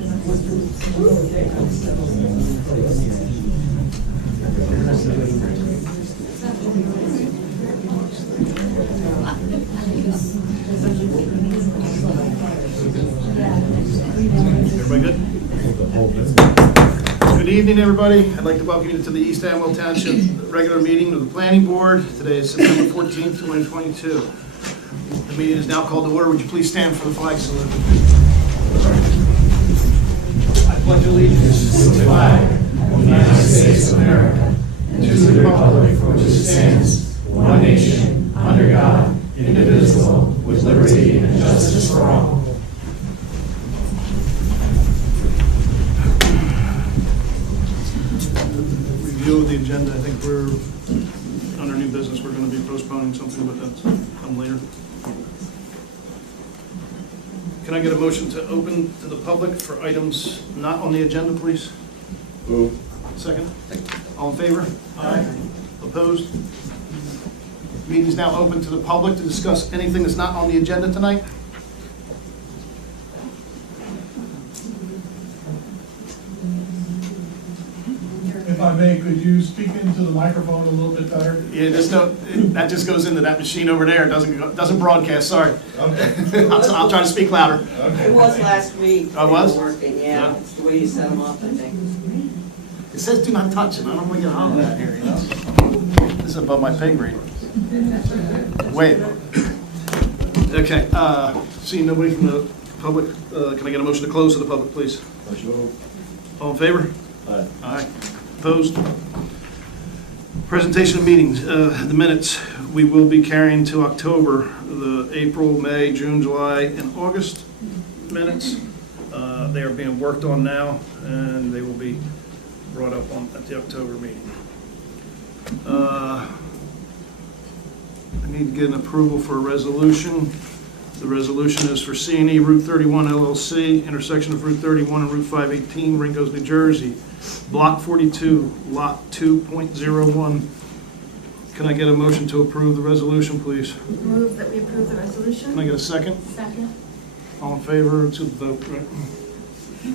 Everybody good? Good evening, everybody. I'd like to welcome you to the East Amwell Township regular meeting of the Planning Board. Today is September 14th, 2022. The meeting is now called to order. Would you please stand for the flag salute? I pledge allegiance to the flag of the United States of America and to the republic for which it stands, one nation, under God, indivisible, with liberty and justice for all. Review of the agenda. I think we're under new business. We're going to be postponing something, but that's come later. Can I get a motion to open to the public for items not on the agenda, please? Move. Second. All in favor? Aye. Opposed? Meeting is now open to the public to discuss anything that's not on the agenda tonight. If I may, could you speak into the microphone a little bit better? Yeah, that just goes into that machine over there. It doesn't broadcast. Sorry. Okay. I'll try to speak louder. It was last week. Oh, it was? They were working, yeah. It's the way you set them up, I think. It says do not touch it. I don't want to get on that here, you know. This is above my pay grade. Wait. Okay. Seeing nobody from the public, can I get a motion to close to the public, please? All in favor? Aye. Aye. Opposed? Presentation of meetings, the minutes we will be carrying to October, the April, May, June, July, and August minutes. They are being worked on now, and they will be brought up at the October meeting. I need to get an approval for a resolution. The resolution is for C&E Route 31 LLC, intersection of Route 31 and Route 518, Ringgoes, New Jersey. Block 42, Lot 2.01. Can I get a motion to approve the resolution, please? Move that we approve the resolution. Can I get a second? Second. All in favor to vote, right?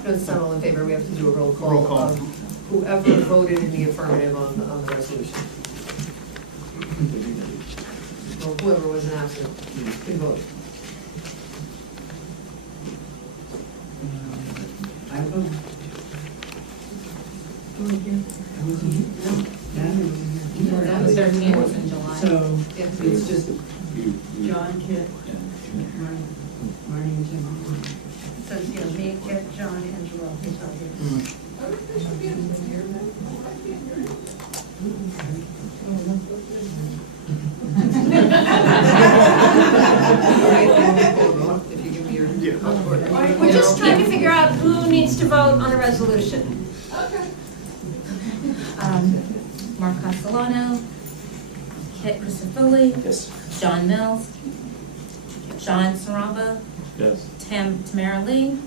No, it's not all in favor, we have to do a roll call. Roll call. Whoever voted in the affirmative on the resolution. Well, whoever was an absent can vote. I vote. That was 13th in July. So Yeah. it's just John, Kit, Marty, and Jim. So, yeah, me, Kit, John, and Joel. He's not here. If you give me your. Yeah. We're just trying to figure out who needs to vote on a resolution. Mark Castellano, Kit Christofoli, Yes. John Mills, John Saramba, Yes. Tamara Lee,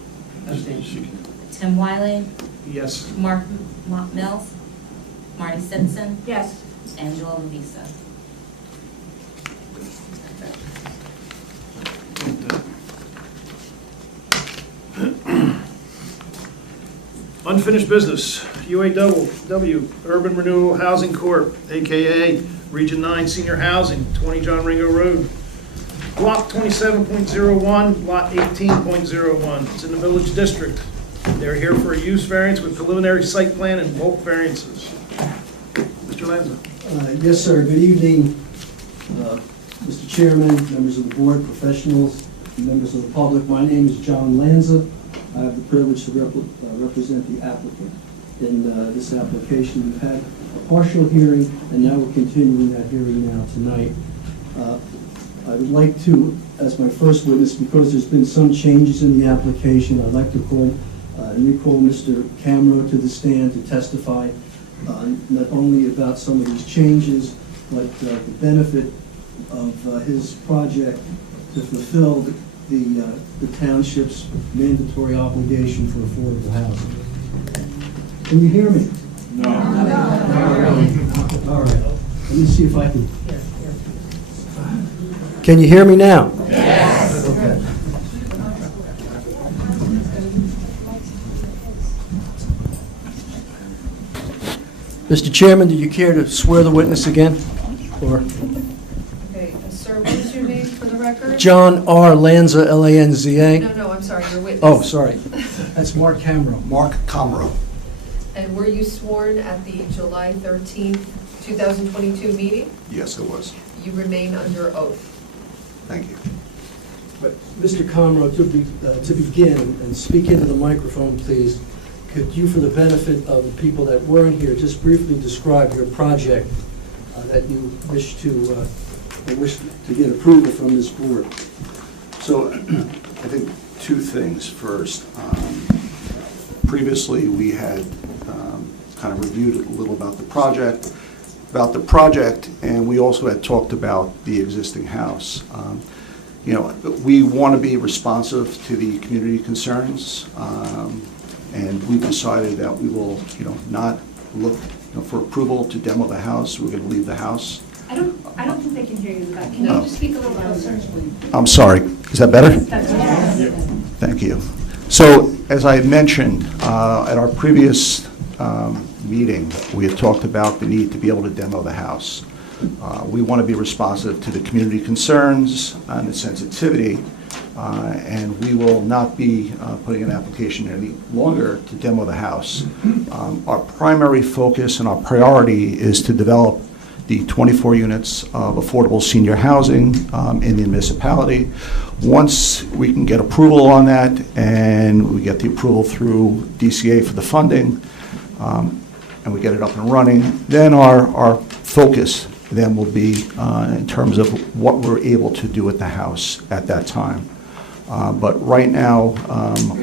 Tim Wiley, Yes. Mark Mills, Marty Simpson, Yes. Angela Lavisa. Unfinished business, UAW, Urban Renewal Housing Corp., AKA Region 9 Senior Housing, 20 John Ringo Road. Block 27.01, Lot 18.01. It's in the Village District. They're here for a use variance with preliminary site plan and bulk variances. Mr. Lanza. Yes, sir. Good evening, Mr. Chairman, members of the board, professionals, members of the public. My name is John Lanza. I have the privilege to represent the applicant in this application. We've had a partial hearing, and now we're continuing that hearing now tonight. I would like to, as my first witness, because there's been some changes in the application, I'd like to recall Mr. Camero to the stand to testify not only about some of these changes, but the benefit of his project to fulfill the township's mandatory obligation for affordable housing. Can you hear me? No. All right. Let me see if I can. Can you hear me now? Yes. Okay. Mr. Chairman, do you care to swear the witness again? Or Okay, sir, what is your name for the record? John R. Lanza, L-A-N-Z-A? No, I'm sorry, your witness. Oh, sorry. That's Mark Camero. Mark Comro. And were you sworn at the July 13th, 2022 meeting? Yes, it was. You remain under oath. Thank you. But Mr. Comro, to begin, and speak into the microphone, please, could you, for the benefit of the people that weren't here, just briefly describe your project that you wish to get approval from this board? So I think two things. First, previously we had kind of reviewed a little about the project, and we also had talked about the existing house. You know, we want to be responsive to the community concerns, and we've decided that we will, not look for approval to demo the house. We're going to leave the house. I don't think they can hear you in the back. Can No. you just speak a little closer? I'm sorry. Is that better? That's okay. Thank you. So, as I mentioned, at our previous meeting, we had talked about the need to be able to demo the house. We want to be responsive to the community concerns and the sensitivity, and we will not be putting an application any longer to demo the house. Our primary focus and our priority is to develop the 24 units of affordable senior housing in the municipality. Once we can get approval on that, and we get the approval through DCA for the funding, and we get it up and running, then our focus then will be in terms of what we're able to do with the house at that time. But right now,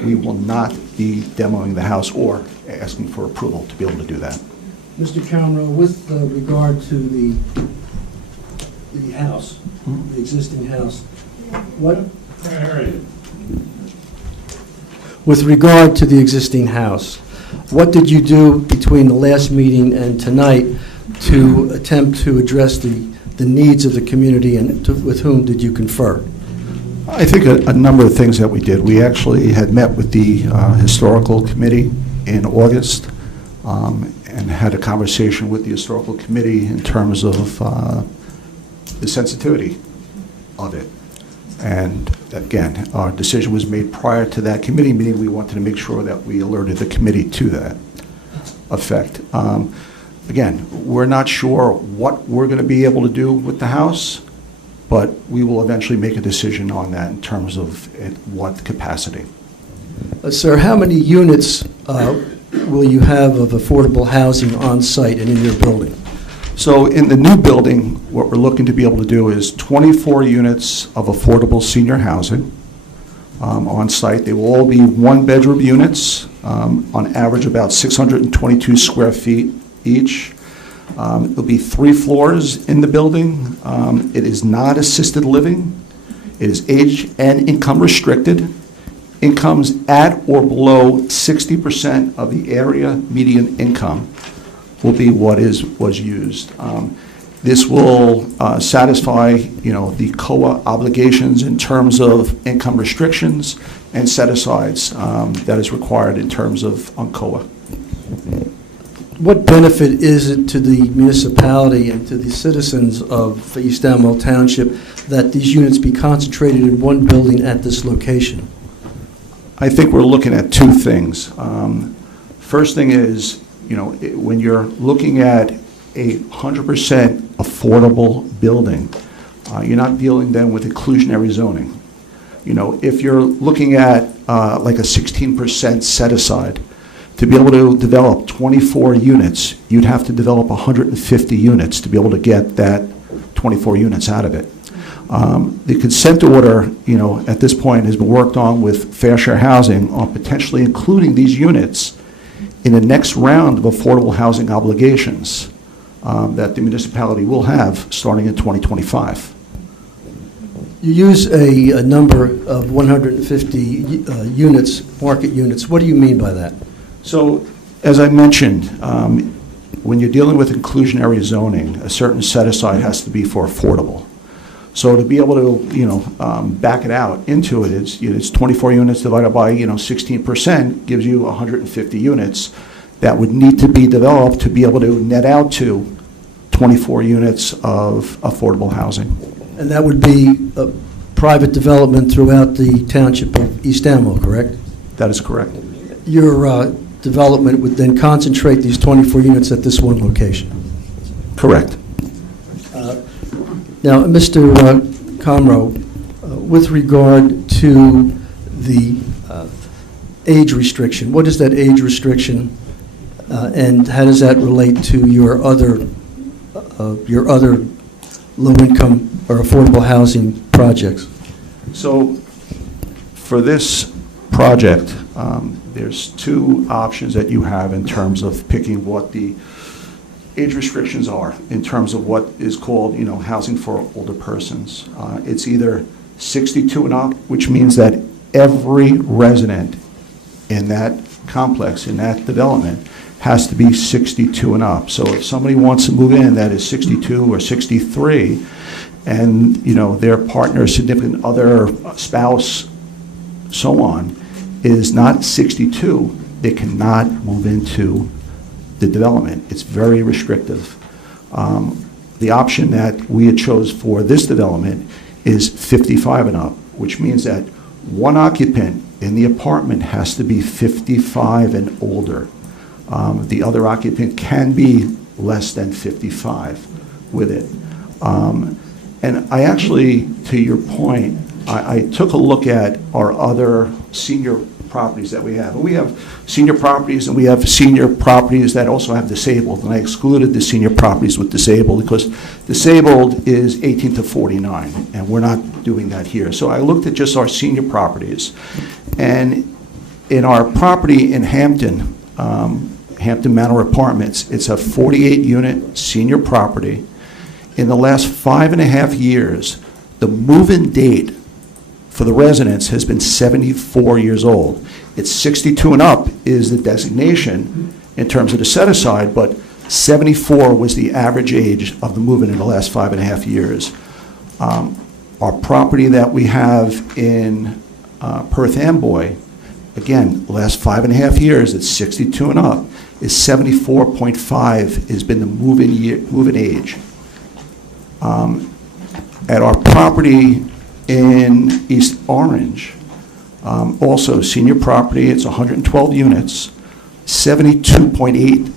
we will not be demoing the house or asking for approval to be able to do that. Mr. Camero, with regard to the house, the existing house, with regard to the existing house, what did you do between the last meeting and tonight to attempt to address the needs of the community, and with whom did you confer? I think a number of things that we did. We actually had met with the Historical Committee in August, and had a conversation with the Historical Committee in terms of the sensitivity of it. And again, our decision was made prior to that committee meeting. We wanted to make sure that we alerted the committee to that effect. Again, we're not sure what we're going to be able to do with the house, but we will eventually make a decision on that in terms of what capacity. Sir, how many units will you have of affordable housing on site and in your building? So in the new building, what we're looking to be able to do is 24 units of affordable senior housing on site. They will all be one-bedroom units, on average about 622 square feet each. There'll be 3 floors in the building. It is not assisted living. It is age and income restricted. Incomes at or below 60% of the area median income will be what was used. This will satisfy, the COA obligations in terms of income restrictions and set-asides that is required in terms of on COA. What benefit is it to the municipality and to the citizens of East Amwell Township that these units be concentrated in one building at this location? I think we're looking at 2 things. First thing is, when you're looking at a 100% affordable building, you're not dealing then with inclusionary zoning. If you're looking at like a 16% set aside, to be able to develop 24 units, you'd have to develop 150 units to be able to get that 24 units out of it. The consent order, at this point has been worked on with Fair Share Housing on potentially including these units in the next round of affordable housing obligations that the municipality will have starting in 2025. You use a number of 150 units, market units. What do you mean by that? So, as I mentioned, when you're dealing with inclusionary zoning, a certain set-aside has to be for affordable. So to be able to, back it out into it, it's 24 units divided by, 16% gives you 150 units. that would need to be developed to be able to net out to 24 units of affordable housing. And that would be a private development throughout the township of East Amwell, correct? That is correct. Your development would then concentrate these 24 units at this one location. Correct. Now, Mr. Conroe, with regard to the age restriction, what is that age restriction, and how does that relate to your other low-income or affordable housing projects? So for this project, there's two options that you have in terms of picking what the age restrictions are, in terms of what is called, housing for older persons. It's either 62 and up, which means that every resident in that complex, in that development, has to be 62 and up. So if somebody wants to move in that is 62 or 63, and, their partner, significant other, spouse, so on, is not 62, they cannot move into the development. It's very restrictive. The option that we had chose for this development is 55 and up, which means that one occupant in the apartment has to be 55 and older. The other occupant can be less than 55 with it. And I actually, to your point, I took a look at our other senior properties that we have. And we have senior properties, and we have senior properties that also have disabled. And I excluded the senior properties with disabled because disabled is 18 to 49, and we're not doing that here. So I looked at just our senior properties. And in our property in Hampton, Hampton Manor Apartments, it's a 48-unit senior property. In the last 5.5 years, the move-in date for the residents has been 74 years old. It's 62 and up is the designation in terms of the set-aside, but 74 was the average age of the move-in in the last 5.5 years. Our property that we have in Perth Amboy, again, the last 5.5 years, it's 62 and up, is 74.5 has been the move-in age. At our property in East Orange, also senior property, it's 112 units, 72.8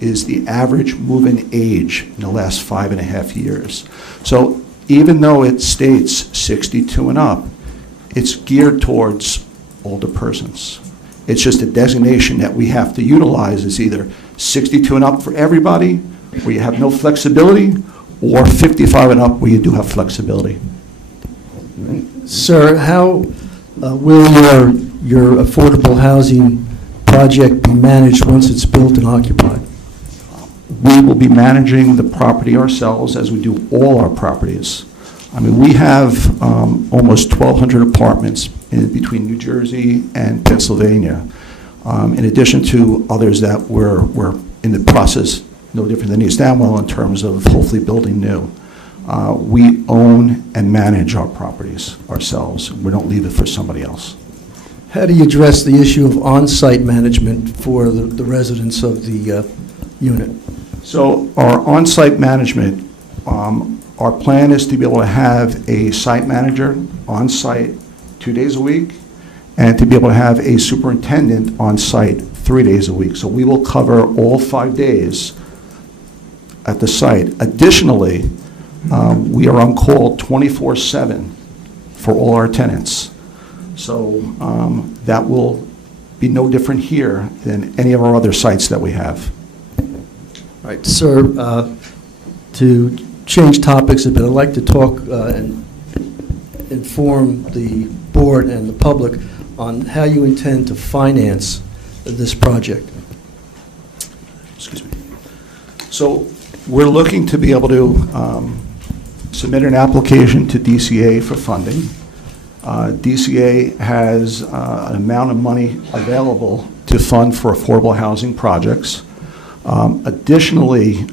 is the average move-in age in the last 5.5 years. So even though it states 62 and up, it's geared towards older persons. It's just a designation that we have to utilize is either 62 and up for everybody, where you have no flexibility, or 55 and up where you do have flexibility. Sir, how will your affordable housing project be managed once it's built and occupied? We will be managing the property ourselves as we do all our properties. I mean, we have almost 1,200 apartments in between New Jersey and Pennsylvania, in addition to others that we're in the process, no different than East Amwell in terms of hopefully building new. We own and manage our properties ourselves. We don't leave it for somebody else. How do you address the issue of on-site management for the residents of the unit? So our on-site management, our plan is to be able to have a site manager on-site 2 days a week and to be able to have a superintendent on-site 3 days a week. So we will cover all 5 days at the site. Additionally, we are on call 24/7 for all our tenants. So that will be no different here than any of our other sites that we have. All right, sir, to change topics a bit, I'd like to talk and inform the board and the public on how you intend to finance this project. Excuse me. So we're looking to be able to submit an application to DCA for funding. DCA has an amount of money available to fund for affordable housing projects. Additionally,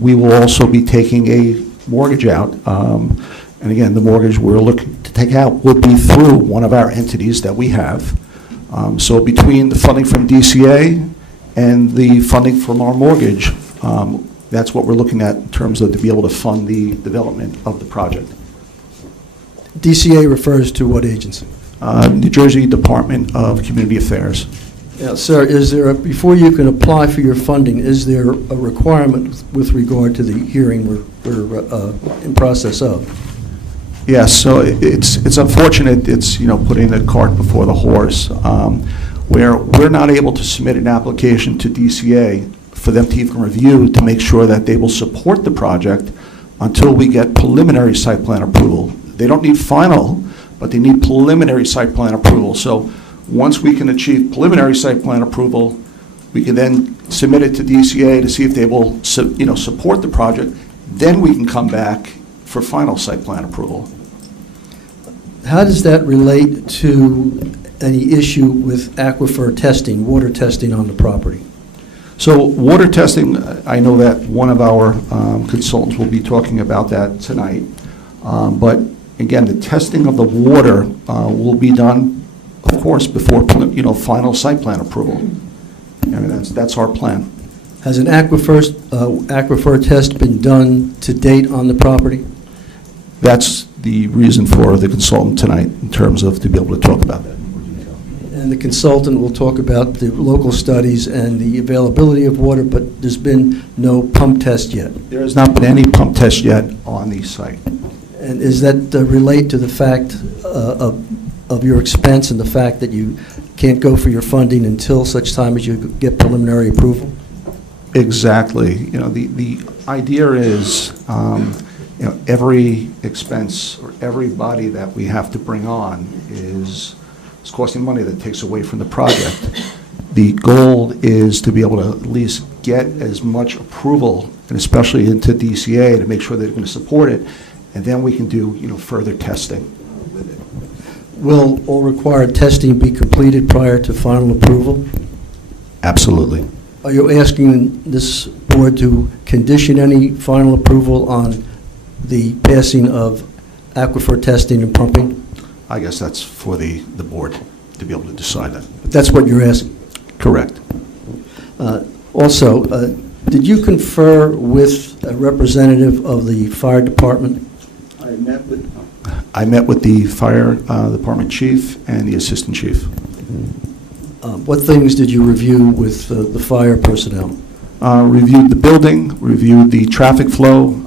we will also be taking a mortgage out. And again, the mortgage we're looking to take out will be through one of our entities that we have. So between the funding from DCA And the funding from our mortgage, that's what we're looking at in terms of to be able to fund the development of the project. DCA refers to what agency? New Jersey Department of Community Affairs. Yeah, sir, before you can apply for your funding, is there a requirement with regard to the hearing we're in process of? Yes, so it's unfortunate, it's, putting the cart before the horse, where we're not able to submit an application to DCA for them to even review to make sure that they will support the project until we get preliminary site plan approval. They don't need final, but they need preliminary site plan approval. So once we can achieve preliminary site plan approval, we can then submit it to DCA to see if they will, support the project. Then we can come back for final site plan approval. How does that relate to any issue with aquifer testing, water testing on the property? So water testing, I know that one of our consultants will be talking about that tonight. But again, the testing of the water will be done, of course, before, final site plan approval. I mean, that's our plan. Has an aquifer test been done to date on the property? That's the reason for the consultant tonight in terms of to be able to talk about that. And the consultant will talk about the local studies and the availability of water, but there's been no pump test yet. There has not been any pump test yet on the site. And is that relate to the fact of your expense and the fact that you can't go for your funding until such time as you get preliminary approval? Exactly. The idea is, every expense or everybody that we have to bring on is costing money that takes away from the project. The goal is to be able to at least get as much approval, and especially into DCA, to make sure they're going to support it, and then we can do, further testing with it. Will all required testing be completed prior to final approval? Absolutely. Are you asking this board to condition any final approval on the passing of aquifer testing and pumping? I guess that's for the board to be able to decide that. That's what you're asking? Correct. Also, did you confer with a representative of the fire department? I met with the fire department chief and the assistant chief. What things did you review with the fire personnel? Reviewed the building, reviewed the traffic flow,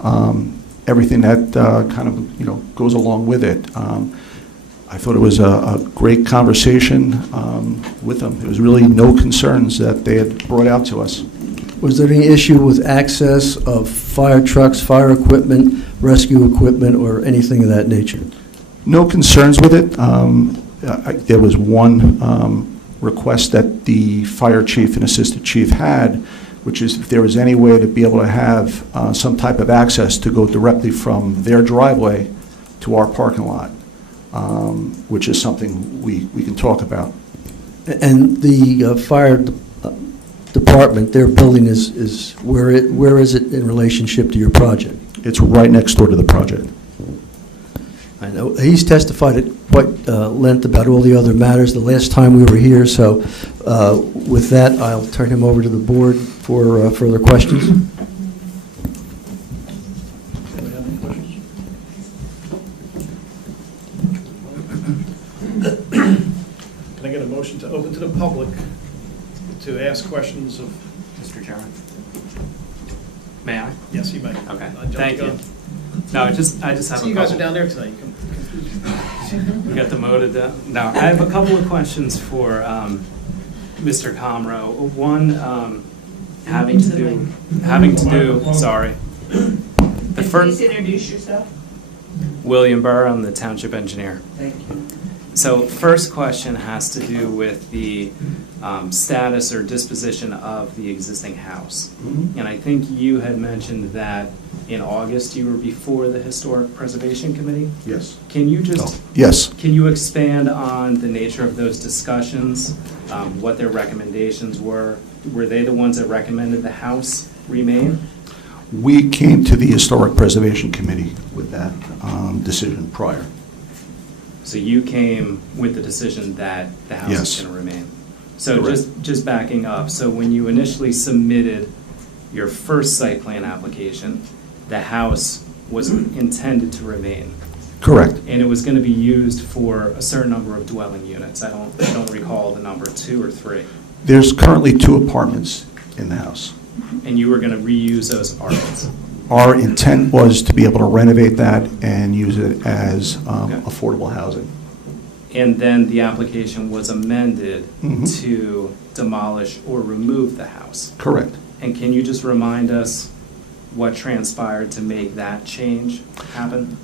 everything that kind of goes along with it. I thought it was a great conversation with them. There was really no concerns that they had brought out to us. Was there any issue with access of fire trucks, fire equipment, rescue equipment, or anything of that nature? No concerns with it. There was one request that the fire chief and assistant chief had, which is if there was any way to be able to have some type of access to go directly from their driveway to our parking lot, which is something we can talk about. And the fire department, their building is where is it in relationship to your project? It's right next door to the project. I know he's testified at quite length about all the other matters the last time we were here, so with that, I'll turn him over to the board for further questions. Can I get a motion to open to the public to ask questions of? Mr. Chairman? May I? Yes, you may. Okay, Jump the thank you. gun. No, I just have a couple. See, you guys are down there tonight. You can- We got demoted down. No, I have a couple of questions for Mr. Comro. One, having to do, sorry. The first, Please introduce yourself. William Burr, I'm the township engineer. Thank you. So first question has to do with the status or disposition of the existing house. And I think you had mentioned that in August you were before the Historic Preservation Committee. Yes. Can you just, Yes. can you expand on the nature of those discussions, what their recommendations were? Were they the ones that recommended the house remain? We came to the Historic Preservation Committee with that decision prior. So you came with the decision that the house Yes. is going to remain? So Correct. just backing up, so when you initially submitted your first site plan application, the house was intended to remain, Correct. and it was going to be used for a certain number of dwelling units. I don't recall the number, 2 or 3. There's currently 2 apartments in the house. And you were going to reuse those apartments. Our intent was to be able to renovate that and use it as Okay. affordable housing. And then the application was amended Mhm. to demolish or remove the house. Correct. And can you just remind us what transpired to make that change happen?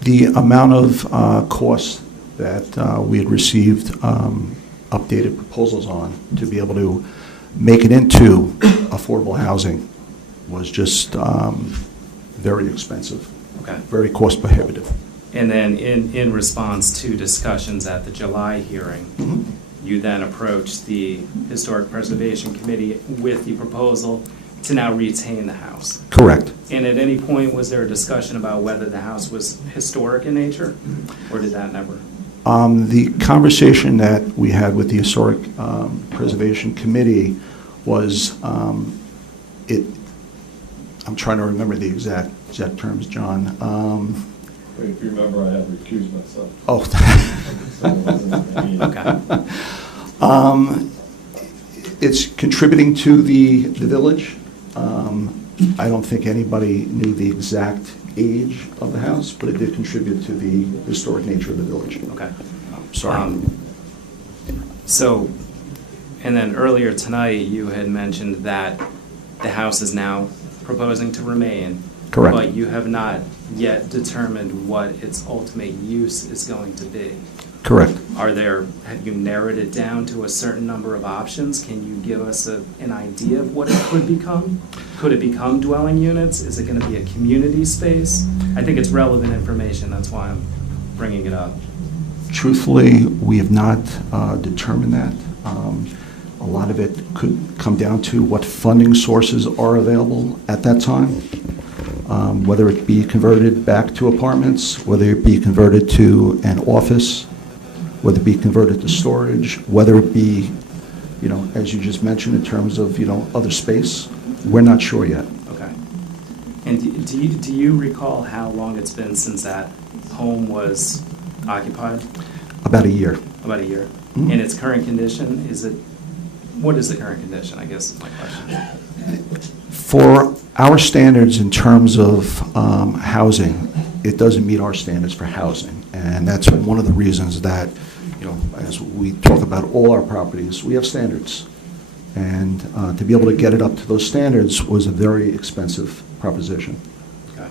The amount of costs that we had received updated proposals on to be able to make it into affordable housing was just very expensive, Okay. very cost prohibitive. And then in response to discussions at the July hearing, you then approached the Historic Preservation Committee with the proposal to now retain the house. Correct. And at any point, was there a discussion about whether the house was historic in nature, or did that never? The conversation that we had with the Historic Preservation Committee was, I'm trying to remember the exact terms, John. If you remember, I had recused myself. Oh. So it wasn't a meeting. Okay. It's contributing to the village. I don't think anybody knew the exact age of the house, but it did contribute to the historic nature of the village. Okay. Sorry. So, and then earlier tonight, you had mentioned that the house is now proposing to remain. Correct. But you have not yet determined what its ultimate use is going to be. Correct. Have you narrowed it down to a certain number of options? Can you give us an idea of what it could become? Could it become dwelling units? Is it going to be a community space? I think it's relevant information, that's why I'm bringing it up. Truthfully, we have not determined that. A lot of it could come down to what funding sources are available at that time, whether it be converted back to apartments, whether it be converted to an office, whether it be converted to storage, whether it be, as you just mentioned, in terms of, other space. We're not sure yet. Okay. And do you recall how long it's been since that home was occupied? About a year. About a year. Mhm. And its current condition, what is the current condition, I guess is my question. For our standards in terms of housing, it doesn't meet our standards for housing. And that's one of the reasons that, as we talk about all our properties, we have standards. And to be able to get it up to those standards was a very expensive proposition. Okay.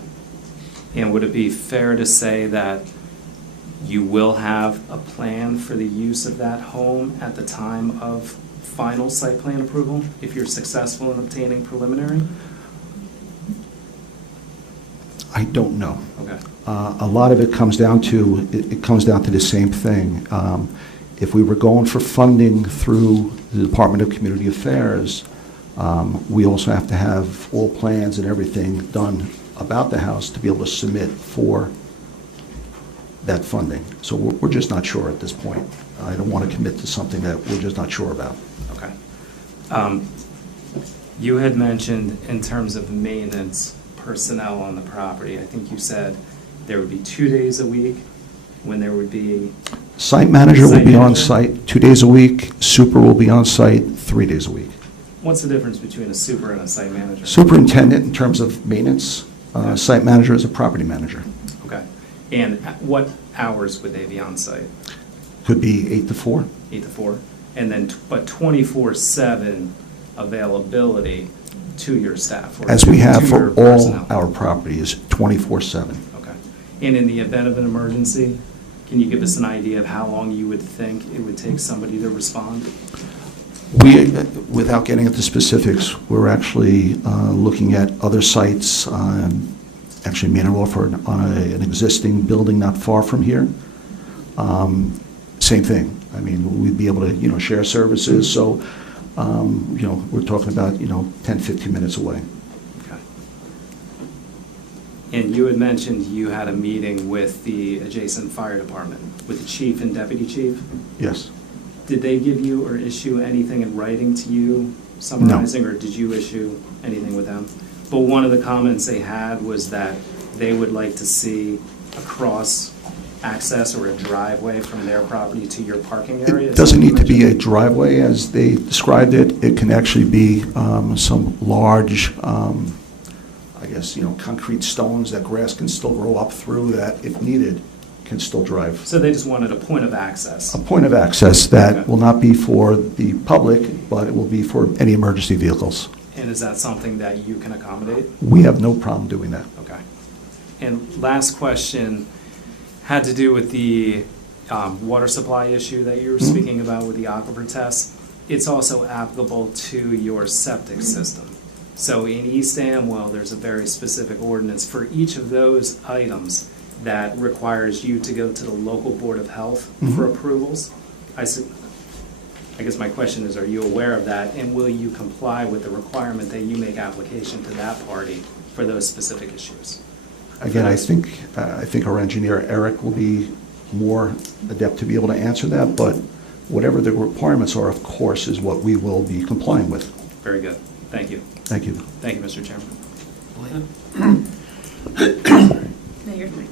And would it be fair to say that you will have a plan for the use of that home at the time of final site plan approval, if you're successful in obtaining preliminary? I don't know. Okay. A lot of it comes down to, the same thing. If we were going for funding through the Department of Community Affairs, we also have to have all plans and everything done about the house to be able to submit for that funding. So we're just not sure at this point. I don't want to commit to something that we're just not sure about. Okay. You had mentioned in terms of maintenance personnel on the property, I think you said there would be 2 days a week when there would be... Site manager will Site be on manager? site 2 days a week. Super will be on site 3 days a week. What's the difference between a super and a site manager? Superintendent in terms of maintenance, site manager is a property manager. Okay. And what hours would they be on site? Could be 8 to 4. 8 to 4? And then, but 24/7 availability to your staff? Or As we to have for your all personnel? our properties, 24/7. Okay. And in the event of an emergency, can you give us an idea of how long you would think it would take somebody to respond? We, without getting into specifics, we're actually looking at other sites, actually made an offer on an existing building not far from here. Same thing. I mean, we'd be able to, share services, so, we're talking about, 10, 15 minutes away. Okay. And you had mentioned you had a meeting with the adjacent fire department, with the chief and deputy chief? Yes. Did they give you or issue anything in writing to you summarizing, or did you issue anything with them? But one of the comments they had was that they would like to see a cross access or a driveway from their property to your parking area. It doesn't need to be a driveway, as they described it. It can actually be some large, I guess, concrete stones that grass can still grow up through that, if needed, can still drive. So they just wanted a point of access. A point of access that Okay. will not be for the public, but it will be for any emergency vehicles. And is that something that you can accommodate? We have no problem doing that. Okay. And last question had to do with the water supply issue that you were speaking about with the aquifer test. It's also applicable to your septic system. So in East Amwell, there's a very specific ordinance for each of those items that requires you to go to the local Board of Health for approvals. I guess my question is, are you aware of that, and will you comply with the requirement that you make application to that party for those specific issues? Again, I think our engineer, Eric, will be more adept to be able to answer that, but whatever the requirements are, of course, is what we will be complying with. Very good. Thank you. Thank you. Thank you, Mr. Chairman. No, you're fine.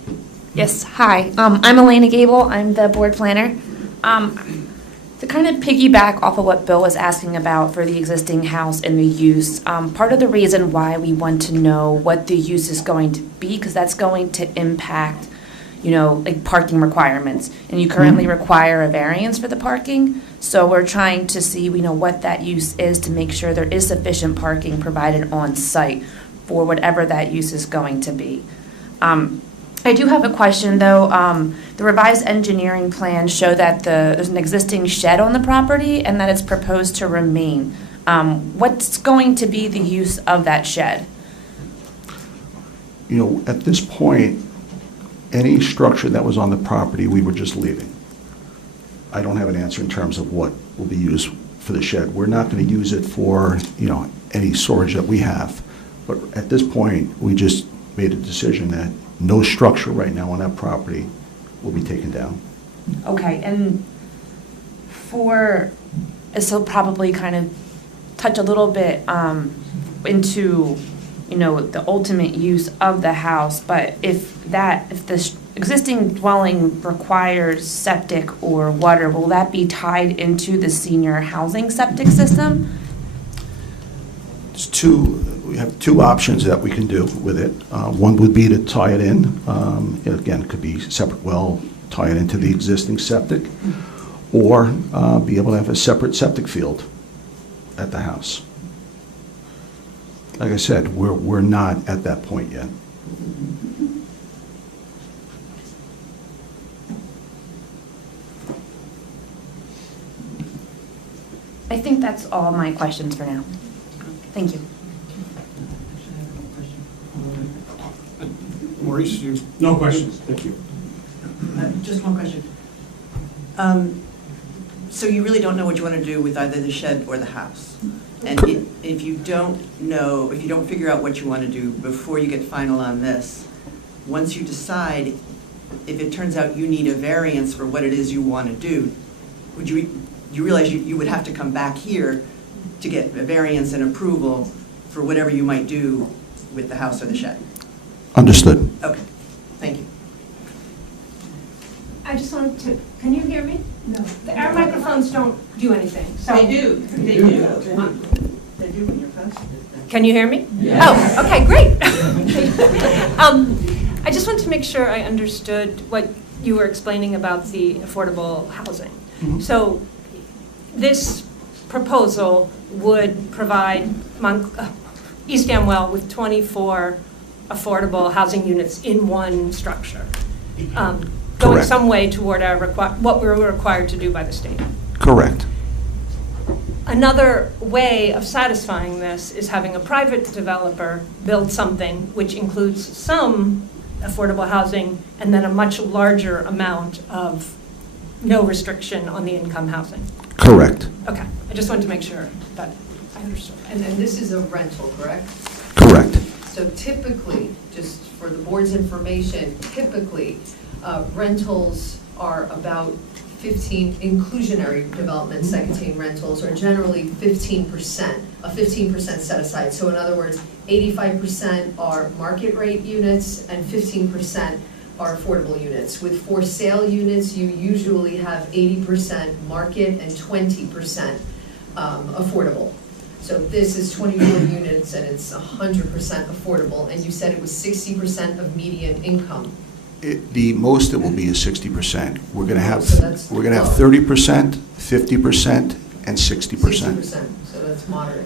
Yes, hi. I'm Elena Gable. I'm the board planner. To kind of piggyback off of what Bill was asking about for the existing house and the use, part of the reason why we want to know what the use is going to be, because that's going to impact, like parking requirements. And you currently require a variance for the parking. So we're trying to see, what that use is to make sure there is sufficient parking provided on site for whatever that use is going to be. I do have a question, though. The revised engineering plans show that there's an existing shed on the property and that it's proposed to remain. What's going to be the use of that shed? At this point, any structure that was on the property, we were just leaving. I don't have an answer in terms of what will be used for the shed. We're not going to use it for, any storage that we have. But at this point, we just made a decision that no structure right now on that property will be taken down. Okay, and this will probably kind of touch a little bit into, the ultimate use of the house, but if the existing dwelling requires septic or water, will that be tied into the senior housing septic system? We have two options that we can do with it. One would be to tie it in. Again, it could be separate well, tie it into the existing septic, or be able to have a separate septic field at the house. Like I said, we're not at that point yet. I think that's all my questions for now. Thank you. Maurice, you? No questions, thank you. Just one question. So you really don't know what you want to do with either the shed or the house? And if you don't figure out what you want to do before you get final on this, once you decide, if it turns out you need a variance for what it is you want to do, you realize you would have to come back here to get a variance and approval for whatever you might do with the house or the shed? Understood. Okay, thank you. I just wanted to, can you hear me? No. Our microphones don't do anything, so. They do. They do when you're posted. Can you hear me? Yes. Oh, okay, great. I just wanted to make sure I understood what you were explaining about the affordable housing. So this proposal would provide East Amwell with 24 affordable housing units in one structure, going Correct. some way toward what we're required to do by the state. Correct. Another way of satisfying this is having a private developer build something which includes some affordable housing and then a much larger amount of no restriction on the income housing. Correct. Okay, I just wanted to make sure that I understood. And this is a rental, correct? Correct. So typically, just for the board's information, typically, rentals are about inclusionary developments that contain rentals are generally 15%, a 15% set aside. So in other words, 85% are market rate units and 15% are affordable units. With for sale units, you usually have 80% market and 20% affordable. So this is 24 units and it's 100% affordable, and you said it was 60% of median income. The most it will be is 60%. We're going to have, So that's 30%, 50%, and 60%. 60%, so that's moderate.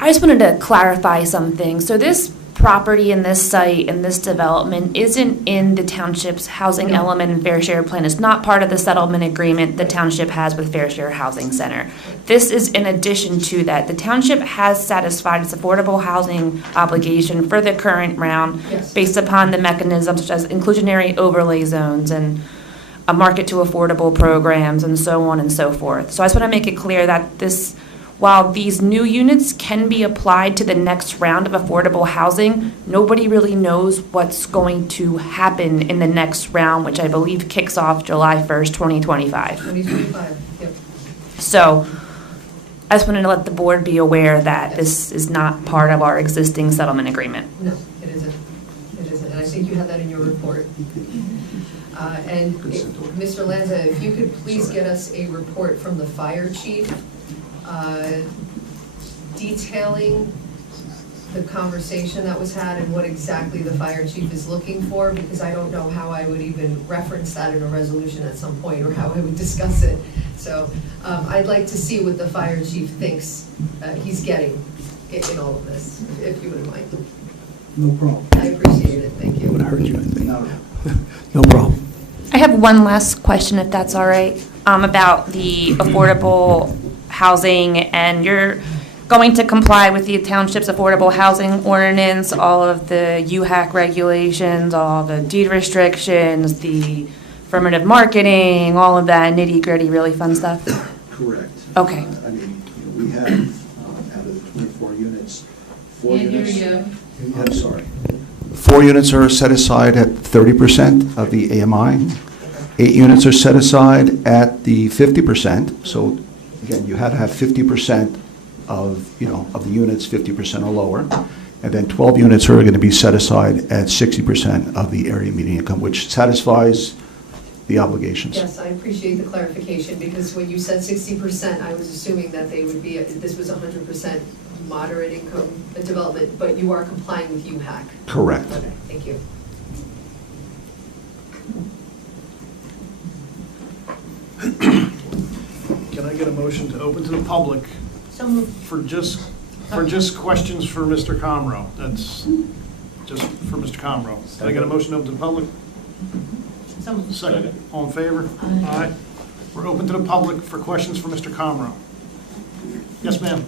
I just wanted to clarify something. So this property and this site and this development isn't in the township's housing element and fair share plan. It's not part of the settlement agreement the township has with Fair Share Housing Center. This is in addition to that. The township has satisfied its affordable housing obligation for the current round Yes. based upon the mechanisms such as inclusionary overlay zones and a market to affordable programs and so on and so forth. So I just want to make it clear that this, while these new units can be applied to the next round of affordable housing, nobody really knows what's going to happen in the next round, which I believe kicks off July 1st, 2025. 2025, yep. So I just wanted to let the board be aware that this is not part of our existing settlement agreement. No, it isn't. It isn't, and I think you have that in your report. And Mr. Lanza, if you could please get us a report from the fire chief detailing the conversation that was had and what exactly the fire chief is looking for, because I don't know how I would even reference that in a resolution at some point or how I would discuss it. So I'd like to see what the fire chief thinks he's getting in all of this, if you wouldn't mind. No problem. I appreciate it, thank you. It would hurt you, I think. No problem. I have one last question, if that's all right, about the affordable housing, and you're going to comply with the township's affordable housing ordinance, all of the UHAC regulations, all the deed restrictions, the affirmative marketing, all of that nitty-gritty, really fun stuff? Correct. Okay. I mean, we have, out of the 24 units, 4 units. I'm sorry. 4 units are set aside at 30% of the AMI. 8 units are set aside at the 50%. So again, you had to have 50% of, of the units, 50% or lower. And then 12 units are going to be set aside at 60% of the area median income, which satisfies the obligations. Yes, I appreciate the clarification, because when you said 60%, I was assuming that they would be, this was 100% moderate income development, but you are complying with UHAC. Correct. Okay, thank you. Can I get a motion to open to the public So moved. for just questions for Mr. Comro? That's just for Mr. Comro. Can I get a motion to open to the public? So moved. Second. All in favor? Aye. We're open to the public for questions for Mr. Comro. Yes, ma'am.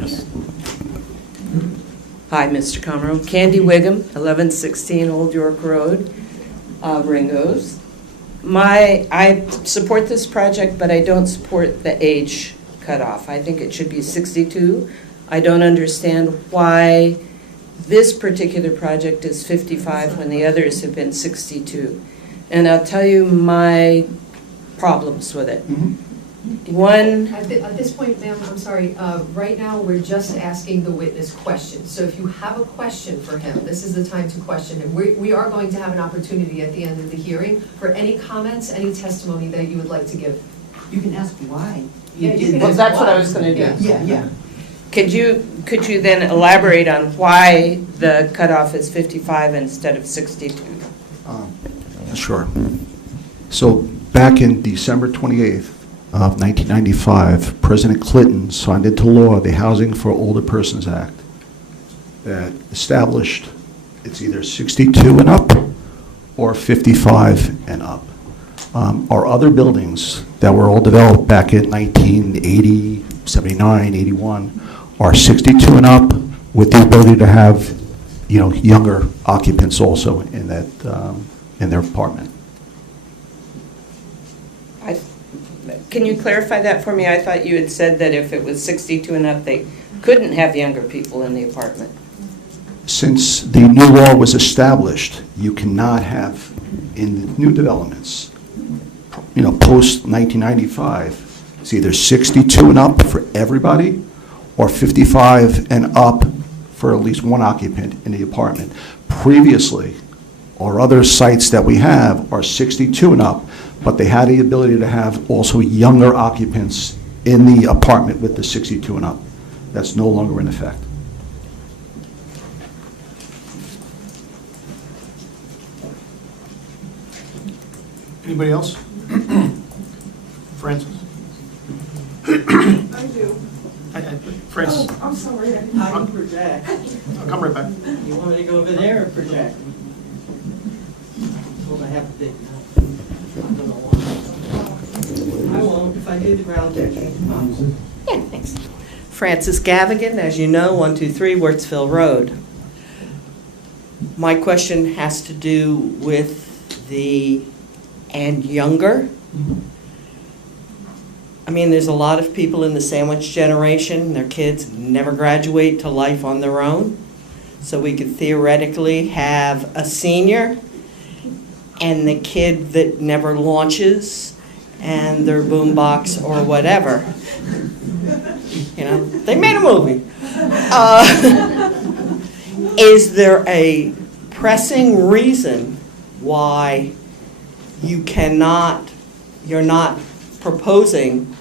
Yes. Hi, Mr. Comro. Candy Wiggum, 1116 Old York Road, Ringo's. I support this project, but I don't support the age cutoff. I think it should be 62. I don't understand why this particular project is 55 when the others have been 62. And I'll tell you my problems with it. One, At this point, ma'am, I'm sorry, right now, we're just asking the witness questions. So if you have a question for him, this is the time to question him. We are going to have an opportunity at the end of the hearing for any comments, any testimony that you would like to give. you can ask why. Yeah, you can Well, ask that's what I why. was gonna do. Yeah. Could you then elaborate on why the cutoff is 55 instead of 62? Sure. So back in December 28th of 1995, President Clinton signed into law the Housing for Older Persons Act that established it's either 62 and up or 55 and up. Our other buildings that were all developed back in 1980, 79, 81 are 62 and up with the ability to have, younger occupants also in that, in their apartment. Can you clarify that for me? I thought you had said that if it was 62 and up, they couldn't have younger people in the apartment. Since the new law was established, you cannot have, in new developments, post 1995, it's either 62 and up for everybody, or 55 and up for at least one occupant in the apartment. Previously, or other sites that we have are 62 and up, but they had the ability to have also younger occupants in the apartment with the 62 and up. That's no longer in effect. Anybody else? Francis? I do. Francis, Oh, I'm sorry. I can project. I'll come right back. You want me to go over there or project? Well, I have a big mouth. I don't know why. I won't if I do the ground checking. Yeah, thanks. Francis Gavigan, as you know, 123 Wurtsville Road. My question has to do with the and younger. I mean, there's a lot of people in the sandwich generation, their kids never graduate to life on their own. So we could theoretically have a senior and the kid that never launches and their boombox or whatever. You know, they made a movie. Is there a pressing reason why you're not proposing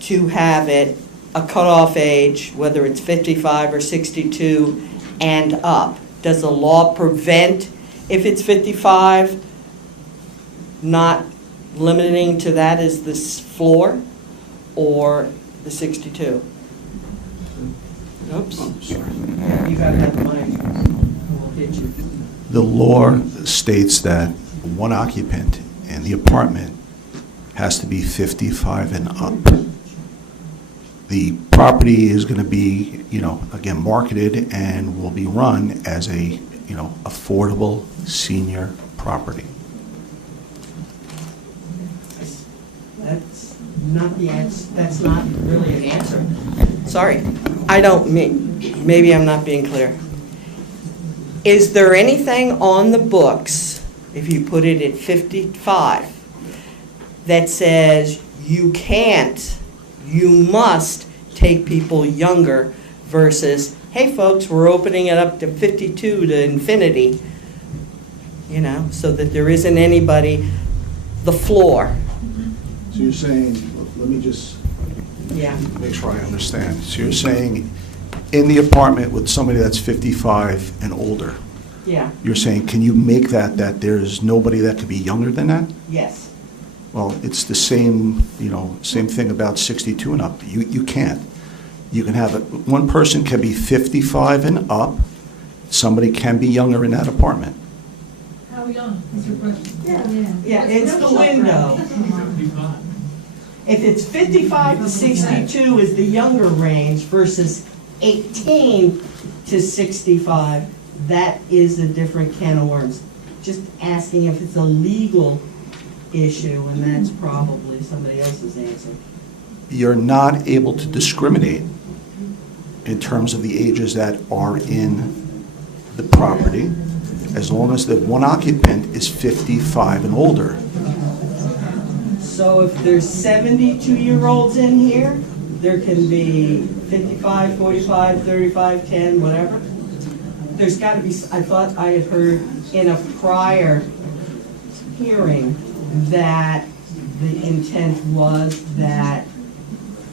to have it a cutoff age, whether it's 55 or 62 and up? Does the law prevent, if it's 55, not limiting to that as the floor, or the 62? Oops. You gotta have the mic. We'll hit you. The law states that one occupant in the apartment has to be 55 and up. The property is going to be, again, marketed and will be run as a, affordable senior property. That's not the answer. That's not really an answer. Sorry, maybe I'm not being clear. Is there anything on the books, if you put it at 55, that says you must take people younger versus, hey folks, we're opening it up to 52 to infinity, so that there isn't anybody, the floor. So you're saying, let me just make sure I understand. So you're saying in the apartment with somebody that's 55 and older, you're saying, can you make that there's nobody that could be younger than that? Yes. Well, it's the same, same thing about 62 and up. You can't. You can have one person can be 55 and up. Somebody can be younger in that apartment. How young is your question? Yeah, it's the window. If it's 55 to 62 is the younger range versus 18 to 65, that is a different can of worms. Just asking if it's a legal issue, and that's probably somebody else's answer. You're not able to discriminate in terms of the ages that are in the property, as long as the one occupant is 55 and older. So if there's 72-year-olds in here, there can be 55, 45, 35, 10, whatever. There's got to be, I thought I had heard in a prior hearing that the intent was that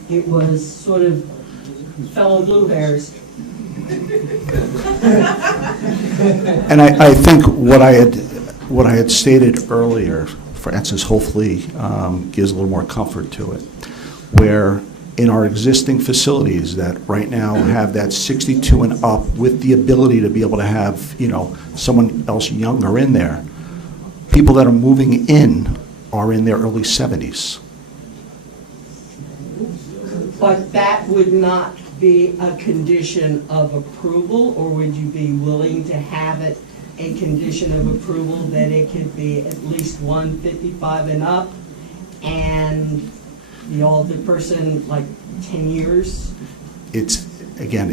it was sort of fellow blue hairs. And I think what I had stated earlier, Francis, hopefully gives a little more comfort to it, where in our existing facilities that right now have that 62 and up with the ability to be able to have, someone else younger in there, people that are moving in are in their early 70s. But that would not be a condition of approval, or would you be willing to have it a condition of approval that it could be at least 155 and up, and the older person like 10 years? It's Again,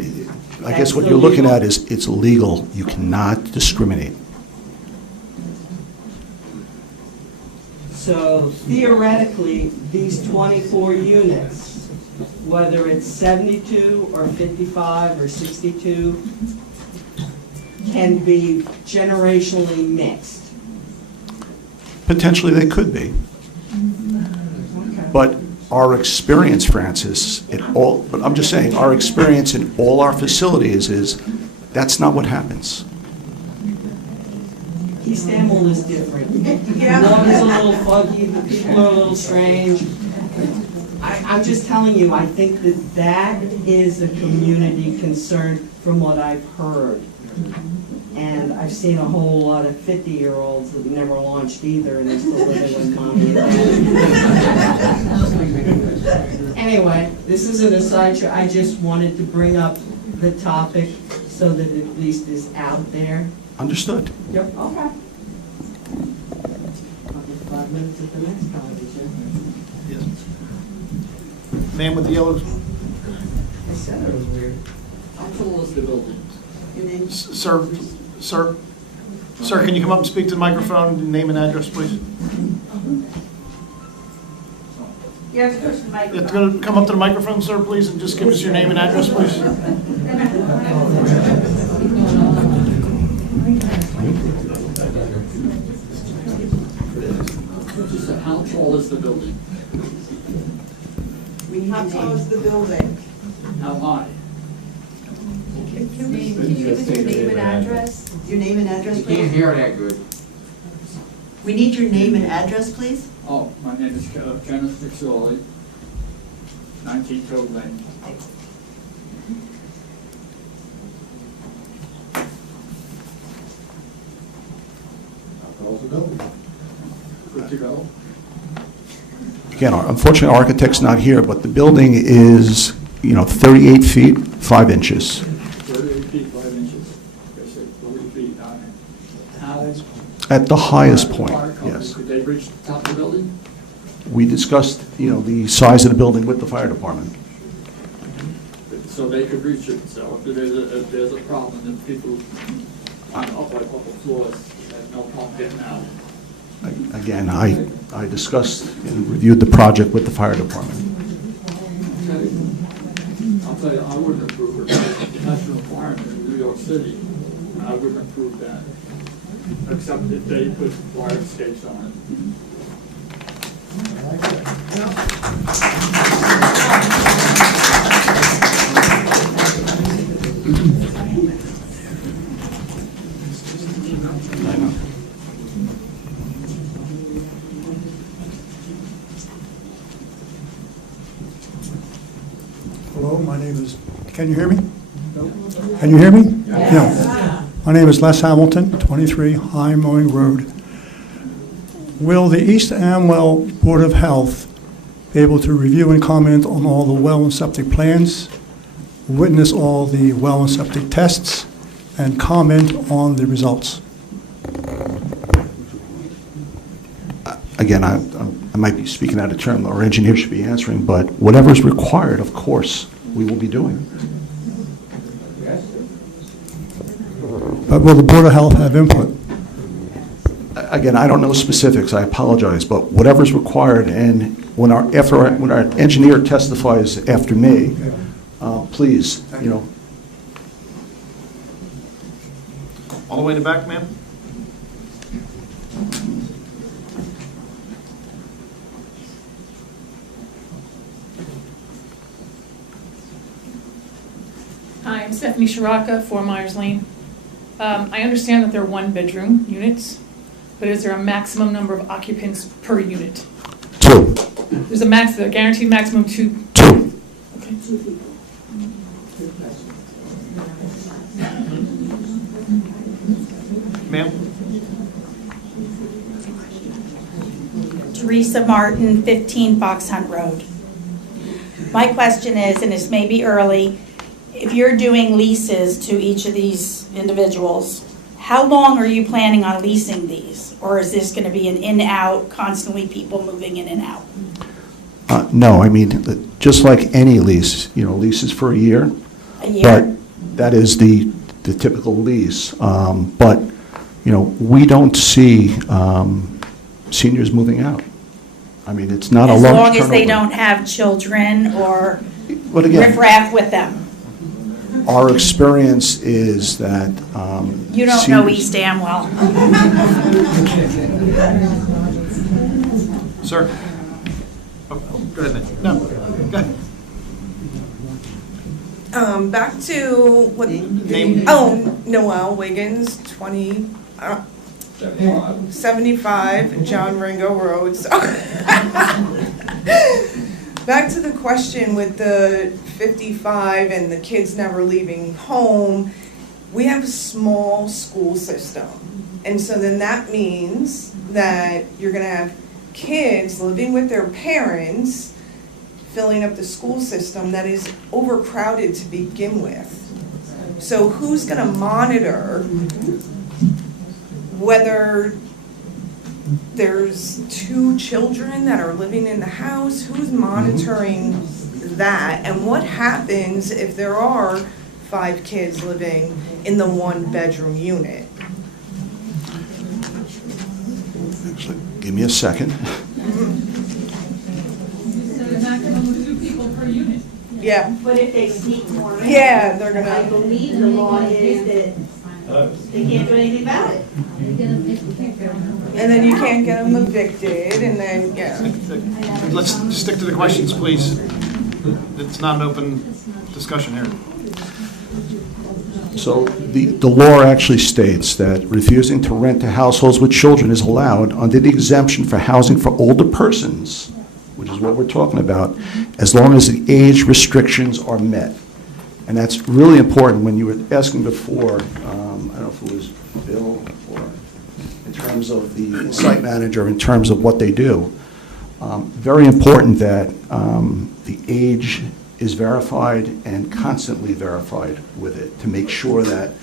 I guess what you're looking at is, it's illegal. You cannot discriminate. So theoretically, these 24 units, whether it's 72 or 55 or 62, can be generationally mixed. Potentially, they could be. But our experience, Francis, but I'm just saying, our experience in all our facilities is, that's not what happens. East Amwell is different. The water's a little foggy, the people are a little strange. I'm just telling you, I think that is a community concern from what I've heard. And I've seen a whole lot of 50-year-olds that never launched either, and they're still living with mommy and dad. Anyway, this isn't a sideshow. I just wanted to bring up the topic so that it at least is out there. Understood. Yep, okay. I'll get 5 minutes at the next television. Yes. Man with the yellow, I said it was weird. How tall is the building? Your name? sir, can you come up and speak to the microphone, name and address, please? You have to push the You microphone. have to come up to the microphone, sir, please, and just give us your name and address, please. How tall is the building? How tall is the building? How high? Can you give us your name and address? Your name and address, You can't please? hear that good. We need your name and address, please? Oh, my name is Kenneth McSorley, 19 Toad Lane. How tall is the building? Good to go? Again, unfortunately, our architect's not here, but the building is, 38 feet, 5 inches. 38 feet, 5 inches. I say 40 feet high. How? At the highest point, Fire company, yes. Could they reach the top of the building? We discussed, the size of the building with the fire department. So they could reach it, so if there's a problem, then people on the upper floors have no problem getting out. Again, I discussed and reviewed the project with the fire department. I'll tell you, I wouldn't approve it. The national requirement in New York City, I wouldn't approve that, except if they put fire escapes on it. I know. Hello, my name is, can you hear me? Can you hear me? Yeah. My name is Les Hamilton, 23 High Mowing Road. Will the East Amwell Board of Health be able to review and comment on all the well and septic plans, witness all the well and septic tests, and comment on the results? Again, I might be speaking out of turn, our engineer should be answering, but whatever is required, of course, we will be doing. But will the Board of Health have input? Again, I don't know specifics, I apologize, but whatever's required, and when our engineer testifies after me, please, All the way in the back, ma'am? Hi, I'm Stephanie Shiraka, 4 Myers Lane. I understand that they're one-bedroom units, but is there a maximum number of occupants per unit? 2. There's a guaranteed maximum 2? 2. Okay. Ma'am? Teresa Martin, 15 Fox Hunt Road. My question is, and this may be early, if you're doing leases to each of these individuals, how long are you planning on leasing these? Or is this going to be an in-out, constantly people moving in and out? No, I mean, just like any lease, leases for a year. A year? But that is the typical lease. But, you know, we don't see seniors moving out. I mean, it's not a large turnover. As long as they don't have children or But again, riffraff with them. our experience is that You don't know seniors- East Amwell. Sir? Oh, go ahead, Nick. No, go ahead. Back to what, Name? Noel Wiggins, 75 John Ringo Road, so. Back to the question with the 55 and the kids never leaving home. We have a small school system. And so then that means that you're gonna have kids living with their parents, filling up the school system that is overcrowded to begin with. So who's gonna monitor whether there's 2 children that are living in the house? Who's monitoring that? And what happens if there are 5 kids living in the 1-bedroom unit? Actually, give me a second. They're not gonna lose 2 people per unit. Yeah. But if they sneak more in. Yeah, they're gonna. I believe the law is that they can't do anything about it. And then you can't get them evicted, and then, yeah. Let's stick to the questions, please. It's not an open discussion here. So the law actually states that refusing to rent to households with children is allowed under the exemption for housing for older persons, which is what we're talking about, as long as the age restrictions are met. And that's really important. When you were asking before, I don't know if it was Bill or in terms of the site manager, in terms of what they do, very important that the age is verified and constantly verified with it to make sure that,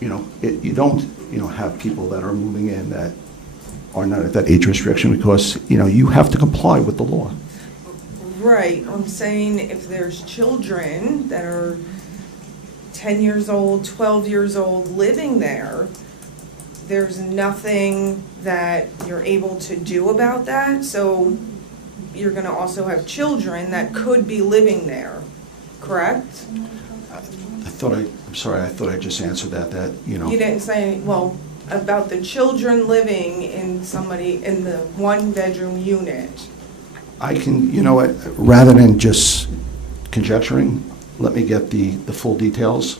you know, you don't, you know, have people that are moving in that are not at that age restriction, because, you know, you have to comply with the law. Right, I'm saying if there's children that are 10 years old, 12 years old living there, there's nothing that you're able to do about that, so you're gonna also have children that could be living there, correct? I'm sorry, I thought I just answered that, you know. You didn't say, well, about the children living in the 1-bedroom unit. I can, you know what, rather than just conjecturing, let me get the full details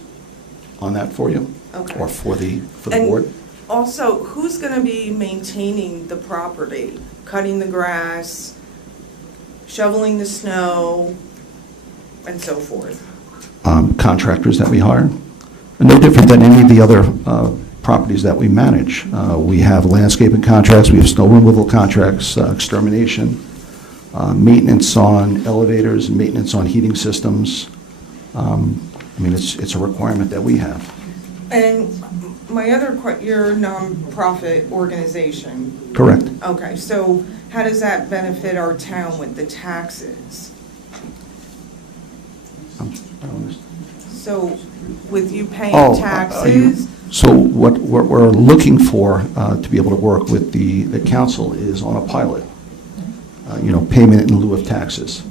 on that for you. Okay. Or for the And board. also, who's gonna be maintaining the property? Cutting the grass, shoveling the snow, and so forth? Contractors that we hire. No different than any of the other properties that we manage. We have landscaping contracts, we have snow removal contracts, extermination, maintenance on elevators, maintenance on heating systems. I mean, it's a requirement that we have. And my other you're a nonprofit organization? Correct. Okay, so how does that benefit our town with the taxes? I don't understand. So with you paying Oh, taxes? So what we're looking for to be able to work with the council is on a pilot, you know, payment in lieu of taxes.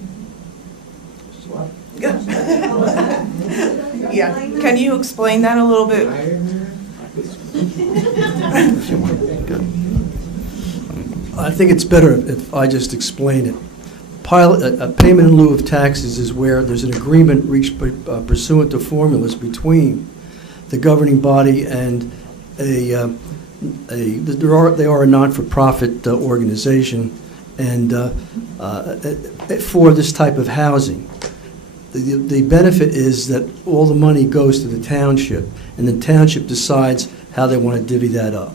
Yeah, can you explain that a little bit? I think it's better if I just explain it. A payment in lieu of taxes is where there's an agreement reached pursuant to formulas between the governing body and they are a non-for-profit organization, and for this type of housing. The benefit is that all the money goes to the township, and the township decides how they want to divvy that up.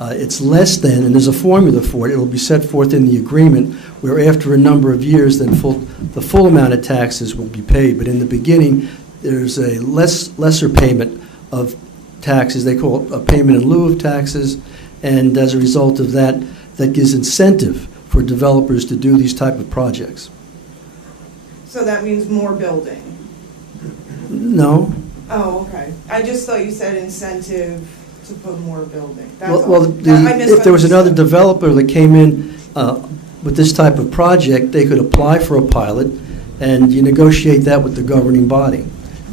It's less than, and there's a formula for it, it will be set forth in the agreement, where after a number of years, then the full amount of taxes will be paid. But in the beginning, there's a lesser payment of taxes. They call it a payment in lieu of taxes, and as a result of that, that gives incentive for developers to do these type of projects. So that means more building? No. Oh, okay. I just thought you said incentive to put more building. That's Well, all. well, I if there was another misunderstood. developer that came in with this type of project, they could apply for a pilot, and you negotiate that with the governing body.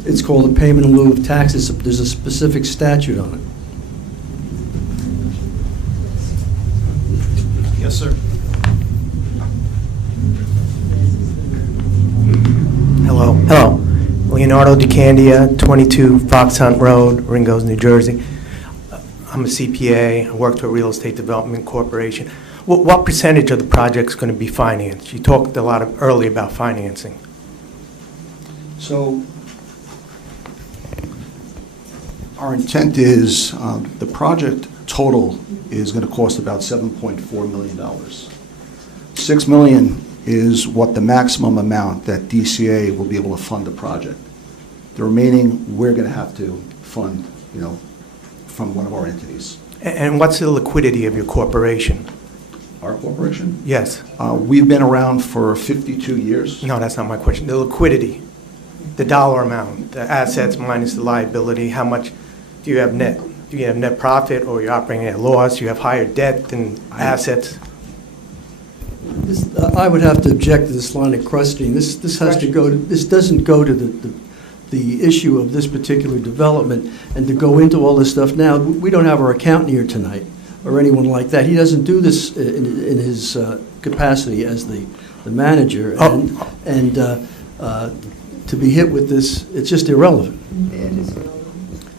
It's called a payment in lieu of taxes. There's a specific statute on it. Yes, sir. Hello. Hello. Leonardo DeCandia, 22 Fox Hunt Road, Ringgoes, New Jersey. I'm a CPA. I worked for Real Estate Development Corporation. What percentage of the project is going to be financed? You talked a lot earlier about financing. So our intent is the project total is going to cost about $7.4 million. $6 million is what the maximum amount that DCA will be able to fund the project. The remaining, we're going to have to fund, from one of our entities. And what's the liquidity of your corporation? Our corporation? Yes. We've been around for 52 years. No, that's not my question. The liquidity, the dollar amount, the assets minus the liability, how much do you have net? Do you have net profit, or you're operating at a loss? You have higher debt than assets? I would have to object to this line of questioning. This has to go. This doesn't go to the issue of this particular development, and to go into all this stuff now. We don't have our accountant here tonight, or anyone like that. He doesn't do this in his capacity as the manager, and to be hit with this, it's just irrelevant.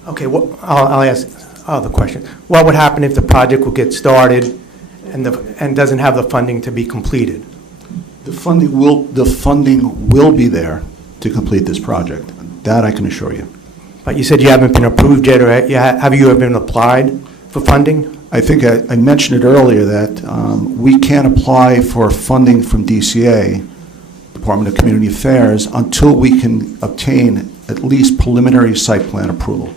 Okay, well, I'll ask the question. What would happen if the project will get started and doesn't have the funding to be completed? The funding will be there to complete this project. That I can assure you. But you said you haven't been approved yet, or have you ever been applied for funding? I think I mentioned it earlier that we can't apply for funding from DCA, Department of Community Affairs, until we can obtain at least preliminary site plan approval.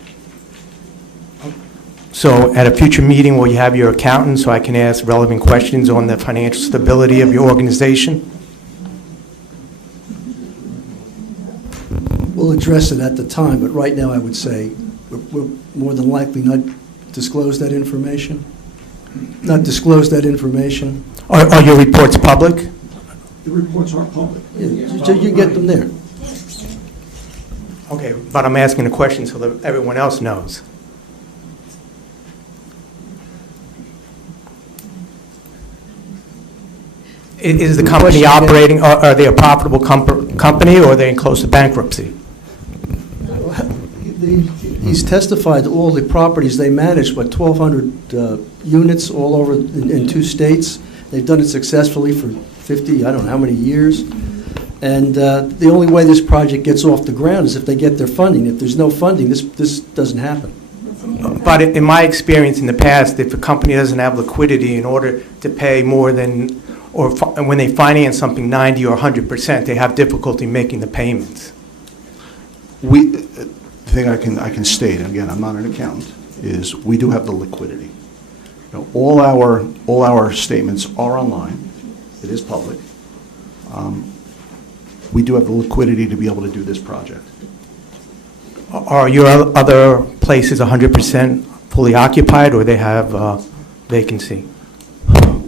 So at a future meeting, will you have your accountant so I can ask relevant questions on the financial stability of your organization? We'll address it at the time, but right now I would say we're more than likely not disclose that information. Not disclose that information. Are your reports public? The reports are public. Yeah, so you get them there. Okay, but I'm asking a question so that everyone else knows. Is the company operating, are they a profitable company, or are they close to bankruptcy? He's testified to all the properties they manage, 1,200 units all over in 2 states. They've done it successfully for 50, I don't know how many years. And the only way this project gets off the ground is if they get their funding. If there's no funding, this doesn't happen. But in my experience in the past, if a company doesn't have liquidity in order to pay more than, or when they finance something 90 or 100%, they have difficulty making the payments. The thing I can state, and again, I'm not an accountant, is we do have the liquidity. All our statements are online. It is public. We do have the liquidity to be able to do this project. Are your other places 100% fully occupied, or they have vacancy?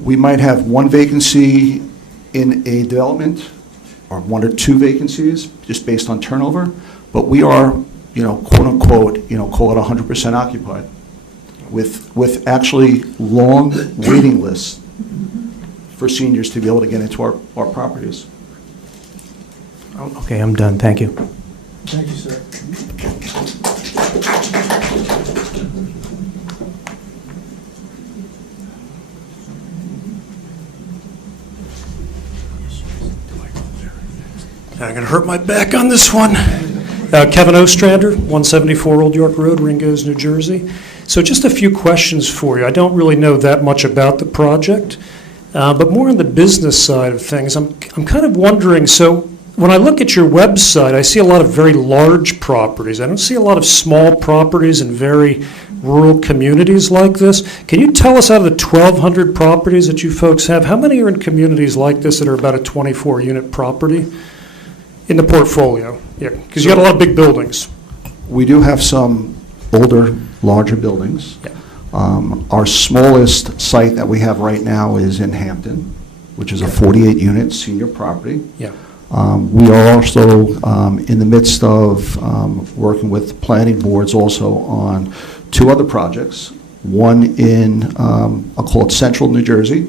We might have one vacancy in a development, or 1 or 2 vacancies, just based on turnover, but we are, quote unquote, call it 100% occupied, with actually long waiting lists for seniors to be able to get into our properties. Okay, I'm done. Thank you. Thank you, sir. I'm going to hurt my back on this one. Kevin Ostrander, 174 Old York Road, Ringgoes, New Jersey. So just a few questions for you. I don't really know that much about the project, but more on the business side of things. I'm kind of wondering, so when I look at your website, I see a lot of very large properties. I don't see a lot of small properties in very rural communities like this. Can you tell us, out of the 1,200 properties that you folks have, how many are in communities like this that are about a 24-unit property in the portfolio? Yeah, because you got a lot of big buildings. We do have some older, larger buildings. Yeah. Our smallest site that we have right now is in Hampton, which is a 48-unit senior property. Yeah. We are also in the midst of working with planning boards also on 2 other projects, one in, I'll call it Central New Jersey,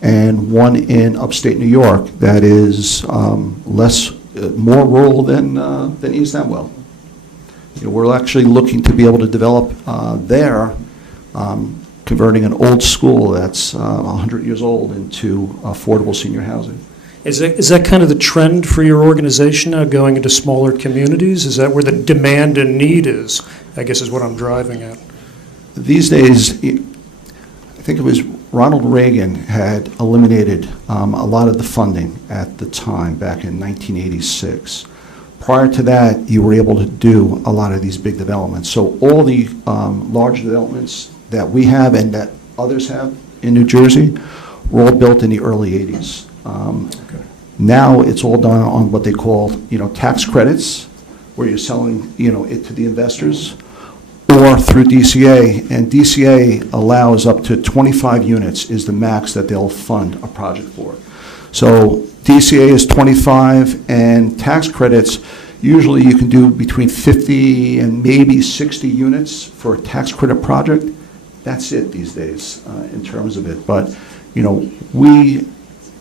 and one in upstate New York that is more rural than East Amwell. We're actually looking to be able to develop there, converting an old school that's 100 years old into affordable senior housing. Is that kind of the trend for your organization now, going into smaller communities? Is that where the demand and need is, I guess is what I'm driving at? These days, I think it was Ronald Reagan had eliminated a lot of the funding at the time, back in 1986. Prior to that, you were able to do a lot of these big developments. So all the large developments that we have and that others have in New Jersey were all built in the early 80s. Now it's all done on what they call, tax credits, where you're selling, it to the investors, or through DCA. And DCA allows up to 25 units is the max that they'll fund a project for. So DCA is 25, and tax credits, usually you can do between 50 and maybe 60 units for a tax credit project. That's it these days in terms of it. But, we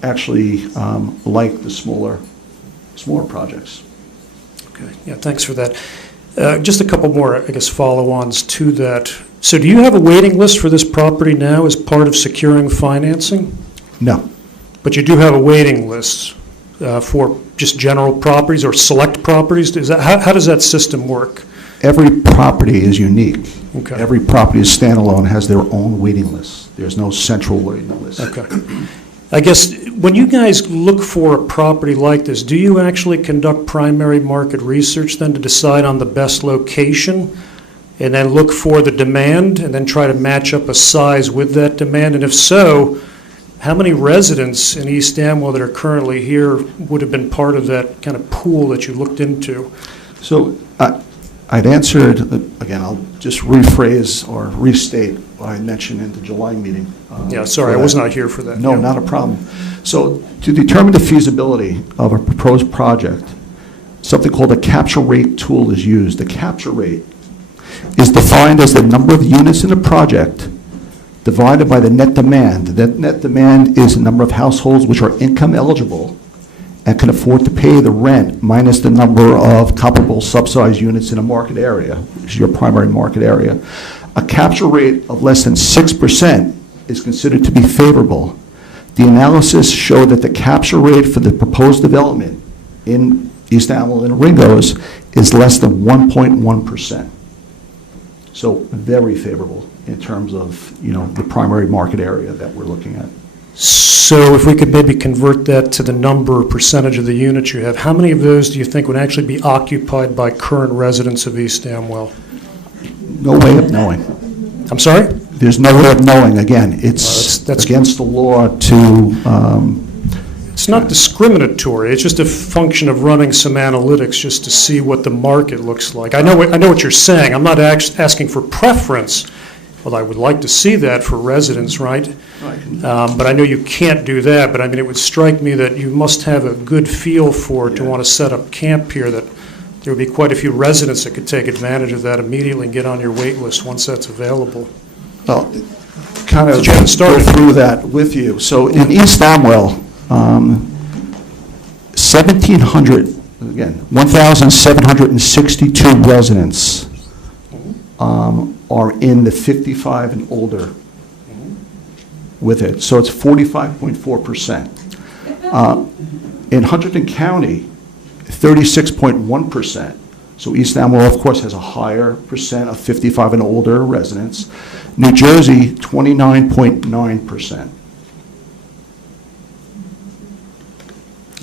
actually like the smaller projects. Okay, yeah, thanks for that. Just a couple more, I guess, follow-ons to that. So do you have a waiting list for this property now as part of securing financing? No. But you do have a waiting list for just general properties or select properties? How does that system work? Every property is unique. Okay. Every property is standalone, has their own waiting list. There's no central waiting list. Okay. I guess when you guys look for a property like this, do you actually conduct primary market research then to decide on the best location and then look for the demand and then try to match up a size with that demand? And if so, how many residents in East Amwell that are currently here would have been part of that kind of pool that you looked into? So I'd answered, again, I'll just rephrase or restate what I mentioned in the July meeting. Yeah, sorry, I was not here for that. No, Yeah. not a problem. So to determine the feasibility of a proposed project, something called a capture rate tool is used. The capture rate is defined as the number of units in a project divided by the net demand. That net demand is the number of households which are income eligible and can afford to pay the rent minus the number of comparable subsidized units in a market area, which is your primary market area. A capture rate of less than 6% is considered to be favorable. The analysis showed that the capture rate for the proposed development in East Amwell and Ringoes is less than 1.1%. So very favorable in terms of, the primary market area that we're looking at. So if we could maybe convert that to the number or percentage of the units you have, how many of those do you think would actually be occupied by current residents of East Amwell? No way of knowing. I'm sorry? There's no way of knowing. Again, it's that's against the law to... It's not discriminatory. It's just a function of running some analytics just to see what the market looks like. I know what you're saying. I'm not asking for preference. Well, I would like to see that for residents, right? But I know you can't do that. But I mean, it would strike me that you must have a good feel for it to want to set up camp here, that there would be quite a few residents that could take advantage of that immediately and get on your wait list once that's available. Well, kind of go through that with you. So in East Amwell, 1,762 residents are in the 55 and older with it. So it's 45.4%. In Huntington County, 36.1%. So East Amwell, of course, has a higher percent of 55 and older residents. New Jersey, 29.9%.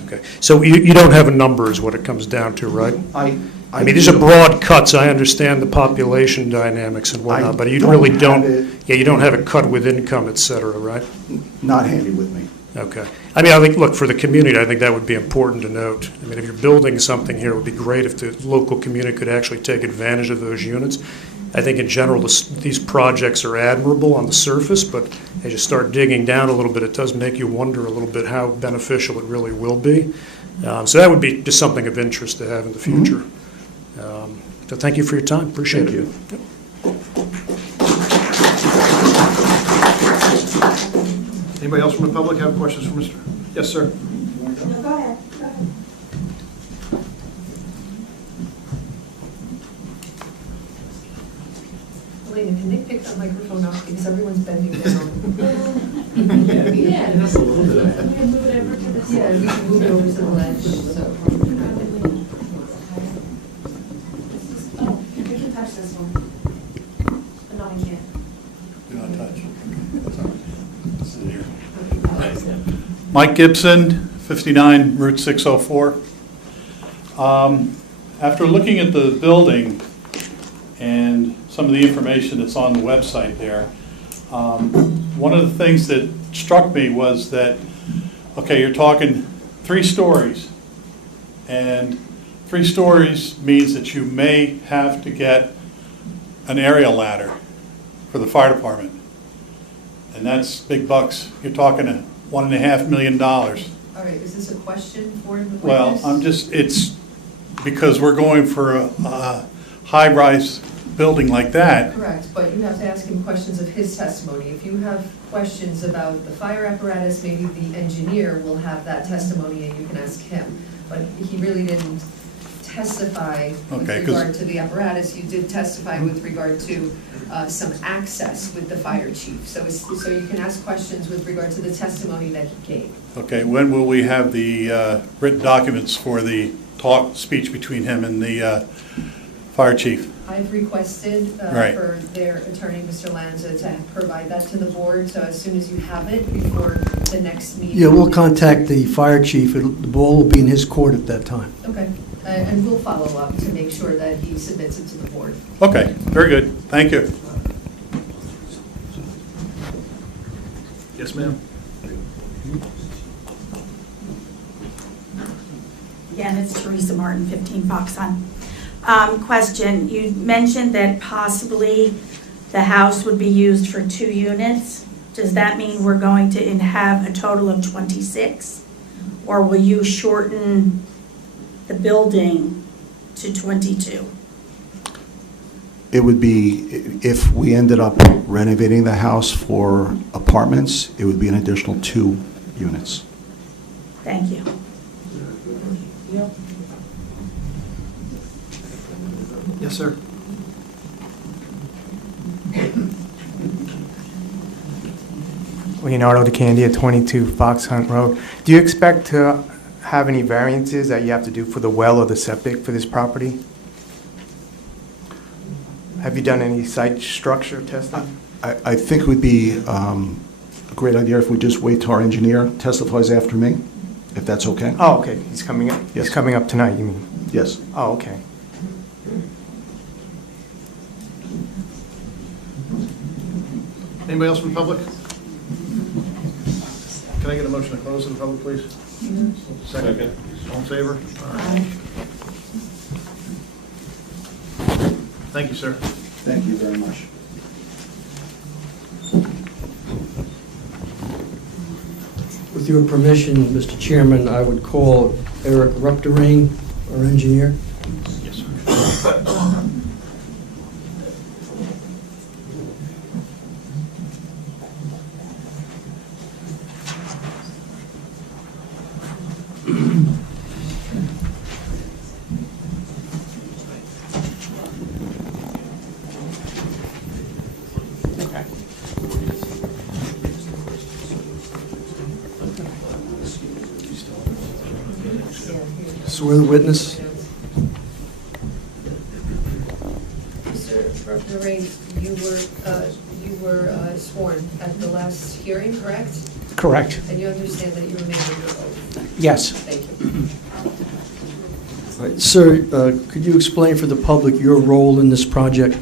Okay. So you don't have a number is what it comes down to, right? I mean, these are broad cuts. I understand the population dynamics and whatnot, but you really don't. Yeah, you don't have it cut with income, et cetera, right? Not handy with me. Okay. I mean, I think, look, for the community, I think that would be important to note. I mean, if you're building something here, it would be great if the local community could actually take advantage of those units. I think in general, these projects are admirable on the surface, but as you start digging down a little bit, it does make you wonder a little bit how beneficial it really will be. So that would be just something of interest to have in the future. So thank you for your time. Appreciate it. Thank you. Anybody else from the public have questions for Mr.? Yes, sir. No, go ahead. Elena, can they pick that microphone up because everyone's bending down? Yeah. Just a little bit. Yeah, we can move it over to the ledge, so. Oh, we can touch this one. But no, we can't. Do not touch. Mike Gibson, 59 Route 604. After looking at the building and some of the information that's on the website there, one of the things that struck me was that, okay, you're talking 3 stories, and 3 stories means that you may have to get an aerial ladder for the fire department. And that's big bucks. You're talking $1.5 million. All right, is this a question for the witness? Well, it's because we're going for a high-rise building like that. Correct, but you have to ask him questions of his testimony. If you have questions about the fire apparatus, maybe the engineer will have that testimony and you can ask him. But he really didn't testify with Okay, 'cause- regard to the apparatus. You did testify with regard to some access with the fire chief. So you can ask questions with regard to the testimony that he gave. Okay, when will we have the written documents for the speech between him and the fire chief? I've requested Right. for their attorney, Mr. Lanza, to provide that to the board, so as soon as you have it before the next meeting. Yeah, we'll contact the fire chief. The ball will be in his court at that time. Okay, and we'll follow up to make sure that he submits it to the board. Okay, very good. Thank you. Yes, ma'am. Again, it's Teresa Martin, 15 Fox Hunt. Question, you mentioned that possibly the house would be used for 2 units. Does that mean we're going to have a total of 26? Or will you shorten the building to 22? It would be, if we ended up renovating the house for apartments, it would be an additional 2 units. Thank you. Yes, sir. Leonardo DeCandia, 22 Fox Hunt Road. Do you expect to have any variances that you have to do for the well or the septic for this property? Have you done any site structure testing? I think it would be a great idea if we just wait till our engineer testifies after me, if that's okay. Oh, okay, he's coming up. Yes. He's coming up tonight, you mean? Yes. Oh, okay. Anybody else from the public? Can I get a motion to close to the public, please? Second. All in favor? All right. Thank you, sir. Thank you very much. With your permission, Mr. Chairman, I would call Eric Rupterain, our engineer. Yes, sir. Swear the witness. Mr. Lorraine, you were sworn at the last hearing, correct? Correct. And you understand that you remain under oath? Yes. Thank you. All right, sir, could you explain for the public your role in this project?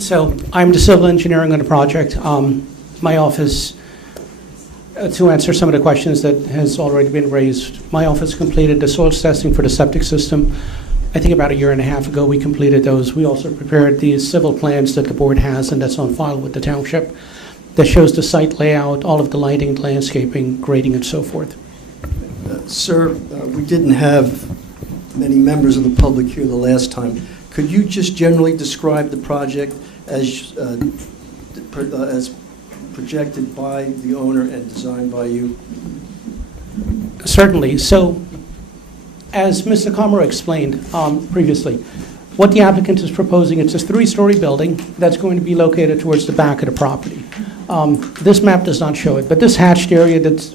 So I'm the civil engineering on the project. My office To answer some of the questions that has already been raised, my office completed the soil testing for the septic system. I think about a year and a half ago, we completed those. We also prepared the civil plans that the board has and that's on file with the township that shows the site layout, all of the lighting, landscaping, grading, and so forth. Sir, we didn't have many members of the public here the last time. Could you just generally describe the project as projected by the owner and designed by you? Certainly. So, as Mr. Comer explained previously, what the applicant is proposing, it's a 3-story building that's going to be located towards the back of the property. This map does not show it, but this hatched area that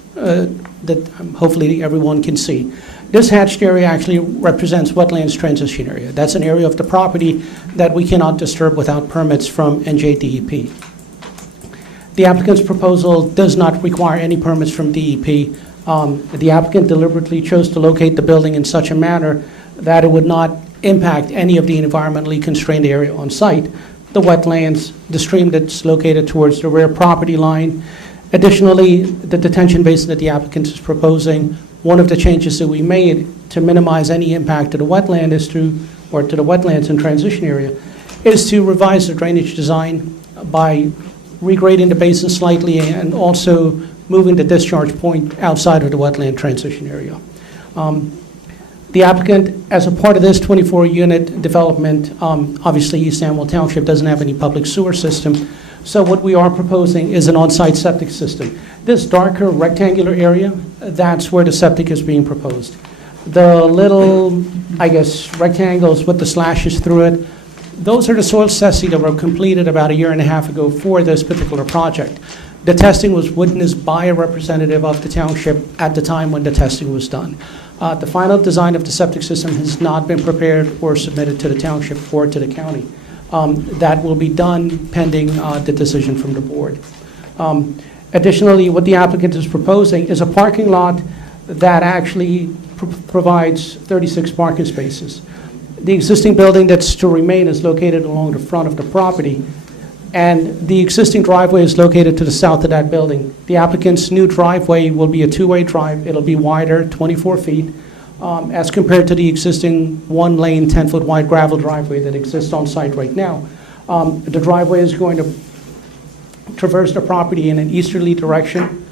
hopefully everyone can see. This hatched area actually represents wetlands transition area. That's an area of the property that we cannot disturb without permits from NJDEP. The applicant's proposal does not require any permits from DEP. The applicant deliberately chose to locate the building in such a manner that it would not impact any of the environmentally constrained area on site, the wetlands, the stream that's located towards the rear property line. Additionally, the detention basin that the applicant is proposing, one of the changes that we made to minimize any impact to the wetland to the wetlands and transition area, is to revise the drainage design by regrading the basin slightly and also moving the discharge point outside of the wetland transition area. The applicant, as a part of this 24-unit development, obviously East Amwell Township doesn't have any public sewer system, so what we are proposing is an on-site septic system. This darker rectangular area, that's where the septic is being proposed. The little, I guess, rectangles with the slashes through it, those are the soil testing that were completed about a year and a half ago for this particular project. The testing was witnessed by a representative of the township at the time when the testing was done. The final design of the septic system has not been prepared or submitted to the township or to the county. That will be done pending the decision from the board. Additionally, what the applicant is proposing is a parking lot that actually provides 36 parking spaces. The existing building that's to remain is located along the front of the property, and the existing driveway is located to the south of that building. The applicant's new driveway will be a 2-way drive. It'll be wider, 24 feet, as compared to the existing 1-lane, 10-foot wide gravel driveway that exists on site right now. The driveway is going to traverse the property in an easterly direction.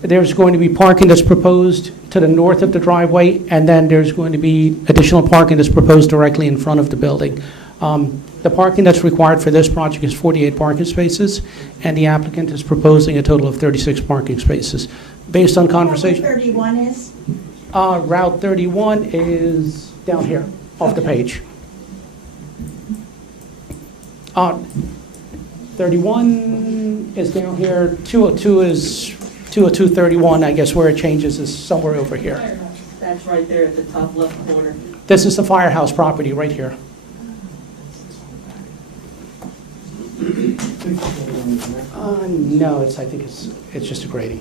There's going to be parking that's proposed to the north of the driveway, and then there's going to be additional parking that's proposed directly in front of the building. The parking that's required for this project is 48 parking spaces, and the applicant is proposing a total of 36 parking spaces. Based on conversation... Route 31 is? Route 31 is down here, off the page. 31 is down here, 202 is 202-31, I guess where it changes is somewhere over here. That's right there at the top left corner. This is the firehouse property right here. No, I think it's just a grading.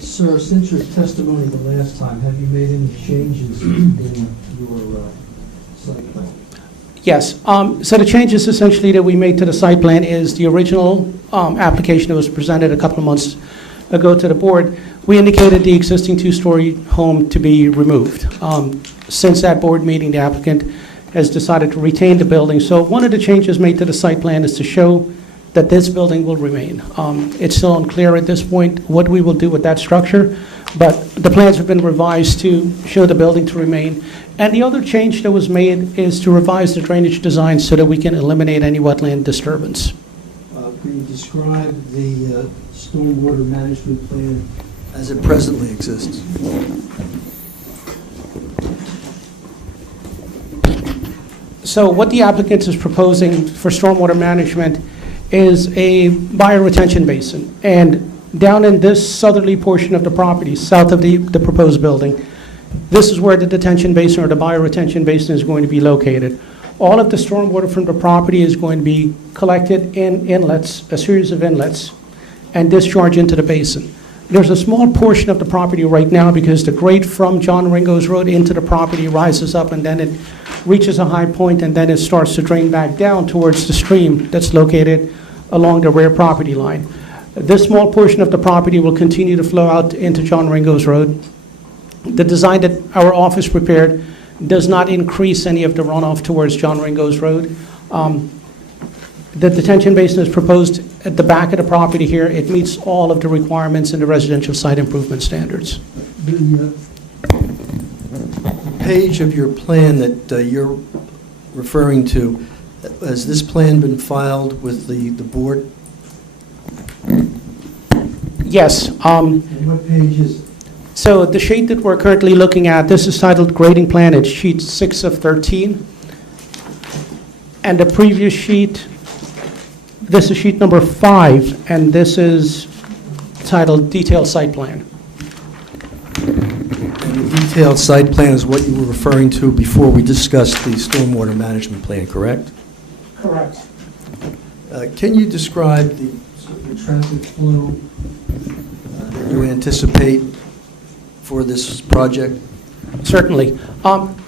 Sir, since your testimony the last time, have you made any changes in your site plan? Yes. So the changes essentially that we made to the site plan is the original application that was presented a couple of months ago to the board. We indicated the existing 2-story home to be removed. Since that board meeting, the applicant has decided to retain the building. So one of the changes made to the site plan is to show that this building will remain. It's still unclear at this point what we will do with that structure, but the plans have been revised to show the building to remain. And the other change that was made is to revise the drainage design so that we can eliminate any wetland disturbance. Could you describe the stormwater management plan as it presently exists? So what the applicant is proposing for stormwater management is a bioretention basin. And down in this southerly portion of the property, south of the proposed building, this is where the detention basin or the bioretention basin is going to be located. All of the stormwater from the property is going to be collected in inlets, a series of inlets, and discharged into the basin. There's a small portion of the property right now because the grade from John Ringo's Road into the property rises up and then it reaches a high point, and then it starts to drain back down towards the stream that's located along the rear property line. This small portion of the property will continue to flow out into John Ringos Road. The design that our office prepared does not increase any of the runoff towards John Ringos Road. The detention basin is proposed at the back of the property here. It meets all of the requirements in the residential site improvement standards. The, Page of your plan that you're referring to, has this plan been filed with the board? Yes. and what page is it? So the sheet that we're currently looking at, this is titled Grading Plan. It's sheet 6 of 13. And the previous sheet, this is sheet number 5, and this is titled Detailed Site Plan. And the detailed site plan is what you were referring to before we discussed the stormwater management plan, correct? Correct. Can you describe the traffic flow? that you anticipate for this project? Certainly.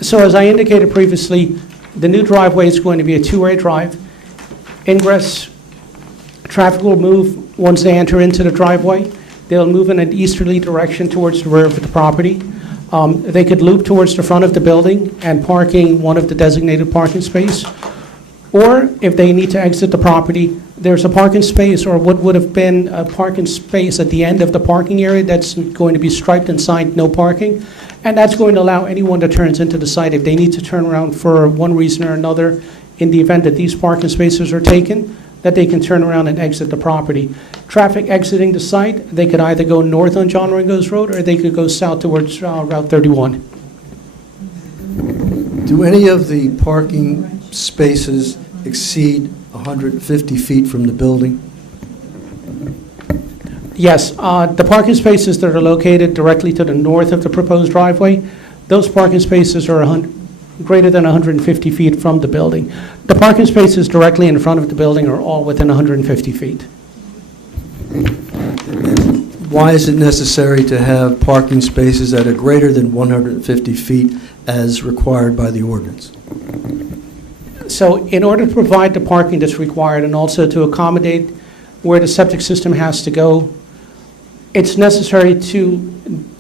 So as I indicated previously, the new driveway is going to be a two-way drive. Ingress traffic will move once they enter into the driveway. They'll move in an easterly direction towards the rear of the property. They could loop towards the front of the building and parking one of the designated parking space. Or if they need to exit the property, there's a parking space, or what would have been a parking space at the end of the parking area that's going to be striped and signed no parking. And that's going to allow anyone that turns into the site, if they need to turn around for one reason or another, in the event that these parking spaces are taken, that they can turn around and exit the property. Traffic exiting the site, they could either go north on John Ringos Road, or they could go south towards Route 31. Do any of the parking spaces exceed 150 feet from the building? Yes, the parking spaces that are located directly to the north of the proposed driveway, those parking spaces are greater than 150 feet from the building. The parking spaces directly in front of the building are all within 150 feet. Why is it necessary to have parking spaces that are greater than 150 feet as required by the ordinance? So in order to provide the parking that's required and also to accommodate where the septic system has to go, it's necessary to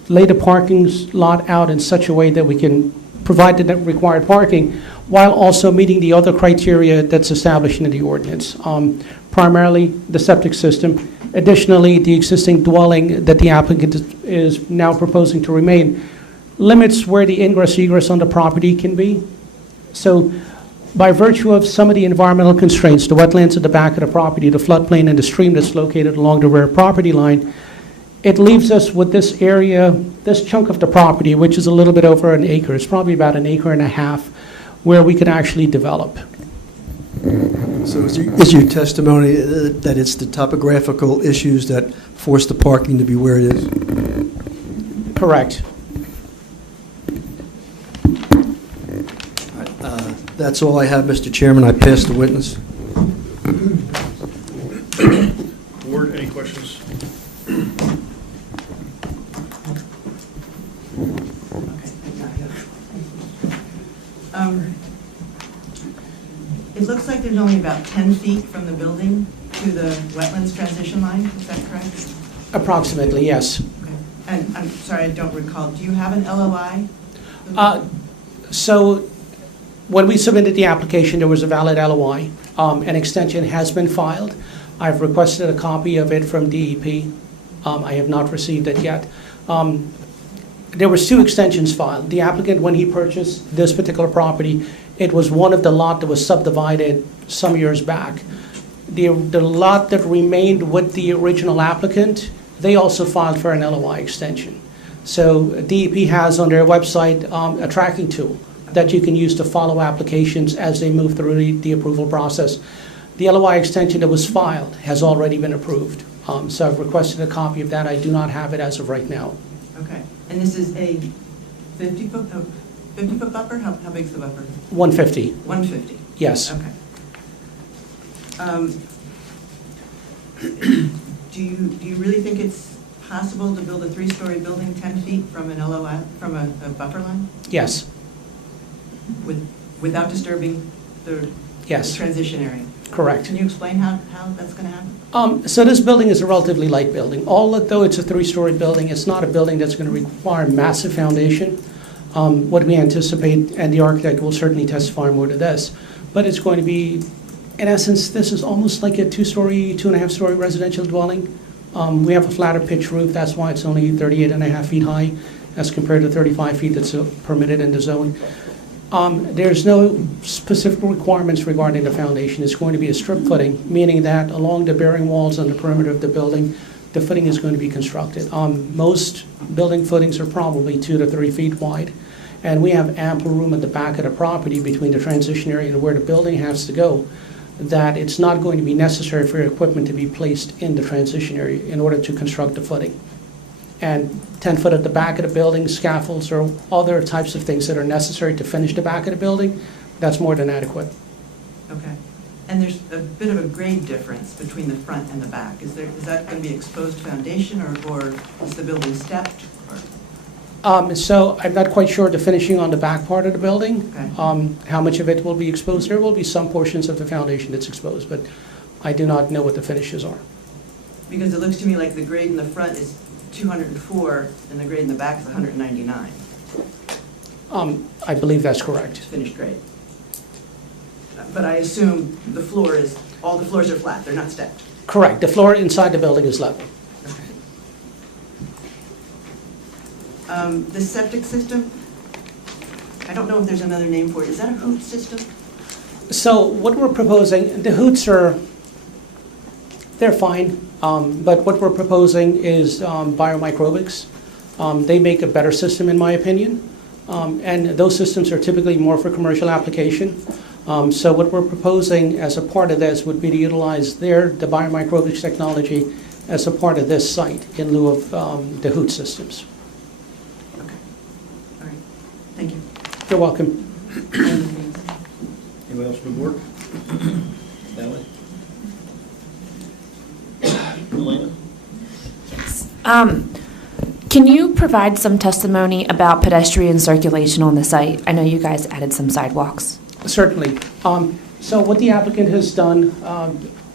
lay the parking lot out in such a way that we can provide the required parking while also meeting the other criteria that's established in the ordinance, primarily the septic system. Additionally, the existing dwelling that the applicant is now proposing to remain limits where the ingress-egress on the property can be. So by virtue of some of the environmental constraints, the wetlands at the back of the property, the floodplain, and the stream that's located along the rear property line, it leaves us with this area, this chunk of the property, which is a little bit over an acre. It's probably about an acre and a half, where we could actually develop. So is your testimony that it's the topographical issues that force the parking to be where it is? Correct. That's all I have, Mr. Chairman. I pass the witness. Board, any questions? It looks like there's only about 10 feet from the building to the wetlands transition line, is that correct? Approximately, yes. Okay. And I'm sorry, I don't recall, do you have an LOI? So when we submitted the application, there was a valid LOI. An extension has been filed. I've requested a copy of it from DEP. I have not received it yet. There was 2 extensions filed. The applicant, when he purchased this particular property, it was one of the lot that was subdivided some years back. The lot that remained with the original applicant, they also filed for an LOI extension. So DEP has on their website a tracking tool that you can use to follow applications as they move through the approval process. The LOI extension that was filed has already been approved. So I've requested a copy of that. I do not have it as of right now. Okay, and this is a 50-foot buffer? How big's the buffer? 150. 150? Yes. Okay. Do you really think it's possible to build a 3-story building 10 feet from an LOI, from a buffer line? Yes. With without disturbing the Yes. transition area. Correct. Can you explain how that's going to happen? So this building is a relatively light building. Although it's a three-story building, it's not a building that's going to require massive foundation. What we anticipate, and the architect will certainly testify more to this, but it's going to be, in essence, this is almost like a two-story, 2.5-story residential dwelling. We have a flatter pitch roof, that's why it's only 38.5 feet high as compared to 35 feet that's permitted in the zone. There's no specific requirements regarding the foundation. It's going to be a strip footing, meaning that along the bearing walls and the perimeter of the building, the footing is going to be constructed. Most building footings are probably 2 to 3 feet wide, and we have ample room at the back of the property between the transition area and where the building has to go, that it's not going to be necessary for equipment to be placed in the transition area in order to construct the footing. And 10 foot at the back of the building, scaffolds or other types of things that are necessary to finish the back of the building, that's more than adequate. Okay. And there's a bit of a grade difference between the front and the back. Is that going to be exposed foundation, or is the building stepped? So I'm not quite sure the finishing on the back part of the building, Okay. how much of it will be exposed. There will be some portions of the foundation that's exposed, but I do not know what the finishes are. Because it looks to me like the grade in the front is 204, and the grade in the back is 199. I believe that's correct. Finished grade. But I assume all the floors are flat, they're not stepped. Correct. The floor inside the building is level. The septic system, I don't know if there's another name for it. Is that a hoot system? So what we're proposing, the hoots they're fine, but what we're proposing is biomicrobics. They make a better system, in my opinion, and those systems are typically more for commercial application. So what we're proposing as a part of this would be to utilize the biomicrobics technology as a part of this site in lieu of the hoot systems. Thank you. You're welcome. Anyone else from the board? Ellen? Elena? Can you provide some testimony about pedestrian circulation on the site? I know you guys added some sidewalks. Certainly. So what the applicant has done,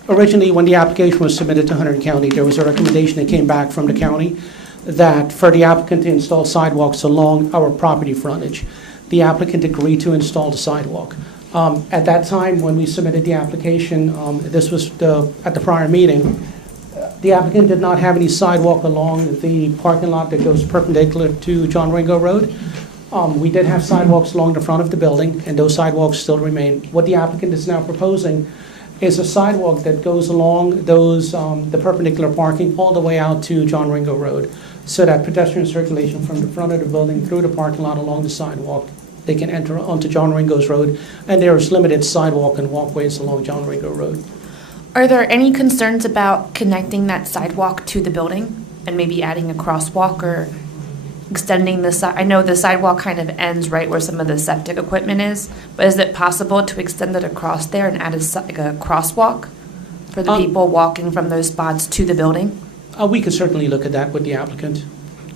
originally when the application was submitted to Hunter County, there was a recommendation that came back from the county that for the applicant to install sidewalks along our property frontage. The applicant agreed to install the sidewalk. At that time, when we submitted the application, this was at the prior meeting, the applicant did not have any sidewalk along the parking lot that goes perpendicular to John Ringo Road. We did have sidewalks along the front of the building, and those sidewalks still remain. What the applicant is now proposing is a sidewalk that goes along the perpendicular parking all the way out to John Ringo Road, so that pedestrian circulation from the front of the building through the parking lot along the sidewalk, they can enter onto John Ringo's Road, and there is limited sidewalk and walkways along John Ringo Road. Are there any concerns about connecting that sidewalk to the building and maybe adding a crosswalk or extending the I know the sidewalk kind of ends right where some of the septic equipment is, but is it possible to extend it across there and add a crosswalk for the people walking from those spots to the building? We could certainly look at that with the applicant.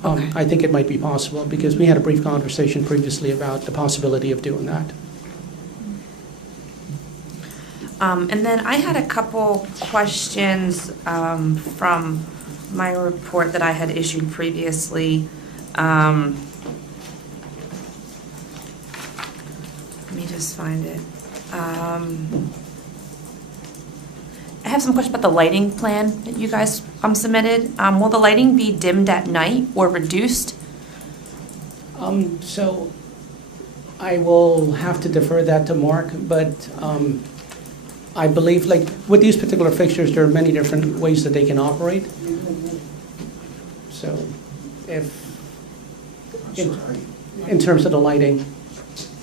I think it might be possible, because we had a brief conversation previously about the possibility of doing that. And then I had a couple questions from my report that I had issued previously. Let me just find it. I have some questions about the lighting plan that you guys submitted. Will the lighting be dimmed at night or reduced? So I will have to defer that to Mark, but I believe, like, with these particular fixtures, there are many different ways that they can operate. So in terms of the lighting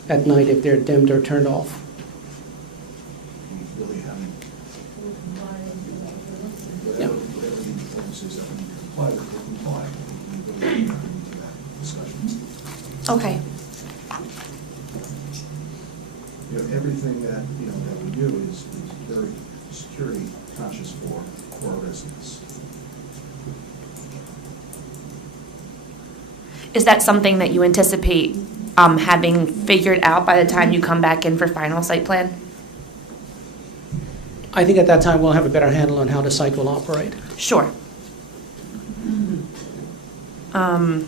at night, if they're dimmed or turned off. Yeah. Okay. Everything that we do is very security conscious for our residents. Is that something that you anticipate having figured out by the time you come back in for final site plan? I think at that time, we'll have a better handle on how the site will operate. Sure. And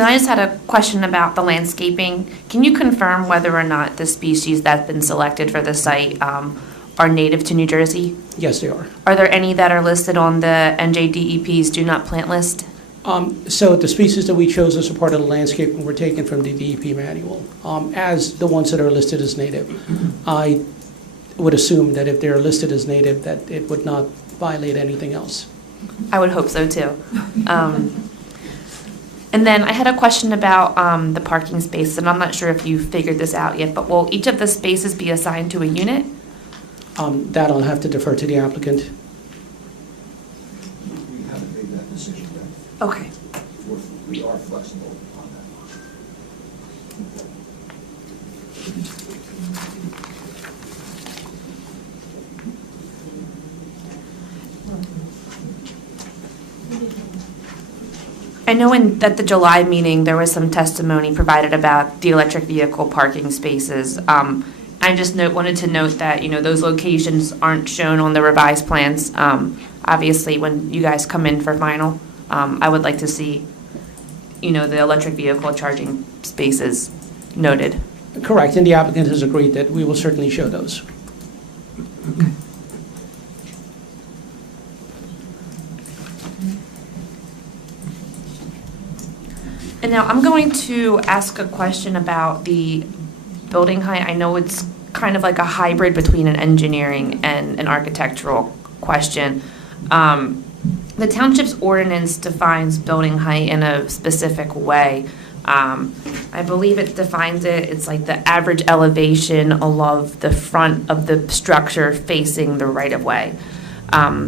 then I just had a question about the landscaping. Can you confirm whether or not the species that's been selected for the site are native to New Jersey? Yes, they are. Are there any that are listed on the NJDEP's do not plant list? So the species that we chose as a part of the landscaping were taken from the DEP manual, as the ones that are listed as native. I would assume that if they're listed as native, that it would not violate anything else. I would hope so too. And then I had a question about the parking space, and I'm not sure if you figured this out yet, but will each of the spaces be assigned to a unit? That I'll have to defer to the applicant. We haven't made that decision yet. Okay. We are flexible on that. I know at the July meeting, there was some testimony provided about the electric vehicle parking spaces. I just wanted to note that, those locations aren't shown on the revised plans. Obviously, when you guys come in for final, I would like to see, the electric vehicle charging spaces noted. Correct, and the applicant has agreed that we will certainly show those. And now I'm going to ask a question about the building height. I know it's kind of like a hybrid between an engineering and an architectural question. The township's ordinance defines building height in a specific way. I believe it defines it, it's like the average elevation along the front of the structure facing the right-of-way.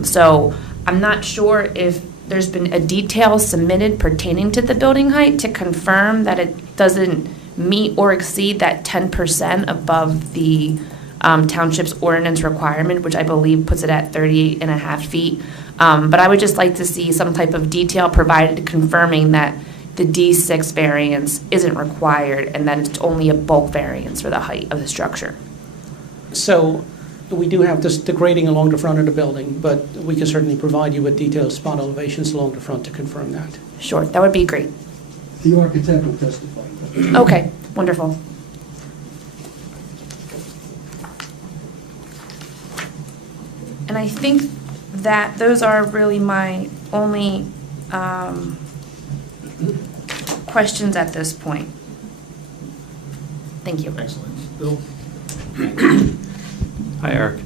So I'm not sure if there's been a detail submitted pertaining to the building height to confirm that it doesn't meet or exceed that 10% above the township's ordinance requirement, which I believe puts it at 38.5 feet. But I would just like to see some type of detail provided confirming that the D6 variance isn't required and that it's only a bulk variance for the height of the structure. So we do have the grading along the front of the building, but we can certainly provide you with detailed spot elevations along the front to confirm that. Sure, that would be great. The architect will testify. Okay, wonderful. And I think that those are really my only questions at this point. Thank you. Excellent. Bill? Hi, Eric.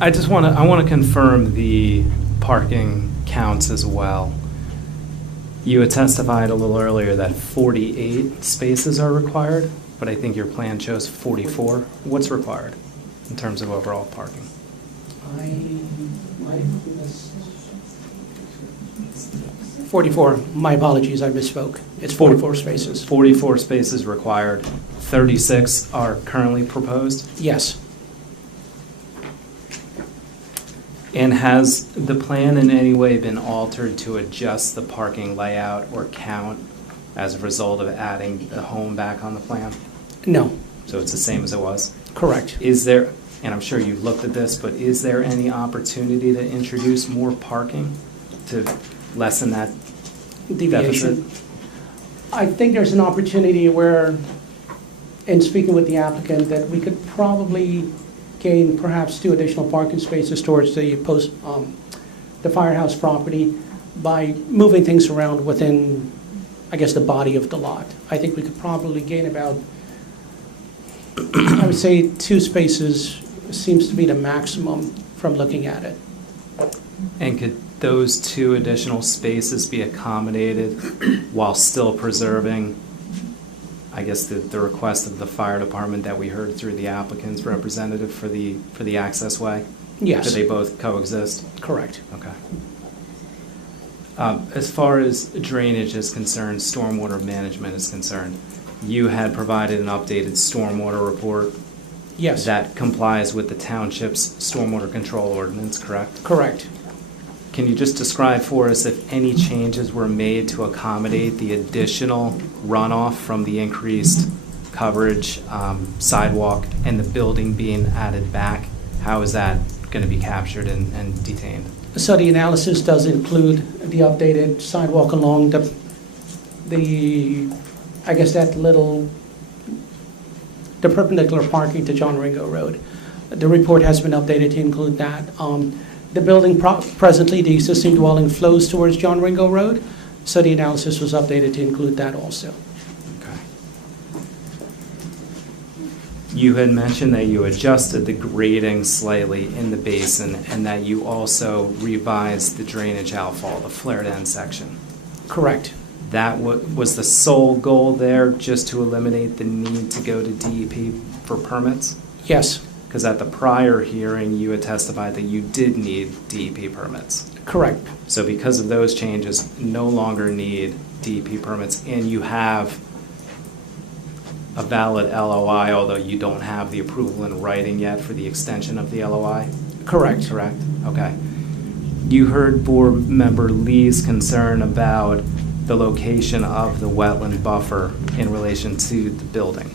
I want to confirm the parking counts as well. You had testified a little earlier that 48 spaces are required, but I think your plan shows 44. What's required in terms of overall parking? 44, my apologies, I misspoke. It's 44 spaces. 44 spaces required. 36 are currently proposed? Yes. And has the plan in any way been altered to adjust the parking layout or count as a result of adding the home back on the plan? No. So it's the same as it was? Correct. Is there, and I'm sure you've looked at this, but is there any opportunity to introduce more parking to lessen that Deviation. deficit? I think there's an opportunity where, in speaking with the applicant, that we could probably gain perhaps 2 additional parking spaces towards the the firehouse property by moving things around within, I guess, the body of the lot. I think we could probably gain about, I would say 2 spaces seems to be the maximum from looking at it. And could those 2 additional spaces be accommodated while still preserving, I guess, the request of the fire department that we heard through the applicant's representative for the access way? Yes. Do they both coexist? Correct. Okay. As far as drainage is concerned, stormwater management is concerned, you had provided an updated stormwater report. Yes. That complies with the township's stormwater control ordinance, correct? Correct. can you just describe for us if any changes were made to accommodate the additional runoff from the increased coverage, sidewalk, and the building being added back? How is that going to be captured and detained? So the analysis does include the updated sidewalk along the I guess that little, the perpendicular parking to John Ringo Road. The report has been updated to include that. The building presently, the existing dwelling flows towards John Ringo Road, so the analysis was updated to include that also. Okay. You had mentioned that you adjusted the grading slightly in the basin and that you also revised the drainage outfall, the flared end section. Correct. That was the sole goal there, just to eliminate the need to go to DEP for permits? Yes. Because at the prior hearing, you had testified that you did need DEP permits. Correct. So because of those changes, no longer need DEP permits, and you have a valid LOI, although you don't have the approval in writing yet for the extension of the LOI? Correct. Correct, okay. You heard board member Lee's concern about the location of the wetland buffer in relation to the building.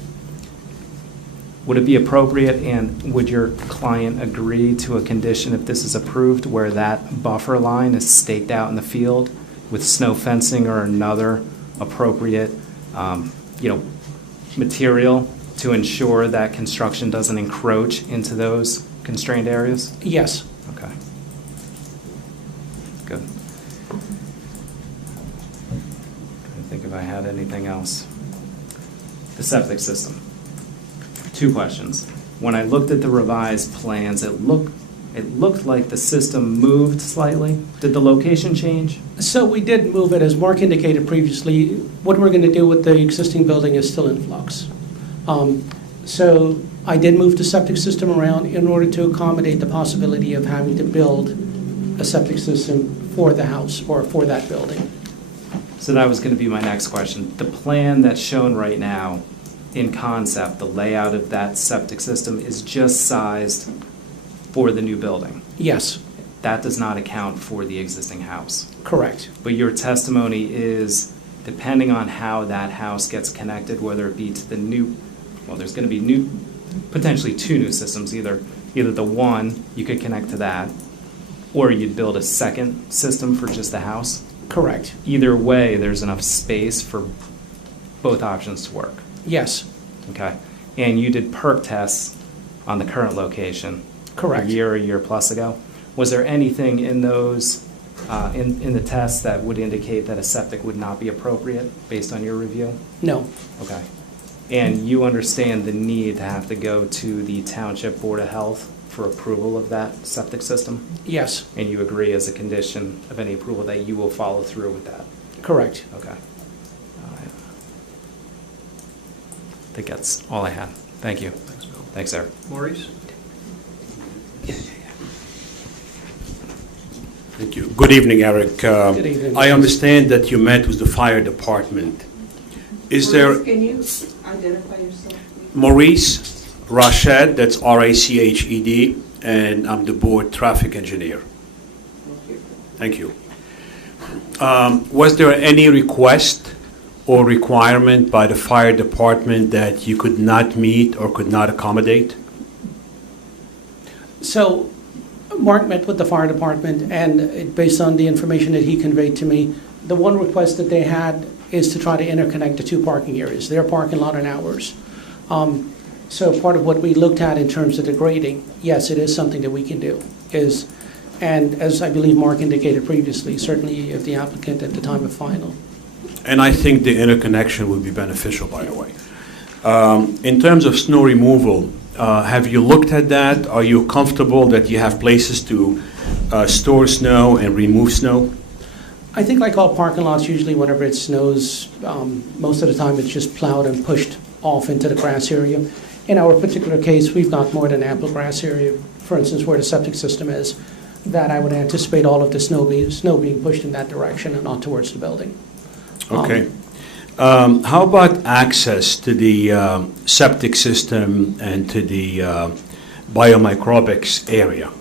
Would it be appropriate, and would your client agree to a condition if this is approved where that buffer line is staked out in the field with snow fencing or another appropriate material to ensure that construction doesn't encroach into those constrained areas? Yes. Okay. Good. I think if I had anything else. The septic system. 2 questions. When I looked at the revised plans, it looked like the system moved slightly. Did the location change? So we did move it, as Mark indicated previously. What we're going to do with the existing building is still in flux. So I did move the septic system around in order to accommodate the possibility of having to build a septic system for the house or for that building. So that was going to be my next question. The plan that's shown right now, in concept, the layout of that septic system is just sized for the new building? Yes. That does not account for the existing house? Correct. But your testimony is, depending on how that house gets connected, whether it be to the new, well, there's going to be potentially 2 new systems, either the one, you could connect to that, or you'd build a second system for just the house? Correct. Either way, there's enough space for both options to work? Yes. Okay. And you did perk tests on the current location? Correct. A year plus ago? Was there anything in those, in the tests that would indicate that a septic would not be appropriate based on your review? No. Okay. And you understand the need to have to go to the Township Board of Health for approval of that septic system? Yes. And you agree as a condition of any approval that you will follow through with that? Correct. Okay. I think that's all I had. Thank you. Thanks, Bill. Thanks, Eric. Maurice? Thank you. Good evening, Eric. Good evening. I understand that you met with the fire department. Is there Can you identify yourself? Maurice Rached, that's Rached, and I'm the board traffic engineer. Thank you. Was there any request or requirement by the fire department that you could not meet or could not accommodate? So Mark met with the fire department, and based on the information that he conveyed to me, the one request that they had is to try to interconnect the 2 parking areas, their parking lot and ours. So part of what we looked at in terms of the grading, yes, it is something that we can do. And as I believe Mark indicated previously, certainly if the applicant at the time of final. And I think the interconnection would be beneficial, by the way. In terms of snow removal, have you looked at that? Are you comfortable that you have places to store snow and remove snow? I think like all parking lots, usually whenever it snows, most of the time it's just plowed and pushed off into the grass area. In our particular case, we've got more than ample grass area, for instance, where the septic system is, that I would anticipate all of the snow being pushed in that direction and not towards the building. Okay. How about access to the septic system and to the biomicrobics area?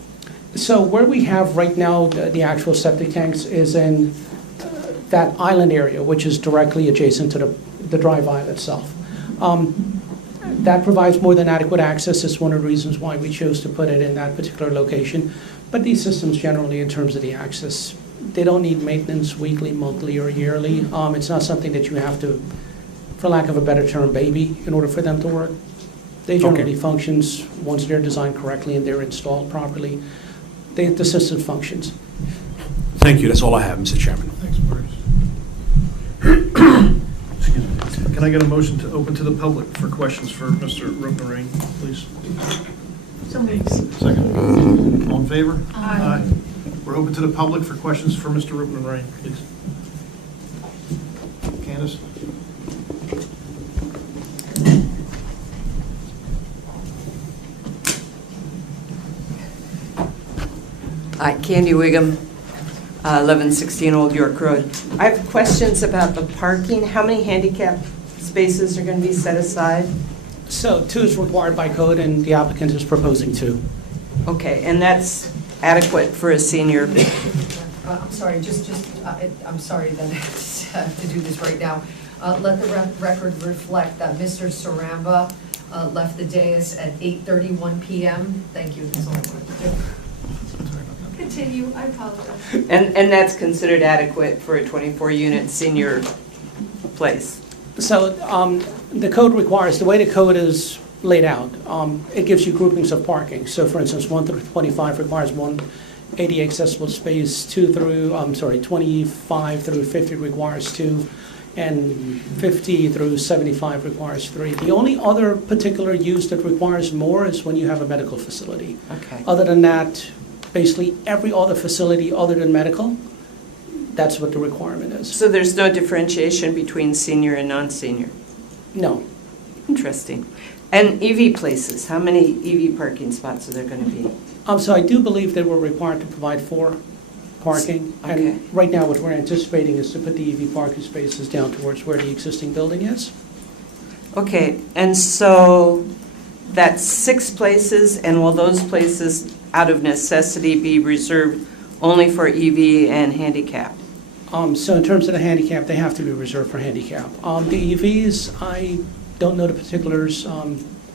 So where we have right now the actual septic tanks is in that island area, which is directly adjacent to the drive aisle itself. That provides more than adequate access. It's one of the reasons why we chose to put it in that particular location. But these systems generally, in terms of the access, they don't need maintenance weekly, monthly, or yearly. It's not something that you have to, for lack of a better term, baby in order for them to work. They generally functions once they're designed correctly and they're installed properly. The system functions. Thank you, that's all I have, Mr. Chairman. Thanks, Maurice. Excuse me. Can I get a motion to open to the public for questions for Mr. Roopnarine, please? So moved. Second. All in favor? Aye. We're open to the public for questions for Mr. Roopnarine, please. Candace? Hi, Candy Wiggum, 1116 Old York Road. I have questions about the parking. How many handicap spaces are going to be set aside? So 2 is required by code, and the applicant is proposing 2. Okay, and that's adequate for a senior? I'm sorry, I'm sorry that I have to do this right now. Let the record reflect that Mr. Saramba left the dais at 8:31 PM. Thank you, that's all I wanted to do. Continue, I apologize. And that's considered adequate for a 24-unit senior place? So the code requires, the way the code is laid out, it gives you groupings of parking. So for instance, 1 through 25 requires 1 ADA accessible space, 25 through 50 requires 2, and 50 through 75 requires 3. The only other particular use that requires more is when you have a medical facility. Okay. Other than that, basically every other facility other than medical, that's what the requirement is. So there's no differentiation between senior and non-senior? No. Interesting. And EV places, how many EV parking spots are there going to be? So I do believe that we're required to provide 4 parking. Okay. And right now, what we're anticipating is to put the EV parking spaces down towards where the existing building is. Okay, and so that's 6 places, and will those places, out of necessity, be reserved only for EV and handicap? So in terms of the handicap, they have to be reserved for handicap. The EVs, I don't know the particulars.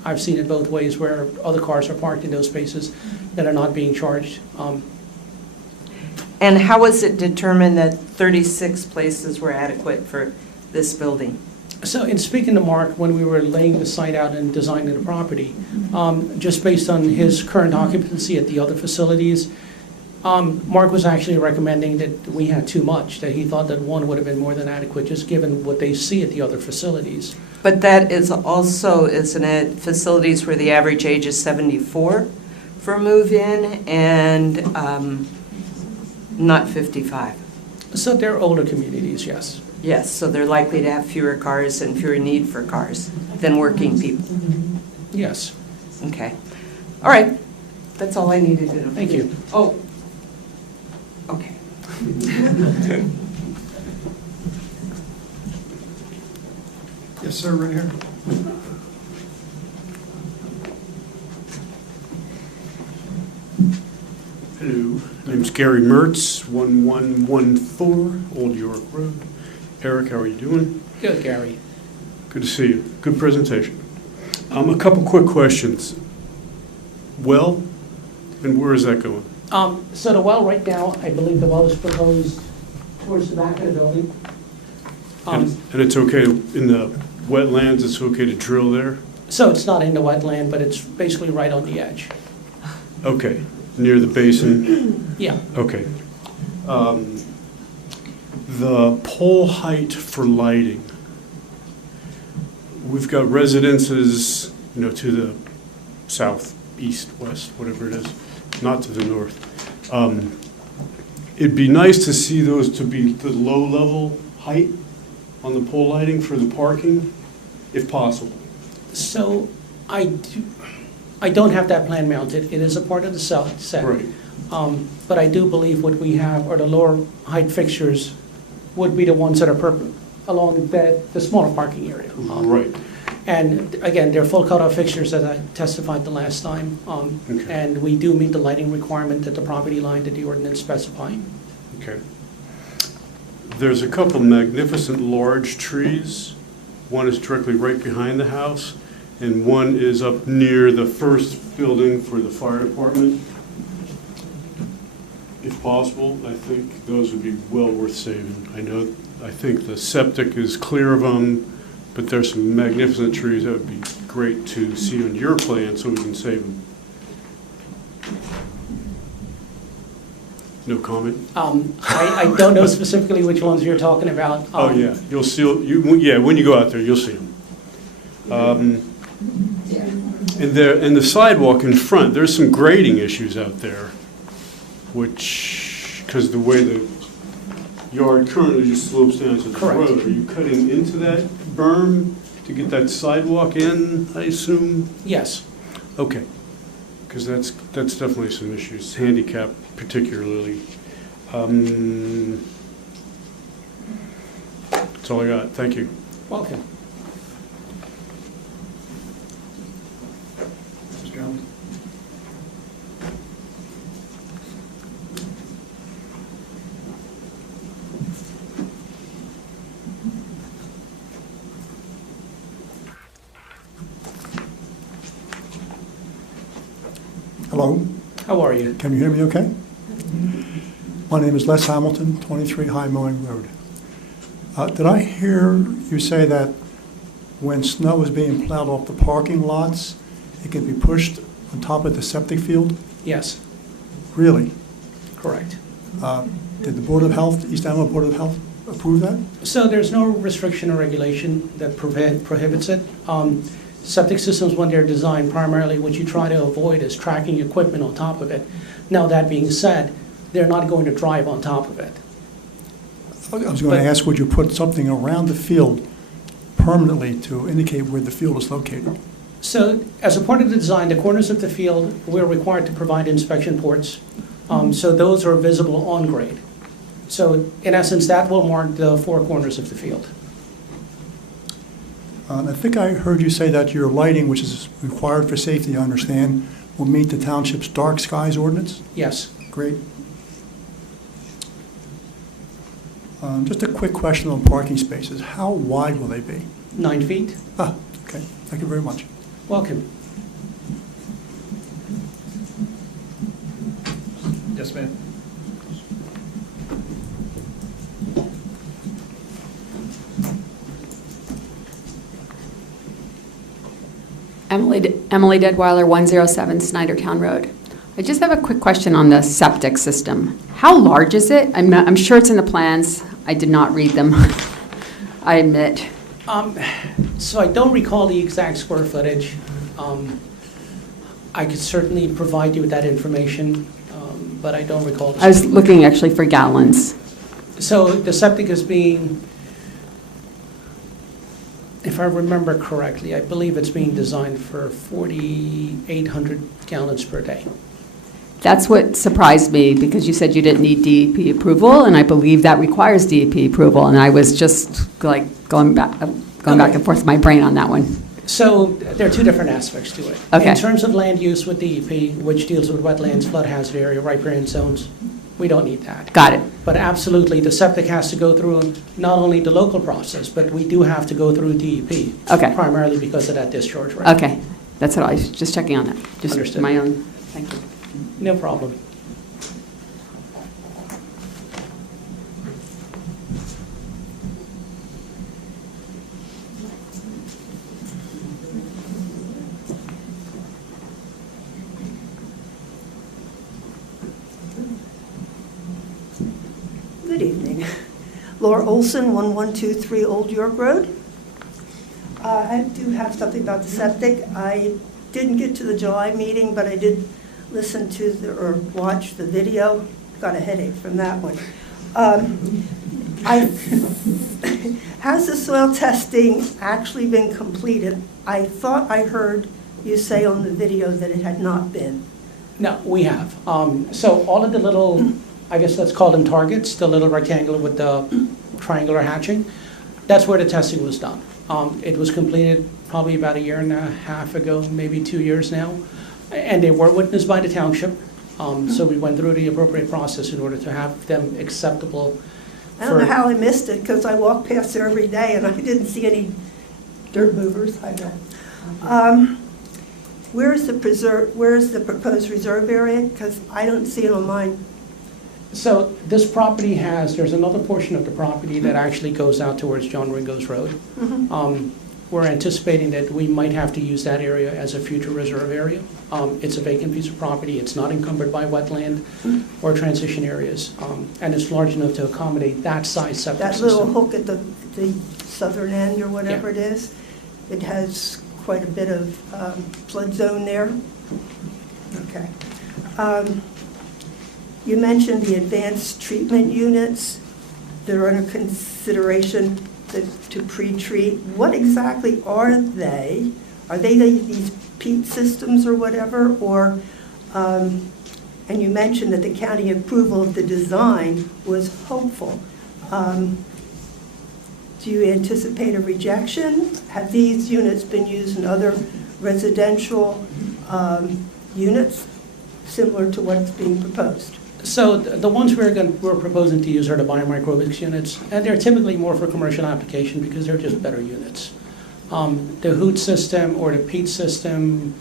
I've seen it both ways where other cars are parked in those spaces that are not being charged. And how was it determined that 36 places were adequate for this building? So in speaking to Mark, when we were laying the site out and designing the property, just based on his current occupancy at the other facilities, Mark was actually recommending that we had too much, that he thought that 1 would have been more than adequate, just given what they see at the other facilities. But that is also, isn't it, facilities where the average age is 74 for move-in and not 55? So they're older communities, yes. Yes, so they're likely to have fewer cars and fewer need for cars than working people. Yes. Okay. All right. That's all I needed to know. Thank you. Oh. Okay. Yes, sir, right here. Hello, my name's Gary Mertz, 1114 Old York Road. Eric, how are you doing? Good, Gary. Good to see you. Good presentation. A couple quick questions. Well, and where is that going? So the well right now, I believe the well is proposed towards the back of the building. And it's okay, in the wetlands, it's okay to drill there? So it's not in the wetland, but it's basically right on the edge. Okay, near the basin? Yeah. Okay. The pole height for lighting. We've got residences, to the south, east, west, whatever it is, not to the north. It'd be nice to see those to be the low-level height on the pole lighting for the parking, if possible. So I don't have that plan mounted. It is a part of the set. Right. But I do believe what we have are the lower height fixtures would be the ones that are along the smaller parking area. Right. And again, they're full cutoff fixtures as I testified the last time. Okay. And we do meet the lighting requirement at the property line that the ordinance specify. Okay. There's a couple magnificent large trees. One is directly right behind the house, and one is up near the first building for the fire department. If possible, I think those would be well worth saving. I think the septic is clear of them, but there's some magnificent trees that would be great to see on your plan so we can save them. No comment? I don't know specifically which ones you're talking about. Oh, yeah, you'll see, yeah, when you go out there, you'll see them. And the sidewalk in front, there's some grading issues out there, which, because the way the yard currently just slopes down to the Correct. road, are you cutting into that berm to get that sidewalk in, I assume? Yes. Okay, because that's definitely some issues, handicap particularly. That's all I got, thank you. Welcome. Mr. Jones? Hello, How are you? can you hear me okay? My name is Les Hamilton, 23 High Mowing Road. Did I hear you say that when snow is being plowed off the parking lots, it can be pushed on top of the septic field? Yes, Really? correct. Did the Board of Health, East Ammo Board of Health approve that? So there's no restriction or regulation that prohibits it. Septic systems, when they're designed, primarily what you try to avoid is tracking equipment on top of it. Now, that being said, they're not going to drive on top of it. I was going to ask, would you put something around the field permanently to indicate where the field is located? So as a part of the design, the corners of the field, we're required to provide inspection ports. So those are visible on grade. So in essence, that will mark the four corners of the field. And I think I heard you say that your lighting, which is required for safety, I understand, will meet the township's dark skies ordinance? Yes. Great. Just a quick question on parking spaces. How wide will they be? 9 feet. Ah, okay. Thank you very much. Welcome. Yes, ma'am. Emily Deadweiler, 107 Snydertown Road. I just have a quick question on the septic system. How large is it? I'm sure it's in the plans. I did not read them, I admit. So I don't recall the exact square footage. I could certainly provide you with that information, but I don't recall. I was looking actually for gallons. So the septic is being, if I remember correctly, I believe it's being designed for 4,800 gallons per day. That's what surprised me, because you said you didn't need DEP approval, and I believe that requires DEP approval, and I was just like going back and forth in my brain on that one. So there are two different aspects to it. Okay. In terms of land use with DEP, which deals with wetlands, flood hazard area, riparian zones, we don't need that. Got it. But absolutely, the septic has to go through not only the local process, but we do have to go through DEP. Okay. Primarily because of that discharge rate. Okay, that's what I was just checking on that. Just Understood. my own, thank you. No problem. Good evening. Laura Olson, 1123 Old York Road. I do have something about the septic. I didn't get to the July meeting, but I did listen to or watch the video. Got a headache from that one. Has the soil testing actually been completed? I thought I heard you say on the video that it had not been. No, we have. So all of the little, I guess let's call them targets, the little rectangular with the triangular hatching, that's where the testing was done. It was completed probably about a year and a half ago, maybe 2 years now, and they were witnessed by the township. So we went through the appropriate process in order to have them acceptable. I don't know how I missed it, because I walk past there every day and I didn't see any dirt movers. I know. Where is the proposed reserve area? Because I don't see it on mine. So this property there's another portion of the property that actually goes out towards John Ringo's Road. Mhm. We're anticipating that we might have to use that area as a future reserve area. It's a vacant piece of property. It's not encumbered by wetland or transition areas. And it's large enough to accommodate that size septic That system. little hook at the southern end or whatever it is, it has quite a bit of flood zone there. Okay. You mentioned the advanced treatment units that are under consideration to pre-treat. What exactly are they? Are they these peat systems or whatever? Or, and you mentioned that the county approval of the design was hopeful. Do you anticipate a rejection? Have these units been used in other residential units similar to what's being proposed? So the ones we're proposing to use are the biomicrobics units, and they're typically more for commercial application because they're just better units. The HOOT system or the peat system,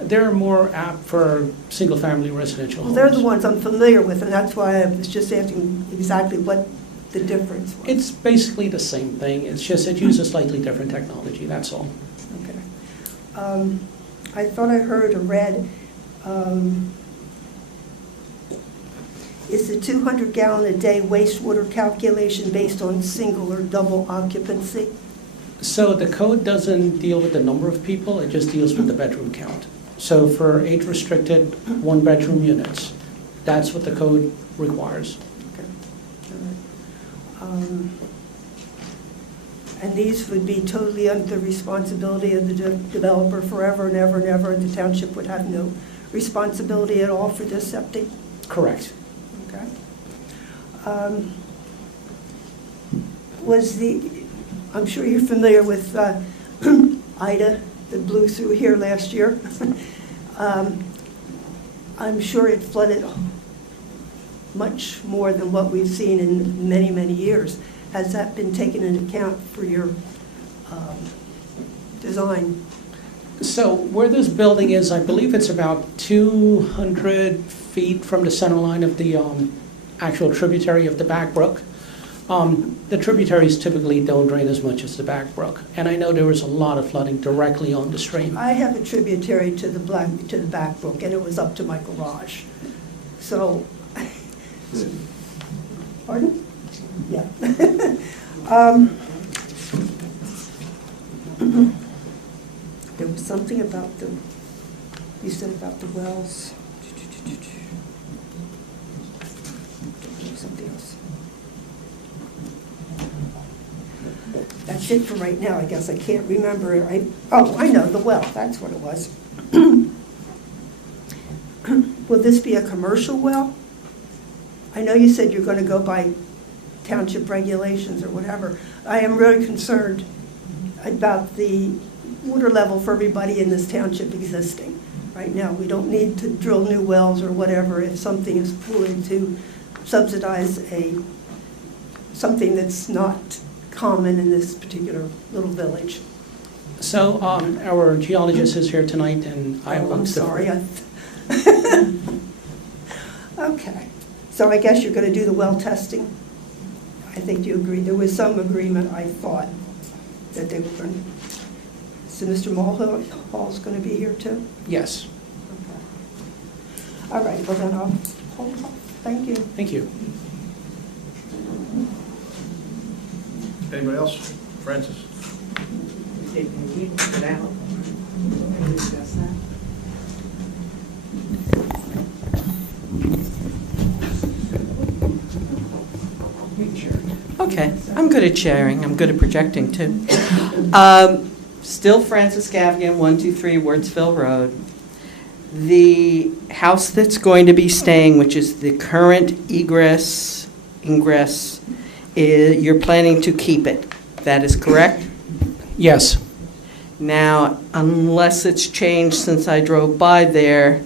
they're more apt for single-family residential Well, homes. they're the ones I'm familiar with, and that's why I was just asking exactly what the difference was. It's basically the same thing. It's just it uses slightly different technology, that's all. Okay. I thought I heard or read, is the 200-gallon-a-day wastewater calculation based on single or double occupancy? So the code doesn't deal with the number of people, it just deals with the bedroom count. So for age-restricted one-bedroom units, that's what the code requires. And these would be totally under the responsibility of the developer forever and ever and ever, and the township would have no responsibility at all for this septic? Correct. Okay. I'm sure you're familiar with Ida that blew through here last year. I'm sure it flooded much more than what we've seen in many, many years. Has that been taken into account for your design? So where this building is, I believe it's about 200 feet from the center line of the actual tributary of the Back Brook. The tributaries typically don't drain as much as the Back Brook, and I know there was a lot of flooding directly on the stream. I have a tributary to the Back Brook, and it was up to my garage. So, pardon? Yeah. There was something about you said about the wells. Something else. That's it for right now, I guess. I can't remember. I know, the well, that's what it was. Will this be a commercial well? I know you said you're going to go by township regulations or whatever. I am really concerned about the water level for everybody in this township existing right now. We don't need to drill new wells or whatever if something is pulling to subsidize something that's not common in this particular little village. So our geologist is here tonight, and I'm sorry. Okay. So I guess you're going to do the well testing? I think you agree. There was some agreement, I thought, that they were going to. So Mr. Mulhall's going to be here too? Yes. Okay. All right, well then I'll hold off. Thank you. Thank you. Anybody else? Francis? Okay, I'm good at sharing, I'm good at projecting too. Still Francis Gavigan, 123 Wurtsville Road. The house that's going to be staying, which is the current ingress, you're planning to keep it, that is correct? Yes. Now, unless it's changed since I drove by there,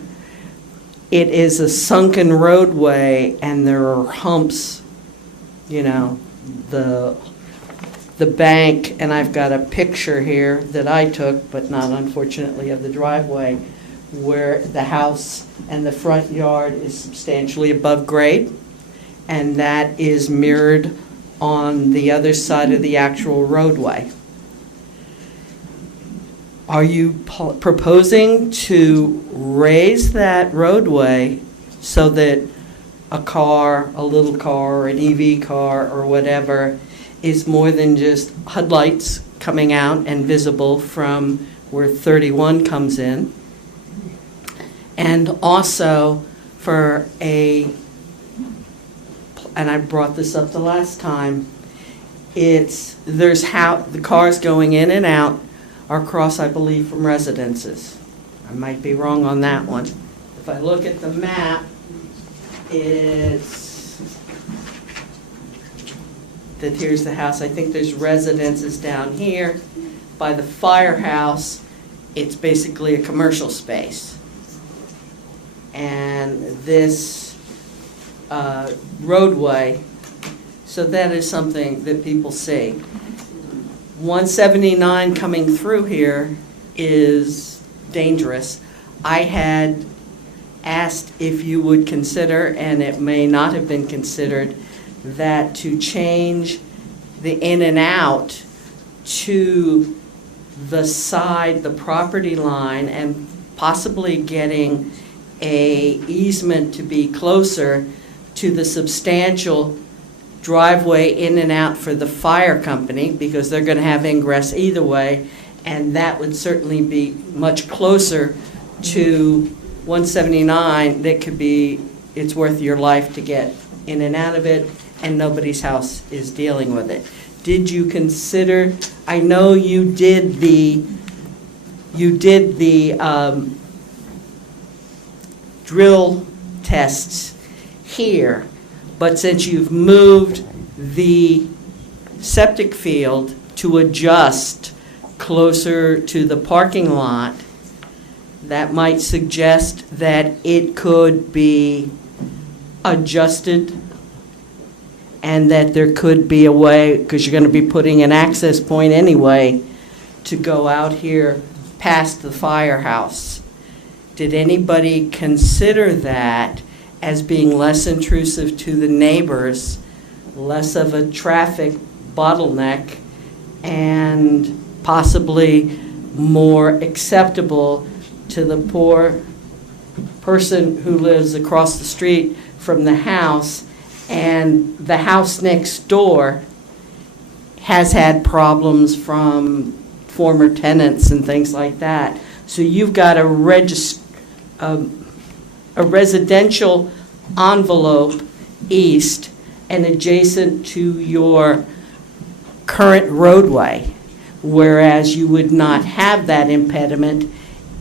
it is a sunken roadway and there are humps, you know, the bank, and I've got a picture here that I took, but not unfortunately of the driveway, where the house and the front yard is substantially above grade, and that is mirrored on the other side of the actual roadway. Are you proposing to raise that roadway so that a car, a little car, or an EV car, or whatever, is more than just HUD lights coming out and visible from where 31 comes in? And also for and I brought this up the last time, there's how the cars going in and out are across, I believe, from residences. I might be wrong on that one. If I look at the map, it's that here's the house. I think there's residences down here. By the firehouse, it's basically a commercial space. And this roadway, so that is something that people see. 179 coming through here is dangerous. I had asked if you would consider, and it may not have been considered, that to change the in and out to the side, the property line, and possibly getting a easement to be closer to the substantial driveway in and out for the fire company, because they're going to have ingress either way, and that would certainly be much closer to 179. That could be, it's worth your life to get in and out of it, and nobody's house is dealing with it. Did you consider, I know you did the drill tests here, but since you've moved the septic field to adjust closer to the parking lot, that might suggest that it could be adjusted, and that there could be a way, because you're going to be putting an access point anyway, to go out here past the firehouse. Did anybody consider that as being less intrusive to the neighbors, less of a traffic bottleneck, and possibly more acceptable to the poor person who lives across the street from the house, and the house next door has had problems from former tenants and things like that? So you've got a residential envelope east and adjacent to your current roadway, whereas you would not have that impediment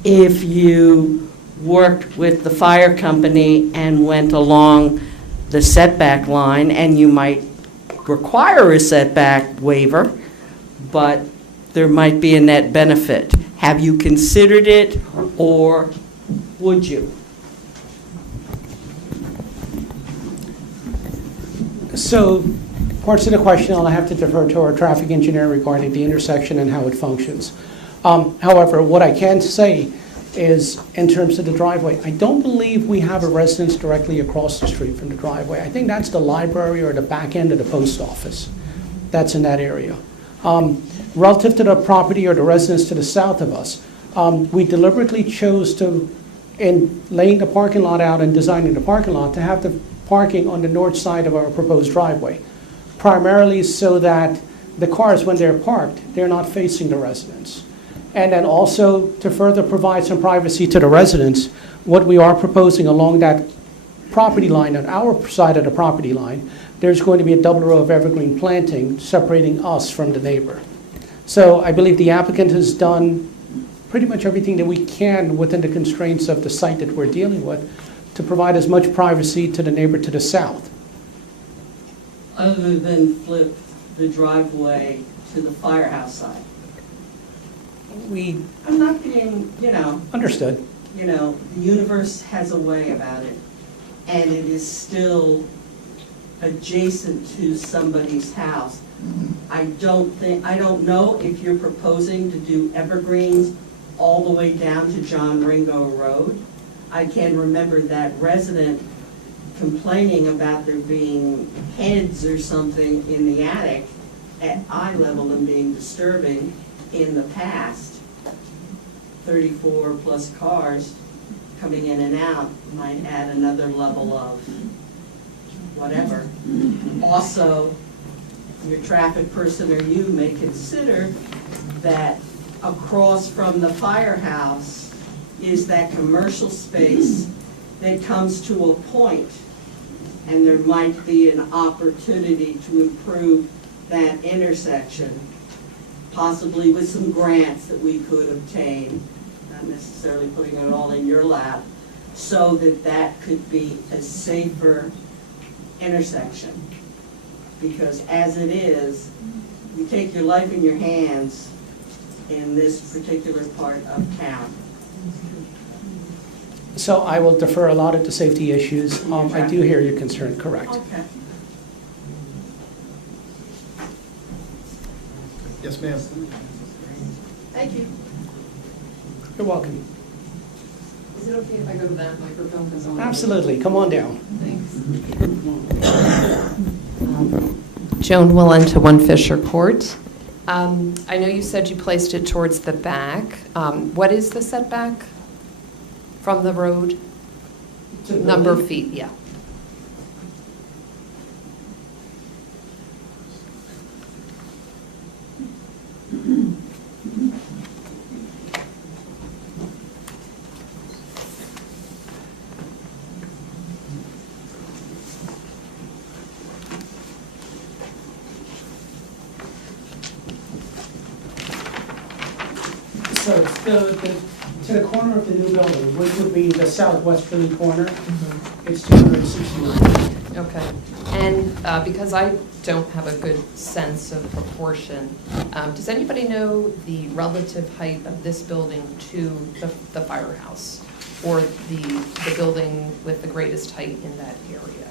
if you worked with the fire company and went along the setback line, and you might require a setback waiver, but there might be a net benefit. Have you considered it, or would you? So, parts of the question I'll have to defer to our traffic engineer regarding the intersection and how it functions. However, what I can say is, in terms of the driveway, I don't believe we have a residence directly across the street from the driveway. I think that's the library or the back end of the post office. That's in that area. Relative to the property or the residence to the south of us, we deliberately chose to, in laying the parking lot out and designing the parking lot, to have the parking on the north side of our proposed driveway, primarily so that the cars, when they're parked, they're not facing the residence. And then also to further provide some privacy to the residents, what we are proposing along that property line, on our side of the property line, there's going to be a double row of evergreen planting separating us from the neighbor. So I believe the applicant has done pretty much everything that we can within the constraints of the site that we're dealing with to provide as much privacy to the neighbor to the south. Other than flip the driveway to the firehouse side? we I'm not being, understood. the universe has a way about it, and it is still adjacent to somebody's house. I don't know if you're proposing to do evergreens all the way down to John Ringo Road. I can remember that resident complaining about there being heads or something in the attic at eye level and being disturbing in the past. 34 plus cars coming in and out might add another level of whatever. Also, your traffic person or you may consider that across from the firehouse is that commercial space that comes to a point, and there might be an opportunity to improve that intersection, possibly with some grants that we could obtain, not necessarily putting it all in your lap, so that that could be a safer intersection. Because as it is, you take your life in your hands in this particular part of town. So I will defer a lot of the safety issues. I do hear your concern, correct. Okay. Yes, ma'am. Thank you. You're welcome. Is it okay if I go to that microphone? Because I want to- Absolutely, come on down. Thanks. Joan Willen to One Fisher Court. I know you said you placed it towards the back. What is the setback from the road? Number of feet, yeah. So to the corner of the new building, which would be the southwesterly corner, it's 269. Okay. And because I don't have a good sense of proportion, does anybody know the relative height of this building to the firehouse? Or the building with the greatest height in that area?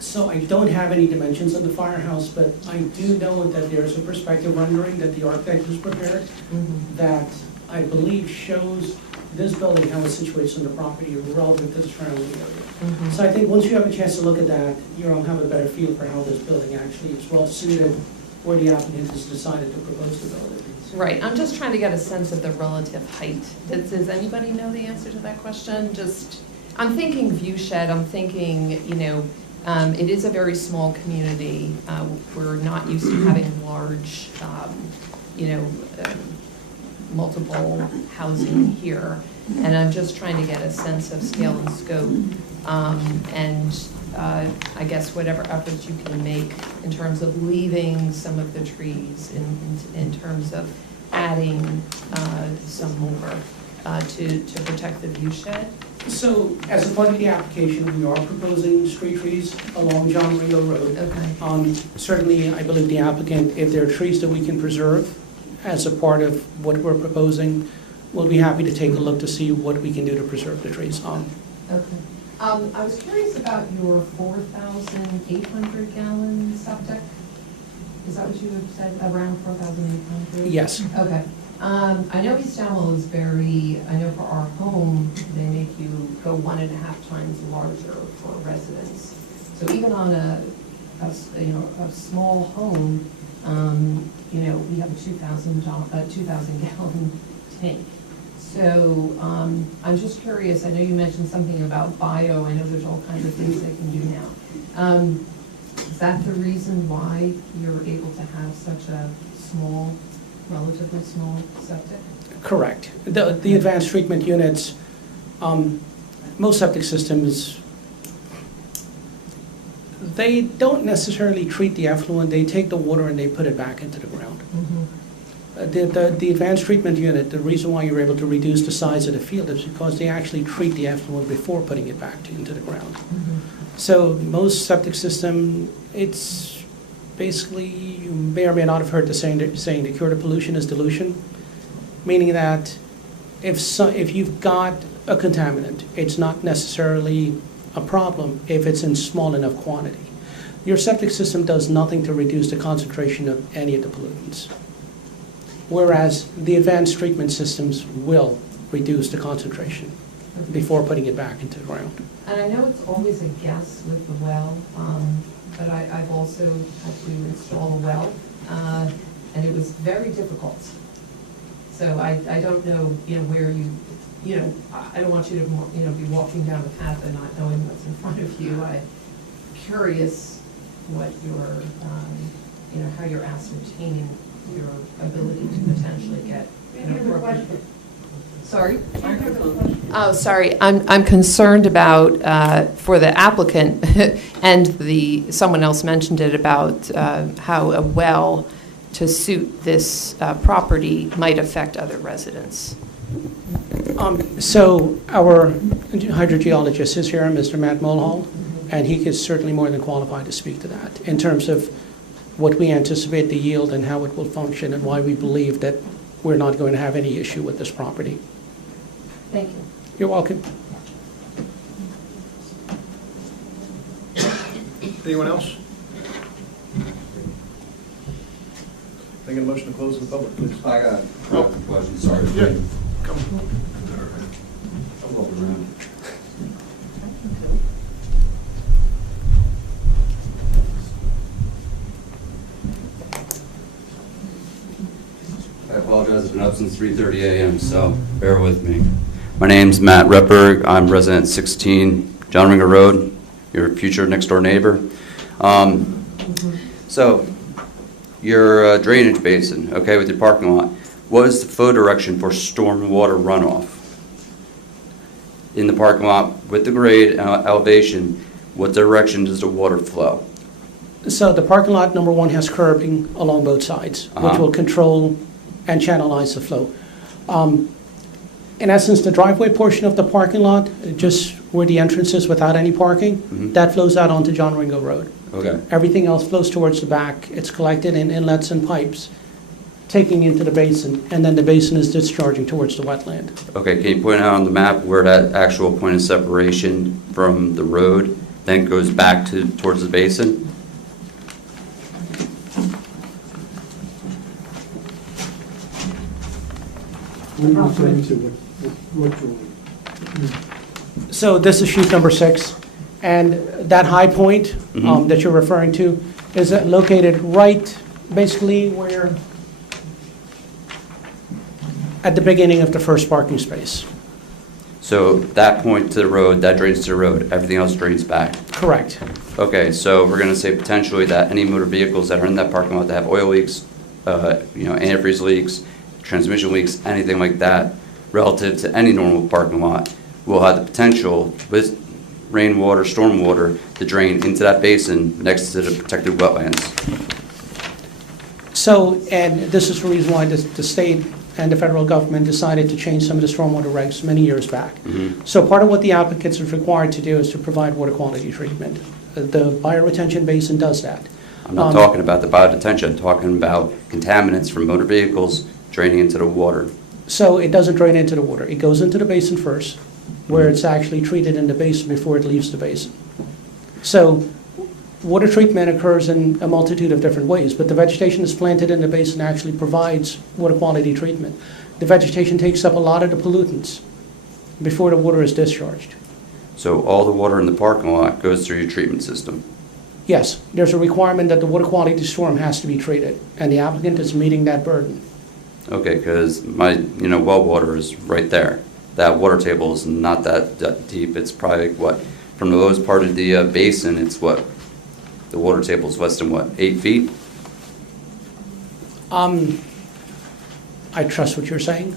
So I don't have any dimensions on the firehouse, but I do know that there's a perspective rendering that the architect has prepared that I believe shows this building, how it's situated on the property relative to the surrounding area. So I think once you have a chance to look at that, you'll have a better feel for how this building actually is well suited where the applicant has decided to propose the building. Right, I'm just trying to get a sense of the relative height. Does anybody know the answer to that question? I'm thinking view shed, I'm thinking, it is a very small community. We're not used to having large, multiple housing here. And I'm just trying to get a sense of scale and scope. I guess whatever efforts you can make in terms of leaving some of the trees, in terms of adding some more to protect the view shed. So as a part of the application, we are proposing street trees along John Ringo Road. Okay. Certainly, I believe the applicant, if there are trees that we can preserve as a part of what we're proposing, we'll be happy to take a look to see what we can do to preserve the trees. Okay. I was curious about your 4,800 gallon septic. Is that what you have said, around 4,800? Yes. Okay. I know East Amwell is I know for our home, they make you go 1.5 times larger for residents. So even on a small home, we have a 2,000 gallon tank. So I'm just curious, I know you mentioned something about bio, I know there's all kinds of things they can do now. Is that the reason why you're able to have such a relatively small septic? Correct. The advanced treatment units, most septic systems, they don't necessarily treat the effluent, they take the water and they put it back into the ground. The advanced treatment unit, the reason why you're able to reduce the size of the field is because they actually treat the effluent before putting it back into the ground. So most septic system, it's basically, you may or may not have heard the saying the cure to pollution is dilution. meaning that if you've got a contaminant, it's not necessarily a problem if it's in small enough quantity. Your septic system does nothing to reduce the concentration of any of the pollutants, whereas the advanced treatment systems will reduce the concentration before putting it back into the ground. And I know it's always a guess with the well, but I've also had to install a well, and it was very difficult. So I don't know, where I don't want you to, be walking down the path and not knowing what's in front of you. I'm curious what your, how you're ascertaining your ability to potentially get, Sorry? Oh, sorry. I'm concerned about, for the applicant, and someone else mentioned it, about how a well to suit this property might affect other residents. So our hydrogeologist is here, Mr. Matt Mulhall, and he is certainly more than qualified to speak to that in terms of what we anticipate the yield and how it will function and why we believe that we're not going to have any issue with this property. Thank you. You're welcome. Anyone else? Can I get a motion to close the public, please? I got a question, sorry. Yeah, come. I'm looking around. I apologize, I've been up since 3:30 a.m., so bear with me. My name's Matt Repberg. I'm resident 16 John Ringer Road, your future next-door neighbor. So, your drainage basin, okay, with your parking lot, what is the flow direction for stormwater runoff? In the parking lot, with the grade elevation, what direction does the water flow? So the parking lot, number one, has curbing along both sides, which will control and channelize the flow. In essence, the driveway portion of the parking lot, just where the entrance is without any parking, that flows out onto John Ringo Road. Okay. Everything else flows towards the back. It's collected in inlets and pipes, taking into the basin, and then the basin is discharging towards the wetland. Okay, can you point out on the map where that actual point of separation from the road then goes back towards the basin? What are you referring to? What drawing? So this is sheet number 6, and that high point that you're referring to is located right, basically where, at the beginning of the first parking space. So that point to the road, that drains to the road, everything else drains back? Correct. Okay, so we're gonna say potentially that any motor vehicles that are in that parking lot that have oil leaks, antifreeze leaks, transmission leaks, anything like that, relative to any normal parking lot, will have the potential with rainwater, stormwater, to drain into that basin next to the protected wetlands. So, and this is the reason why the state and the federal government decided to change some of the stormwater regs many years back. So part of what the applicants are required to do is to provide water quality treatment. The bioretention basin does that. I'm not talking about the biodetention, I'm talking about contaminants from motor vehicles draining into the water. So it doesn't drain into the water. It goes into the basin first, where it's actually treated in the basin before it leaves the basin. So water treatment occurs in a multitude of different ways, but the vegetation that's planted in the basin actually provides water quality treatment. The vegetation takes up a lot of the pollutants before the water is discharged. So all the water in the parking lot goes through your treatment system? Yes, there's a requirement that the water quality storm has to be treated, and the applicant is meeting that burden. Okay, because my, well water is right there. That water table is not that deep. It's probably, what, from the lowest part of the basin, it's what? The water table is less than, what, 8 feet? I trust what you're saying,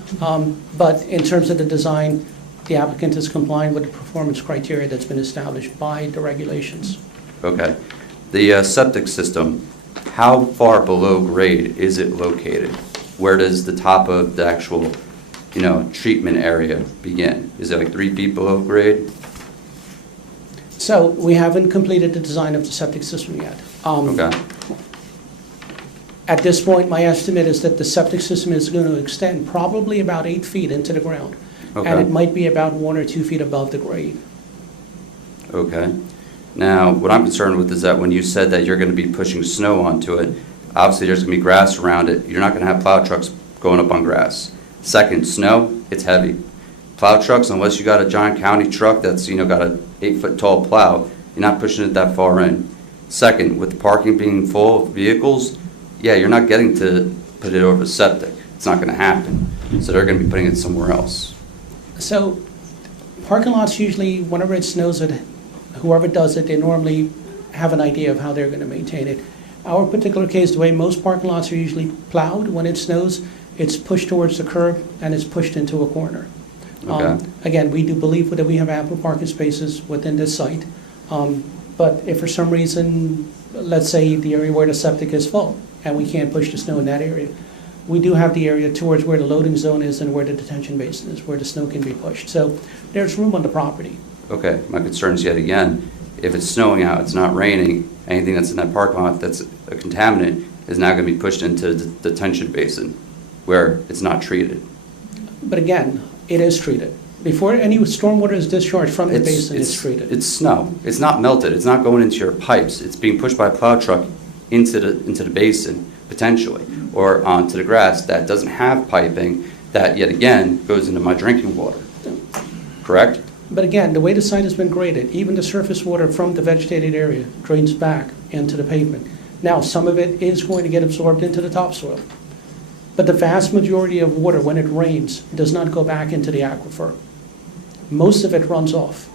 but in terms of the design, the applicant is complying with the performance criteria that's been established by the regulations. Okay. The septic system, how far below grade is it located? Where does the top of the actual, treatment area begin? Is it like 3 feet below grade? So we haven't completed the design of the septic system yet. Okay. At this point, my estimate is that the septic system is going to extend probably about 8 feet into the ground. And Okay. it might be about 1 or 2 feet above the grade. Okay. Now, what I'm concerned with is that when you said that you're going to be pushing snow onto it, obviously there's going to be grass around it. You're not going to have plow trucks going up on grass. Second, snow, it's heavy. Plow trucks, unless you got a giant county truck that's, got a 8-foot tall plow, you're not pushing it that far in. Second, with the parking being full of vehicles, yeah, you're not getting to put it over the septic. It's not going to happen. So they're going to be putting it somewhere else. So parking lots usually, whenever it snows, whoever does it, they normally have an idea of how they're going to maintain it. Our particular case, the way most parking lots are usually plowed when it snows, it's pushed towards the curb and it's pushed into a corner. Okay. Again, we do believe that we have ample parking spaces within this site. But if for some reason, let's say the area where the septic is full and we can't push the snow in that area, we do have the area towards where the loading zone is and where the detention basin is, where the snow can be pushed. So there's room on the property. Okay, my concern is yet again, if it's snowing out, it's not raining, anything that's in that parking lot that's a contaminant is now going to be pushed into the detention basin where it's not treated. But again, it is treated. Before any stormwater is discharged from the basin, it's treated. It's snow. It's not melted. It's not going into your pipes. It's being pushed by a plow truck into the basin, potentially, or onto the grass that doesn't have piping that, yet again, goes into my drinking water. Correct? But again, the way the site has been graded, even the surface water from the vegetated area drains back into the pavement. Now, some of it is going to get absorbed into the topsoil. But the vast majority of water, when it rains, does not go back into the aquifer. Most of it runs off.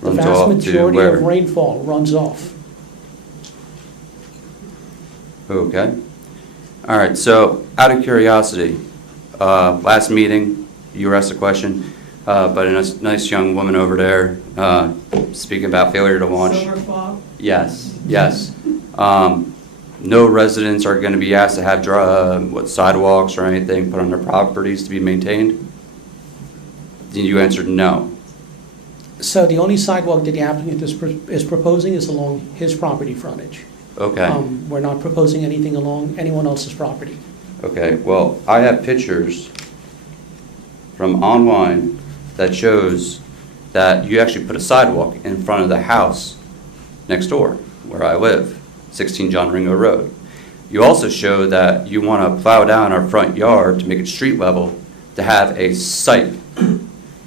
The Runs vast off to majority where? of rainfall runs off. Okay. All right, so out of curiosity, last meeting, you were asked a question, but a nice young woman over there speaking about failure to launch. Silver fog? Yes, yes. No residents are going to be asked to have sidewalks or anything put on their properties to be maintained? You answered no. So the only sidewalk that the applicant is proposing is along his property frontage. Okay. We're not proposing anything along anyone else's property. Okay, well, I have pictures from online that shows that you actually put a sidewalk in front of the house next door where I live, 16 John Ringo Road. You also show that you want to plow down our front yard to make it street level to have a site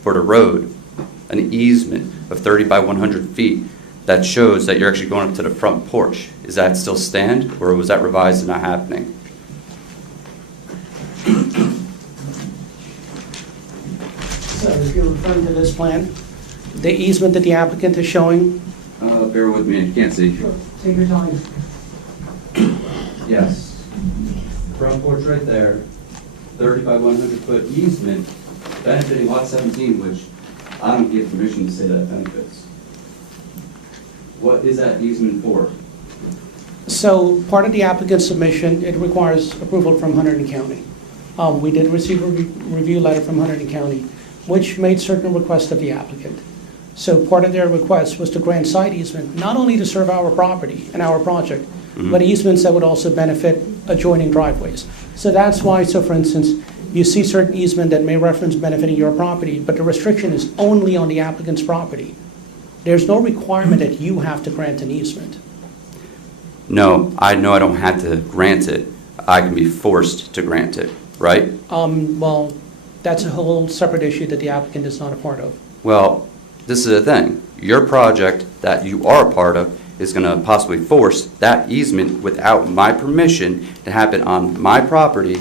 for the road, an easement of 30 by 100 feet that shows that you're actually going up to the front porch. Is that still stand, or was that revised and not happening? So if you're referring to this plan, the easement that the applicant is showing. Bear with me, I can't see. Take your time. Yes. Front porch right there, 30 by 100 foot easement benefiting lot 17, which I don't give permission to say that benefits. What is that easement for? So part of the applicant's submission, it requires approval from Hunterdon County. We did receive a review letter from Hunterdon County, which made certain requests of the applicant. So part of their request was to grant site easement, not only to serve our property and our project, but easements that would also benefit adjoining driveways. So that's why, so for instance, you see certain easement that may reference benefiting your property, but the restriction is only on the applicant's property. There's no requirement that you have to grant an easement. No, I know I don't have to grant it. I can be forced to grant it, right? Well, that's a whole separate issue that the applicant is not a part of. Well, this is the thing. Your project that you are a part of is going to possibly force that easement without my permission to happen on my property.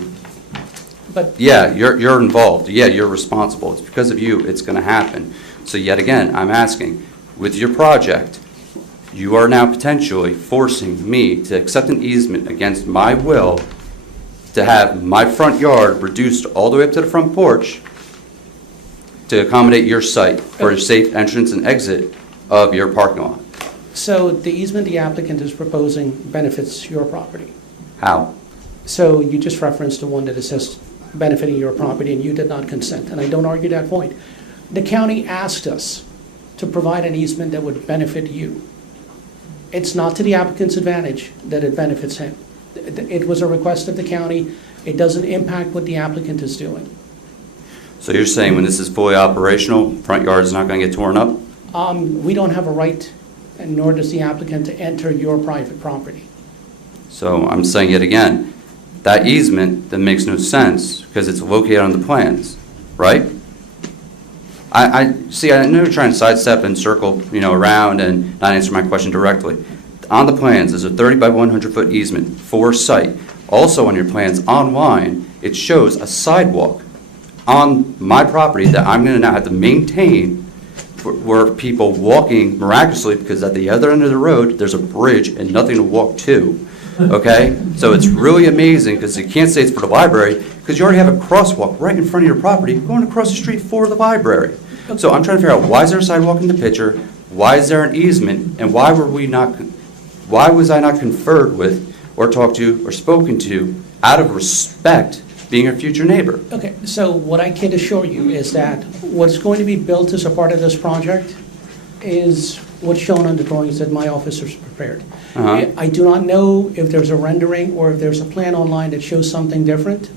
But yeah, you're involved. Yeah, you're responsible. It's because of you it's going to happen. So yet again, I'm asking, with your project, you are now potentially forcing me to accept an easement against my will to have my front yard reduced all the way up to the front porch to accommodate your site for a safe entrance and exit of your parking lot. So the easement the applicant is proposing benefits your property. How? So you just referenced the one that says benefiting your property, and you did not consent, and I don't argue that point. The county asked us to provide an easement that would benefit you. It's not to the applicant's advantage that it benefits him. It was a request of the county. It doesn't impact what the applicant is doing. So you're saying when this is fully operational, front yard is not going to get torn up? We don't have a right, and nor does the applicant, to enter your private property. So I'm saying yet again, that easement, that makes no sense because it's located on the plans, right? I see, I know you're trying to sidestep and circle, around and not answer my question directly. On the plans, there's a 30 by 100 foot easement for site. Also on your plans online, it shows a sidewalk on my property that I'm going to now have to maintain where people walking miraculously, because at the other end of the road, there's a bridge and nothing to walk to, okay? So it's really amazing, because you can't say it's for the library, because you already have a crosswalk right in front of your property going across the street for the library. So I'm trying to figure out, why is there a sidewalk in the picture? Why is there an easement? And why was I not conferred with or talked to or spoken to out of respect, being a future neighbor? Okay, so what I can assure you is that what's going to be built as a part of this project is what's shown on the drawings that my office has prepared. I do not know if there's a rendering or if there's a plan online that shows something different,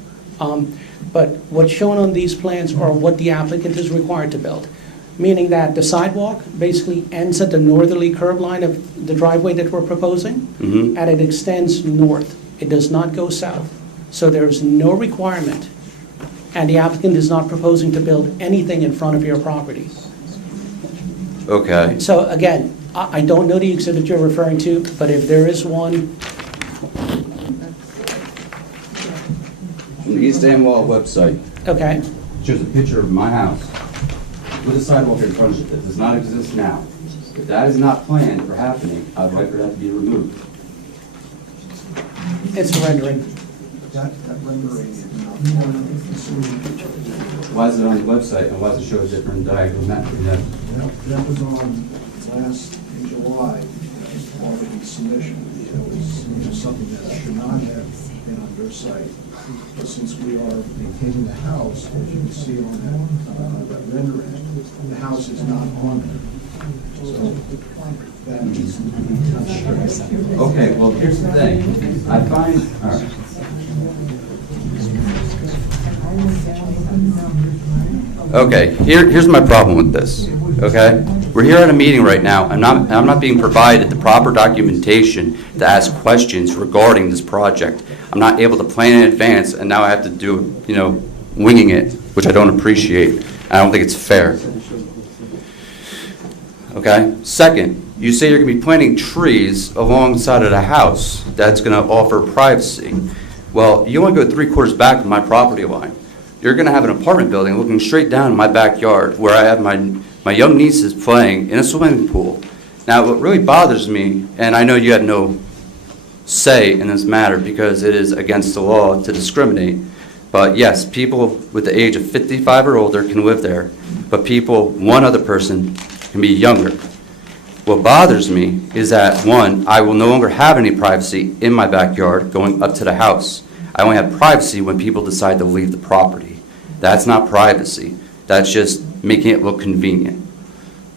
but what's shown on these plans are what the applicant is required to build, meaning that the sidewalk basically ends at the northerly curb line of the driveway that we're proposing, and it extends north. It does not go south. So there's no requirement, and the applicant is not proposing to build anything in front of your property. Okay. So again, I don't know the exhibit you're referring to, but if there is one. From the East Amwell website. Okay. Shows a picture of my house with a sidewalk in front of it that does not exist now. If that is not planned for happening, I'd like for that to be removed. It's a rendering. That rendering is not. Why is it on the website and why does it show a different diagram? That was on last July as part of the submission. It was something that should not have been on your site. But since we are maintaining the house, as you can see on that rendering, the house is not on there. So that needs to be touched. Okay, well, here's the thing. I find, all right. Okay, here's my problem with this, okay? We're here at a meeting right now. I'm not being provided the proper documentation to ask questions regarding this project. I'm not able to plan in advance, and now I have to do, winging it, which I don't appreciate. I don't think it's fair. Okay? Second, you say you're going to be planting trees alongside of the house that's going to offer privacy. Well, you want to go 3/4 back from my property line. You're going to have an apartment building looking straight down my backyard where I have my young nieces playing in a swimming pool. Now, what really bothers me, and I know you had no say in this matter because it is against the law to discriminate, but yes, people with the age of 55 or older can live there, but one other person can be younger. What bothers me is that, one, I will no longer have any privacy in my backyard going up to the house. I only have privacy when people decide to leave the property. That's not privacy. That's just making it look convenient.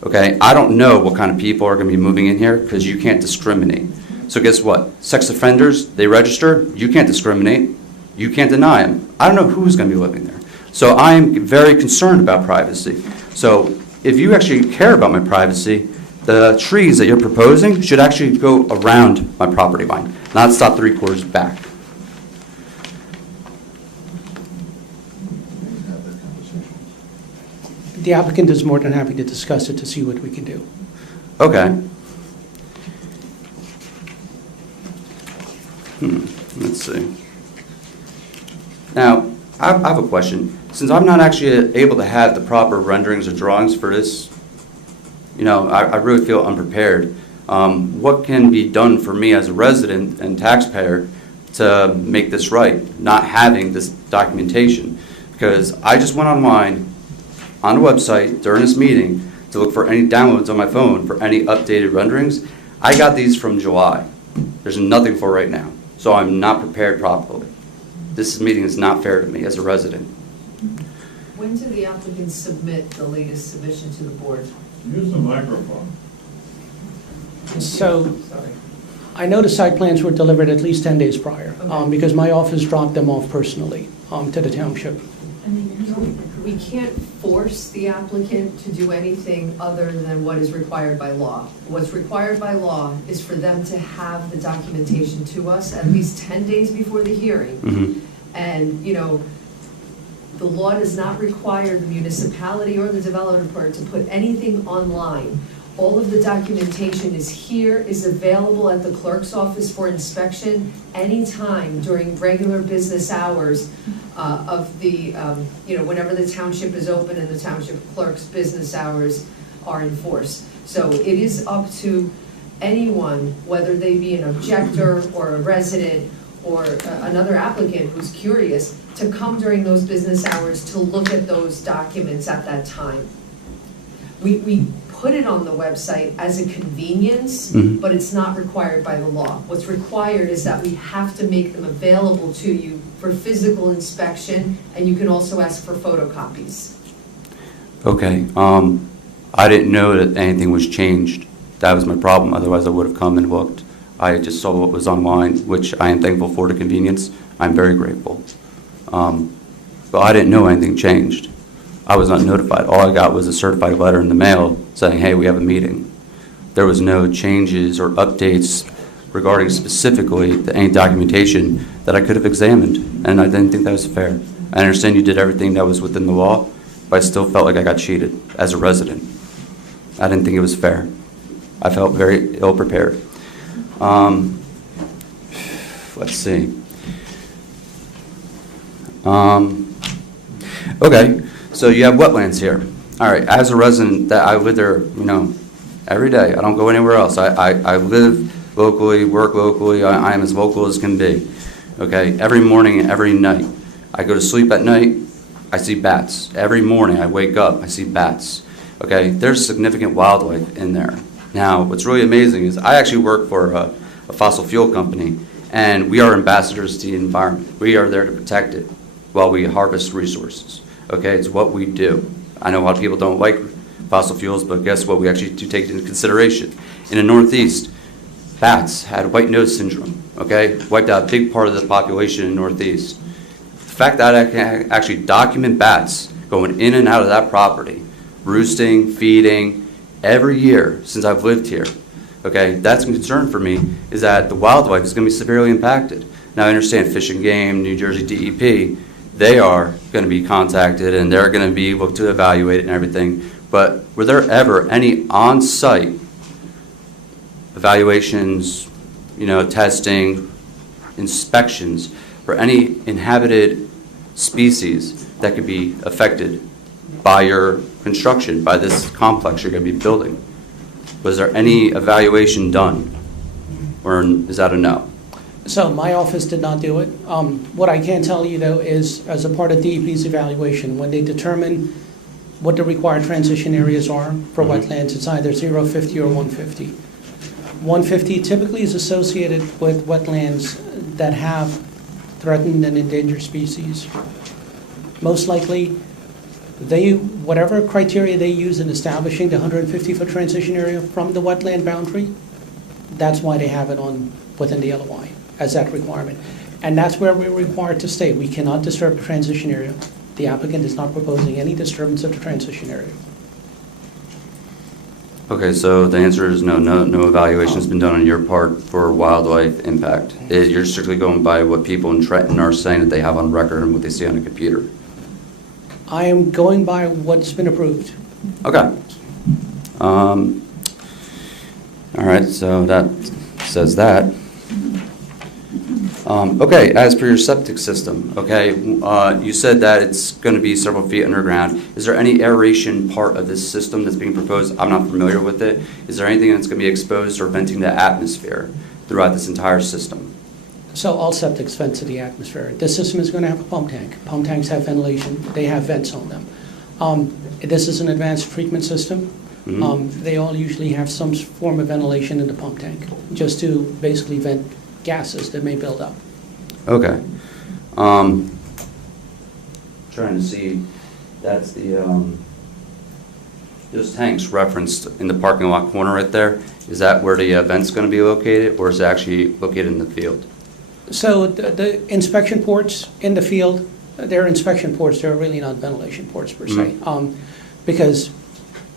Okay? I don't know what kind of people are going to be moving in here because you can't discriminate. So guess what? Sex offenders, they register. You can't discriminate. You can't deny them. I don't know who's going to be living there. So I am very concerned about privacy. So if you actually care about my privacy, the trees that you're proposing should actually go around my property line, not stop 3/4 back. The applicant is more than happy to discuss it to see what we can do. Okay. Let's see. Now, I have a question. Since I'm not actually able to have the proper renderings or drawings for this, I really feel unprepared. What can be done for me as a resident and taxpayer to make this right, not having this documentation? Because I just went online on the website during this meeting to look for any downloads on my phone for any updated renderings. I got these from July. There's nothing for right now. So I'm not prepared properly. This meeting is not fair to me as a resident. When did the applicant submit the latest submission to the board? Use the microphone. So I know the site plans were delivered at least 10 days prior, because my office dropped them off personally to the township. We can't force the applicant to do anything other than what is required by law. What's required by law is for them to have the documentation to us at least 10 days before the hearing. And, you know, the law does not require the municipality or the developer to put anything online. All of the documentation is here, is available at the clerk's office for inspection anytime during regular business hours of the, you know, whenever the township is open and the township clerk's business hours are in force. So it is up to anyone, whether they be an objector or a resident or another applicant who's curious, to come during those business hours to look at those documents at that time. We put it on the website as a convenience, but it's not required by the law. What's required is that we have to make them available to you for physical inspection, and you can also ask for photocopies. Okay, I didn't know that anything was changed. That was my problem, otherwise I would have come and looked. I just saw what was online, which I am thankful for the convenience. I'm very grateful. But I didn't know anything changed. I was not notified. All I got was a certified letter in the mail saying, hey, we have a meeting. There was no changes or updates regarding specifically to any documentation that I could have examined, and I didn't think that was fair. I understand you did everything that was within the law, but I still felt like I got cheated as a resident. I didn't think it was fair. I felt very ill-prepared. Let's see. Okay, so you have wetlands here. All right, as a resident, that I live there, you know, every day. I don't go anywhere else. I live locally, work locally. I am as local as can be. Okay, every morning and every night. I go to sleep at night, I see bats. Every morning I wake up, I see bats. Okay, there's significant wildlife in there. Now, what's really amazing is I actually work for a fossil fuel company, and we are ambassadors to the environment. We are there to protect it while we harvest resources. Okay, it's what we do. I know a lot of people don't like fossil fuels, but guess what? We actually do take it into consideration. In the Northeast, bats had white nose syndrome, okay? Wiped out a big part of the population in the Northeast. The fact that I can actually document bats going in and out of that property, roosting, feeding, every year since I've lived here, okay, that's a concern for me, is that the wildlife is going to be severely impacted. Now, I understand Fish and Game, New Jersey DEP, they are going to be contacted and they're going to be able to evaluate it and everything, but were there ever any on-site evaluations, you know, testing, inspections for any inhabited species that could be affected by your construction, by this complex you're going to be building? Was there any evaluation done, or is that a no? So my office did not do it. What I can tell you, though, is as a part of DEP's evaluation, when they determine what the required transition areas are for wetlands, it's either 0, 50, or 150. 150 typically is associated with wetlands that have threatened and endangered species. Most likely, whatever criteria they use in establishing the 150-foot transition area from the wetland boundary, that's why they have it within the LOI as that requirement. And that's where we're required to stay. We cannot disturb the transition area. The applicant is not proposing any disturbance of the transition area. Okay, so the answer is no. No evaluation has been done on your part for wildlife impact. You're strictly going by what people in Trenton are saying that they have on record and what they see on a computer. I am going by what's been approved. Okay. All right, so that says that. Okay, as per your septic system, okay, you said that it's going to be several feet underground. Is there any aeration part of this system that's being proposed? I'm not familiar with it. Is there anything that's going to be exposed or venting the atmosphere throughout this entire system? So all septics vent to the atmosphere. This system is going to have a pump tank. Pump tanks have ventilation. They have vents on them. This is an advanced treatment system. They all usually have some form of ventilation in the pump tank, just to basically vent gases that may build up. Okay. Trying to see, that's the, Those tanks referenced in the parking lot corner right there, is that where the vent's going to be located, or is it actually located in the field? So the inspection ports in the field, they're inspection ports, they're really not ventilation ports per se. Because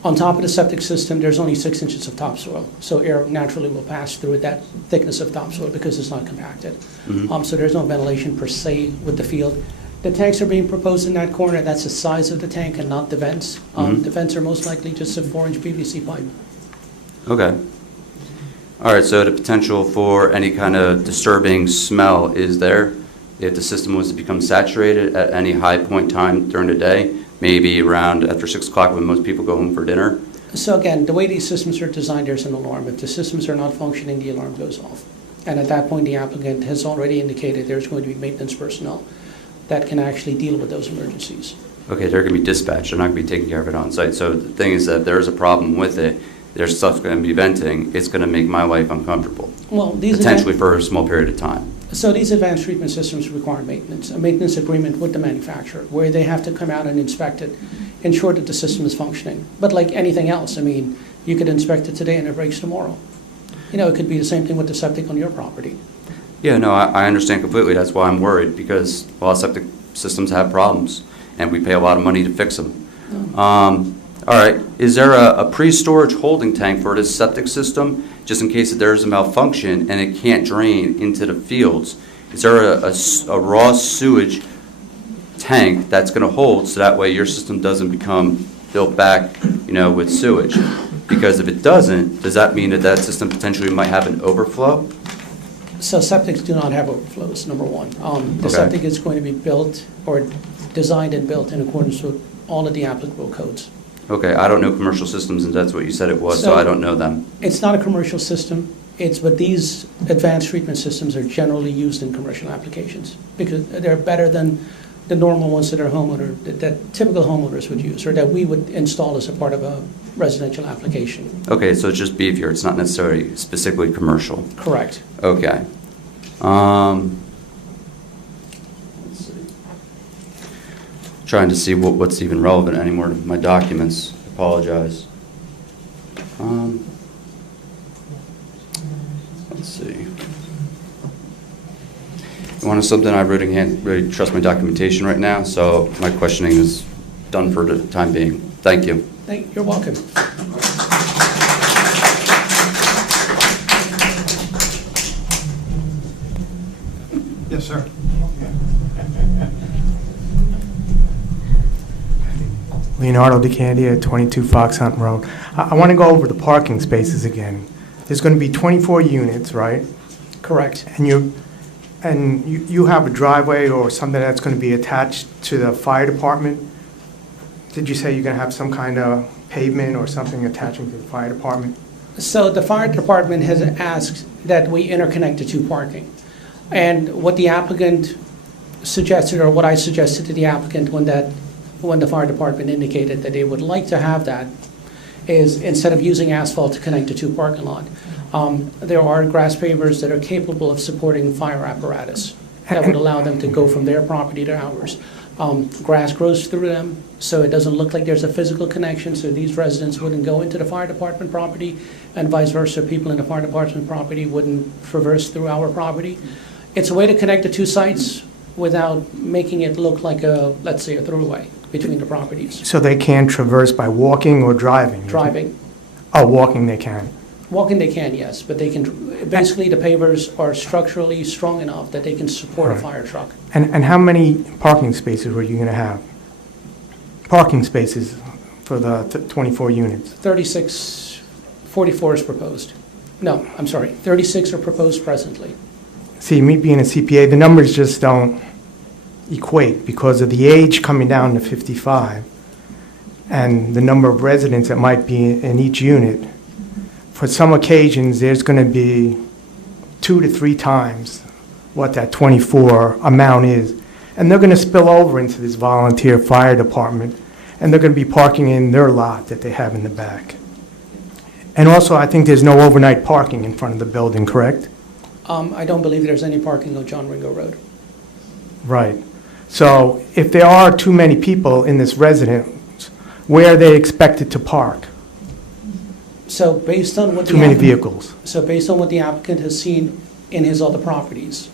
on top of the septic system, there's only 6 inches of topsoil. So air naturally will pass through that thickness of topsoil because it's not compacted. So there's no ventilation per se with the field. The tanks are being proposed in that corner. That's the size of the tank and not the vents. The vents are most likely just a 4-inch PVC pipe. Okay. All right, so the potential for any kind of disturbing smell is there if the system was to become saturated at any high point time during the day, maybe around after 6 o'clock when most people go home for dinner? So again, the way these systems are designed, there's an alarm. If the systems are not functioning, the alarm goes off. And at that point, the applicant has already indicated there's going to be maintenance personnel that can actually deal with those emergencies. Okay, they're going to be dispatched. They're not going to be taking care of it on site. So the thing is that if there's a problem with it, there's stuff going to be venting. It's going to make my life uncomfortable, Well, these potentially for a small period of time. So these advanced treatment systems require maintenance, a maintenance agreement with the manufacturer, where they have to come out and inspect it, ensure that the system is functioning. But like anything else, I mean, you could inspect it today and it breaks tomorrow. You know, it could be the same thing with the septic on your property. Yeah, no, I understand completely. That's why I'm worried, because a lot of septic systems have problems, and we pay a lot of money to fix them. All right, is there a pre-storage holding tank for this septic system, just in case that there's a malfunction and it can't drain into the fields? Is there a raw sewage tank that's going to hold, so that way your system doesn't become built back, with sewage? Because if it doesn't, does that mean that that system potentially might have an overflow? So septics do not have overflows, number one. The Okay. septic is going to be built or designed and built in accordance with all of the applicable codes. Okay, I don't know commercial systems, and that's what you said it was, so I don't know them. It's not a commercial system, but these advanced treatment systems are generally used in commercial applications because they're better than the normal ones that that typical homeowners would use, or that we would install as a part of a residential application. Okay, so it's just beefier, it's not necessarily specifically commercial. Correct. Okay. Let's see. Trying to see what's even relevant anymore to my documents. I apologize. Let's see. You want something? I really trust my documentation right now, so my questioning is done for the time being. Thank you. You're welcome. Yes, sir. Leonardo DeCandia at 22 Fox Hunt Road. I want to go over the parking spaces again. There's going to be 24 units, right? Correct. And you have a driveway or something that's going to be attached to the fire department? Did you say you're going to have some kind of pavement or something attaching to the fire department? So the fire department has asked that we interconnect the two parking. And what the applicant suggested, or what I suggested to the applicant when the fire department indicated that they would like to have that, is instead of using asphalt to connect the two parking lot, there are grass pavers that are capable of supporting fire apparatus that would allow them to go from their property to ours. Grass grows through them, so it doesn't look like there's a physical connection, so these residents wouldn't go into the fire department property, and vice versa, people in the fire department property wouldn't traverse through our property. It's a way to connect the two sites without making it look like let's say, a throughway between the properties. So they can traverse by walking or driving? Driving. Oh, walking they can. Walking they can, yes, but they can, basically the pavers are structurally strong enough that they can support a fire truck. And how many parking spaces were you going to have? Parking spaces for the 24 units? 44 is proposed. No, I'm sorry, 36 are proposed presently. See, me being a CPA, the numbers just don't equate because of the age coming down to 55 and the number of residents that might be in each unit. For some occasions, there's going to be 2 to 3 times what that 24 amount is. And they're going to spill over into this volunteer fire department, and they're going to be parking in their lot that they have in the back. And also, I think there's no overnight parking in front of the building, correct? I don't believe there's any parking on John Ringo Road. Right. So if there are too many people in this residence, Where are they expected to park? So based on what the Too many applicant- vehicles. So based on what the applicant has seen in his other properties,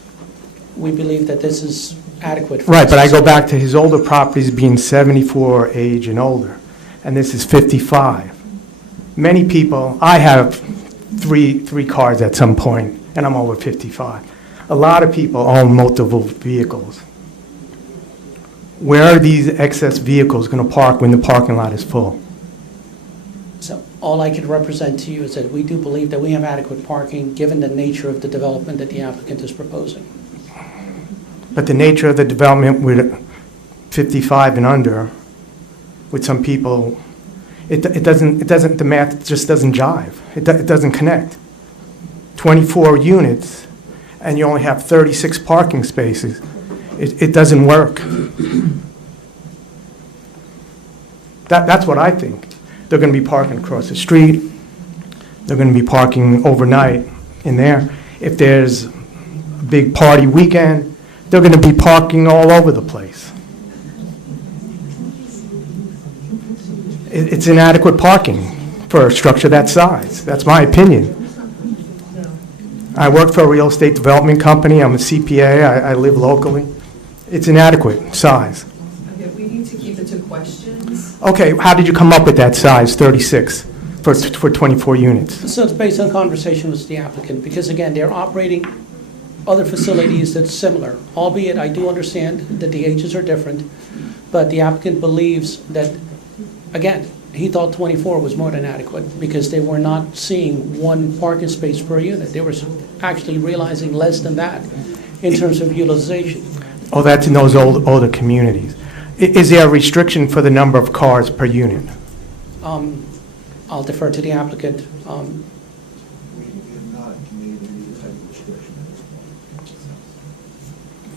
we believe that this is adequate. for Right, but I this. go back to his older properties being 74 age and older, and this is 55. Many people, I have three cars at some point, and I'm over 55. A lot of people own multiple vehicles. Where are these excess vehicles going to park when the parking lot is full? So all I can represent to you is that we do believe that we have adequate parking, given the nature of the development that the applicant is proposing. But the nature of the development with 55 and under, with some people, it doesn't, the math just doesn't jive. It doesn't connect. 24 units, and you only have 36 parking spaces. It doesn't work. That's what I think. They're going to be parking across the street. They're going to be parking overnight in there. If there's a big party weekend, they're going to be parking all over the place. It's inadequate parking for a structure that size. That's my opinion. I work for a real estate development company. I'm a CPA. I live locally. It's inadequate size. Okay, we need to keep it to questions. Okay, how did you come up with that size, 36, for 24 units? So it's based on conversation with the applicant, because again, they're operating other facilities that's similar, albeit I do understand that the ages are different, but the applicant believes that, again, he thought 24 was more than adequate, because they were not seeing one parking space per unit. They were actually realizing less than that in terms of utilization. Oh, that's in those older communities. Is there a restriction for the number of cars per unit? I'll defer to the applicant.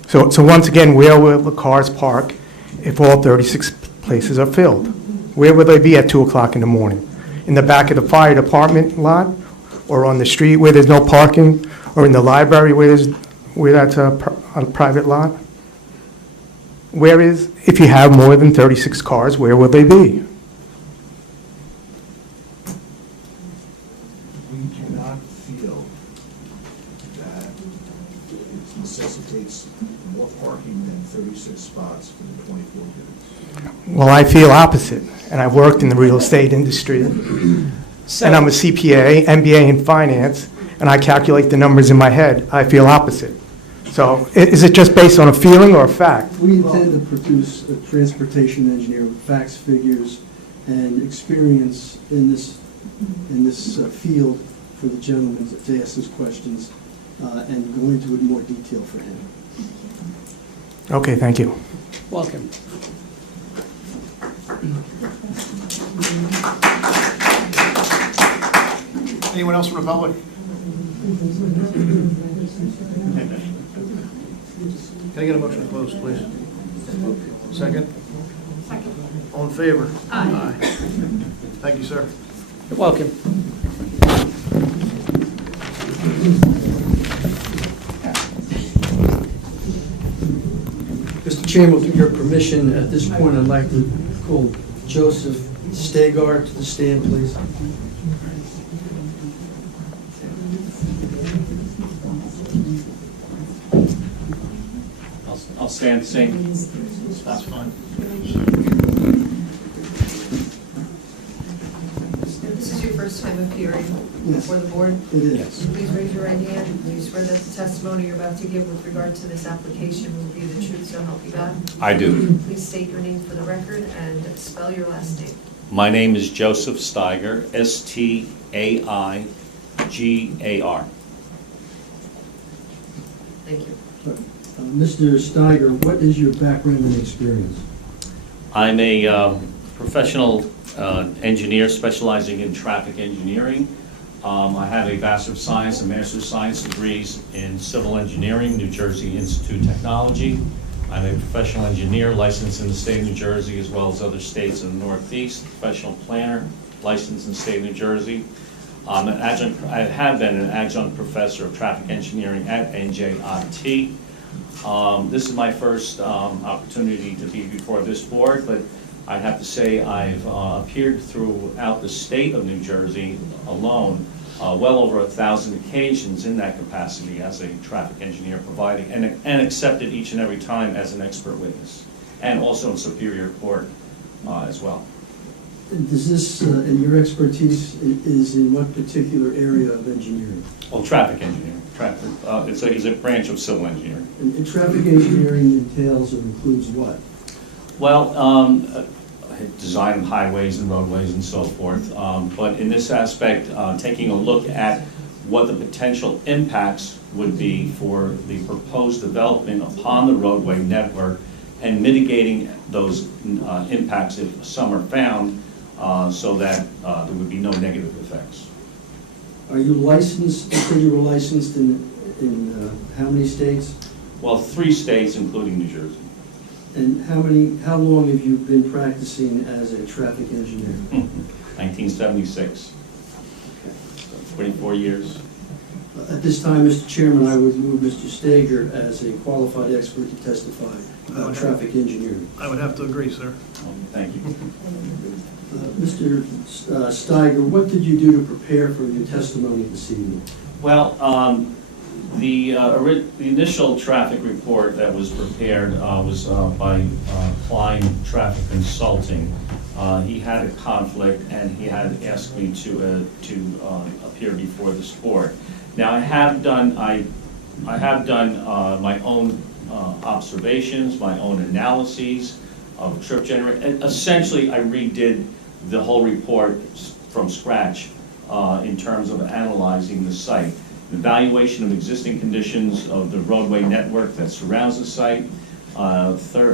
So once again, where will the cars park if all 36 places are filled? Where will they be at 2 o'clock in the morning? In the back of the fire department lot? Or on the street where there's no parking? Or in the library where that's a private lot? If you have more than 36 cars, where will they be? We do not feel that it necessitates more parking than 36 spots for the 24 units. Well, I feel opposite, and I've worked in the real estate industry. And I'm a CPA, MBA in finance, and I calculate the numbers in my head. I feel opposite. So is it just based on a feeling or a fact? We intend to produce a transportation engineer with facts, figures, and experience in this field for the gentleman to ask his questions and go into it in more detail for him. Okay, thank you. Welcome. Anyone else from the public? Can I get a motion to close, please? Second? Second. All in favor? Aye. Thank you, sir. You're welcome. Mr. Chairman, with your permission, at this point, I'd like to call Joseph Stagar to the stand, please. I'll stand sing. That's fine. This is your first time appearing Yes. before the board? It is. Please raise your right hand. Do you swear that the testimony you're about to give with regard to this application will be the truth, so help you God? I do. Please state your name for the record and spell your last name. My name is Joseph Steiger, Staigar. Thank you. Mr. Steiger, what is your background and experience? I'm a professional engineer specializing in traffic engineering. I have a Bachelor of Science and Master of Science degrees in Civil Engineering, New Jersey Institute of Technology. I'm a professional engineer licensed in the state of New Jersey as well as other states in the Northeast, professional planner licensed in the state of New Jersey. I have been an adjunct professor of traffic engineering at NJIT. This is my first opportunity to be before this board, but I have to say I've appeared throughout the state of New Jersey alone well over 1,000 occasions in that capacity as a traffic engineer, providing and accepted each and every time as an expert witness, and also in Superior Court as well. Does this, and your expertise is in what particular area of engineering? Well, traffic engineering. It's a branch of civil engineering. And traffic engineering entails or includes what? Well, design of highways and roadways and so forth. But in this aspect, taking a look at what the potential impacts would be for the proposed development upon the roadway network and mitigating those impacts if some are found so that there would be no negative effects. Are you licensed, you said you were licensed in how many states? Well, 3 states, including New Jersey. And how long have you been practicing as a traffic engineer? 1976. 24 years. At this time, Mr. Chairman, I would move Mr. Stager as a qualified expert to testify about traffic engineering. I would have to agree, sir. Thank you. Mr. Steiger, what did you do to prepare for your testimony this evening? Well, the initial traffic report that was prepared was by Klein Traffic Consulting. He had a conflict, and he had asked me to appear before this board. Now, I have done my own observations, my own analyses of trip generation. Essentially, I redid the whole report from scratch in terms of analyzing the site. Evaluation of existing conditions of the roadway network that surrounds the site.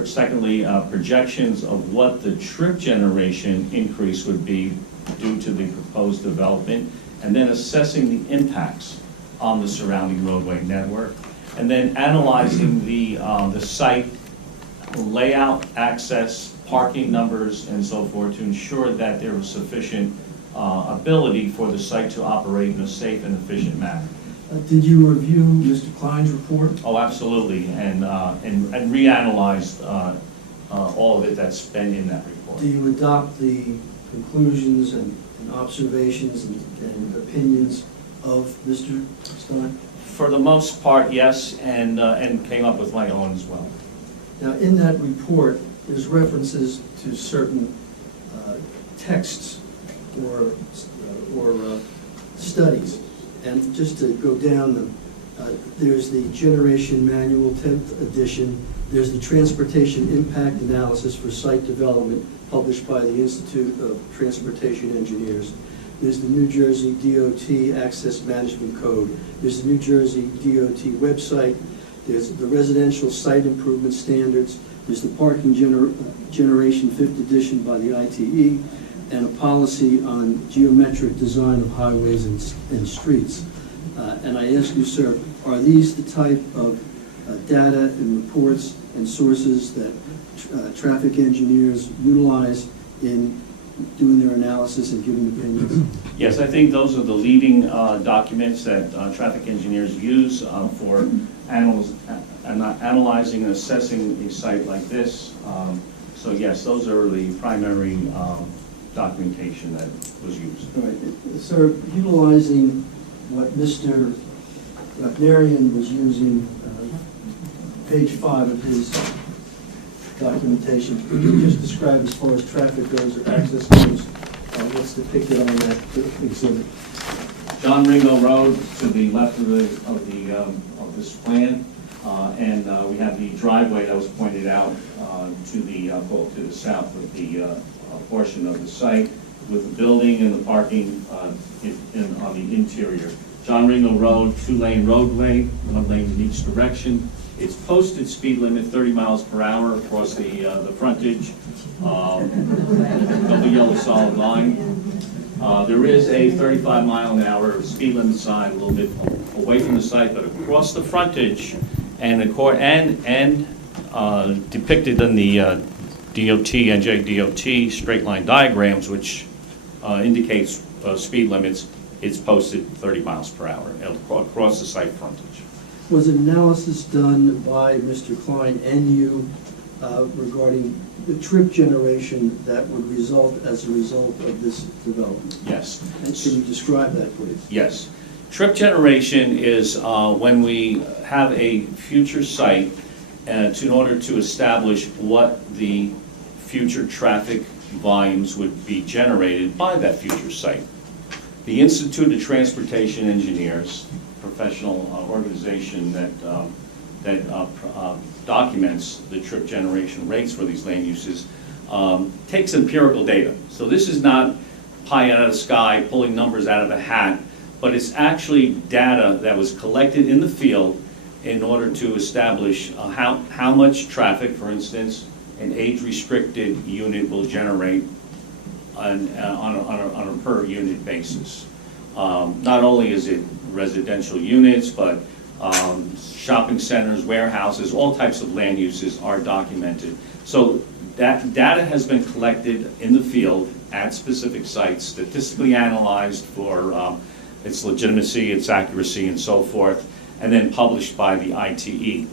Secondly, projections of what the trip generation increase would be due to the proposed development, and then assessing the impacts on the surrounding roadway network, and then analyzing the site layout, access, parking numbers, and so forth to ensure that there was sufficient ability for the site to operate in a safe and efficient manner. Did you review Mr. Klein's report? Oh, absolutely, and reanalyzed all of it that's been in that report. Do you adopt the conclusions and observations and opinions of Mr. Stein? For the most part, yes, and came up with my own as well. Now, in that report, there's references to certain texts or studies. And just to go down them, there's the Generation Manual 10th edition. There's the Transportation Impact Analysis for Site Development published by the Institute of Transportation Engineers. There's the New Jersey DOT Access Management Code. There's the New Jersey DOT website. There's the Residential Site Improvement Standards. There's the Parking Generation 5th edition by the ITE, and a policy on geometric design of highways and streets. And I ask you, sir, are these the type of data and reports and sources that traffic engineers utilize in doing their analysis and giving opinions? Yes, I think those are the leading documents that traffic engineers use for analyzing and assessing a site like this. So yes, those are the primary documentation that was used. All right. Sir, utilizing what Mr. Ratnarian was using, page 5 of his documentation, could you just describe as far as traffic goes or access goes, what's depicted on that exhibit? John Ringo Road to the left of this plan, and we have the driveway that was pointed out to the south of the portion of the site, with the building and the parking on the interior. John Ringo Road, 2-lane roadway, 1 lane in each direction. It's posted speed limit 30 miles per hour across the frontage, double yellow solid line. There is a 35-mile-an-hour speed limit sign a little bit away from the site, but across the frontage, and depicted in the NJDOT straight line diagrams, which indicates speed limits, it's posted 30 miles per hour across the site frontage. Was an analysis done by Mr. Klein and you regarding the trip generation that would result as a result of this development. Yes. And can you describe that, please? Yes. Trip generation is when we have a future site in order to establish what the future traffic volumes would be generated by that future site. The Institute of Transportation Engineers, professional organization that documents the trip generation rates for these land uses, takes empirical data. So this is not pie out of the sky, pulling numbers out of a hat, but it's actually data that was collected in the field in order to establish how much traffic, for instance, an age-restricted unit will generate on a per unit basis. Not only is it residential units, but shopping centers, warehouses, all types of land uses are documented. So that data has been collected in the field at specific sites, statistically analyzed for its legitimacy, its accuracy, and so forth, and then published by the ITE.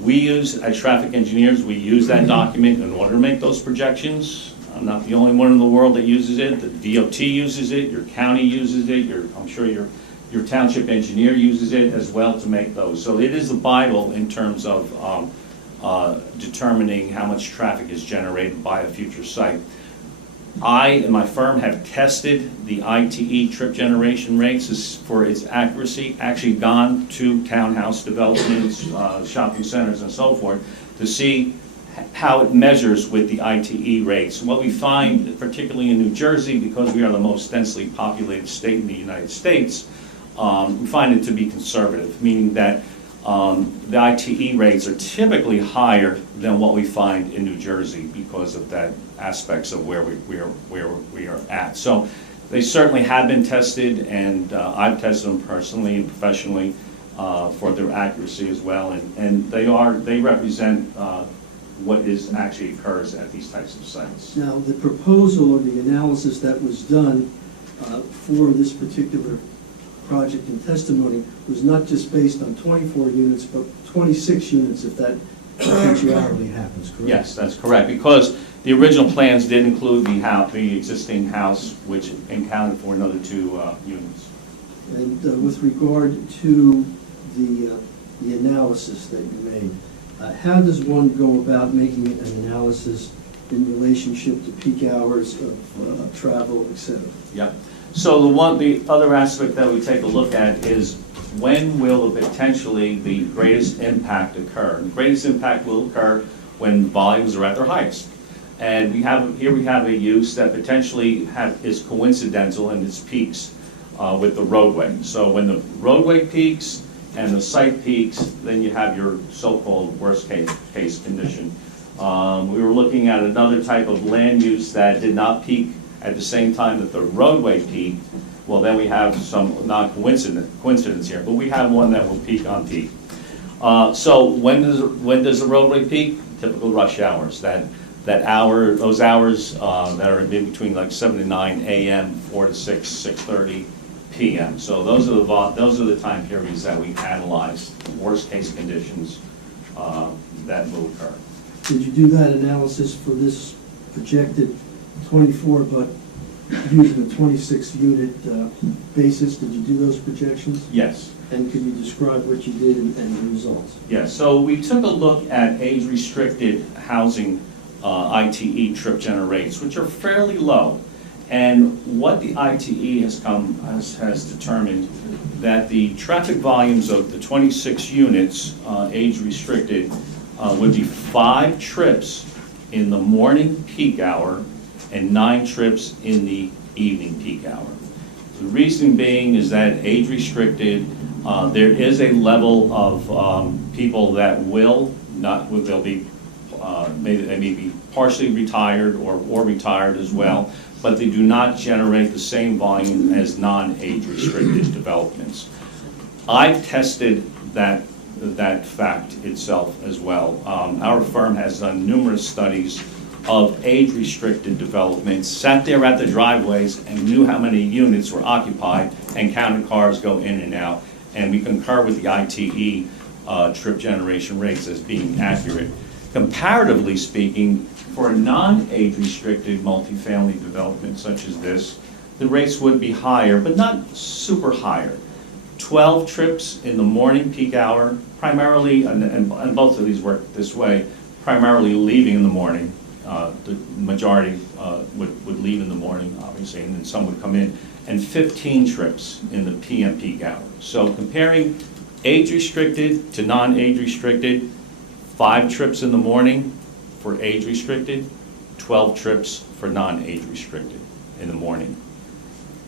We use, as traffic engineers, we use that document in order to make those projections. I'm not the only one in the world that uses it. The DOT uses it, your county uses it, I'm sure your township engineer uses it as well to make those. So it is the Bible in terms of determining how much traffic is generated by a future site. I and my firm have tested the ITE trip generation rates for its accuracy, actually gone to townhouse developments, shopping centers, and so forth to see how it measures with the ITE rates. What we find, particularly in New Jersey, because we are the most densely populated state in the United States, we find it to be conservative, meaning that the ITE rates are typically higher than what we find in New Jersey because of that aspects of where we are at. So they certainly have been tested, and I've tested them personally and professionally for their accuracy as well, and they represent what actually occurs at these types of sites. Now, the proposal or the analysis that was done for this particular project and testimony was not just based on 24 units, but 26 units if that eventuality happens, correct? Yes, that's correct, because the original plans did include the existing house, which accounted for another 2 units. And with regard to the analysis that you made, how does one go about making an analysis in relationship to peak hours of travel, et cetera? Yeah. So the other aspect that we take a look at is when will potentially the greatest impact occur? The greatest impact will occur when volumes are at their highest. And here we have a use that potentially is coincidental in its peaks with the roadway. So when the roadway peaks and the site peaks, then you have your so-called worst case condition. We were looking at another type of land use that did not peak at the same time that the roadway peaked. Well, then we have some coincidence here, but we have one that will peak on peak. So when does the roadway peak? Typical rush hours. Those hours that are in between like 7 to 9 a.m., 4 to 6, 6:30 p.m. So those are the time periods that we analyzed, worst case conditions that will occur. Did you do that analysis for this projected 24, but using a 26 unit basis? Did you do those projections? Yes. And could you describe what you did and the results? Yes. So we took a look at age-restricted housing ITE trip gen rates, which are fairly low. And what the ITE has determined that the traffic volumes of the 26 units age-restricted would be 5 trips in the morning peak hour and 9 trips in the evening peak hour. The reason being is that age-restricted, there is a level of people that they'll be they may be partially retired or retired as well, but they do not generate the same volume as non-age restricted developments. I've tested that fact itself as well. Our firm has done numerous studies of age-restricted developments, sat there at the driveways and knew how many units were occupied and counted cars go in and out. And we concur with the ITE trip generation rates as being accurate. Comparatively speaking, for a non-age restricted multifamily development such as this, the rates would be higher, but not super higher. 12 trips in the morning peak hour, primarily, and both of these work this way, primarily leaving in the morning. The majority would leave in the morning, obviously, and then some would come in, and 15 trips in the PM peak hour. So comparing age-restricted to non-age restricted, 5 trips in the morning for age-restricted, 12 trips for non-age restricted in the morning.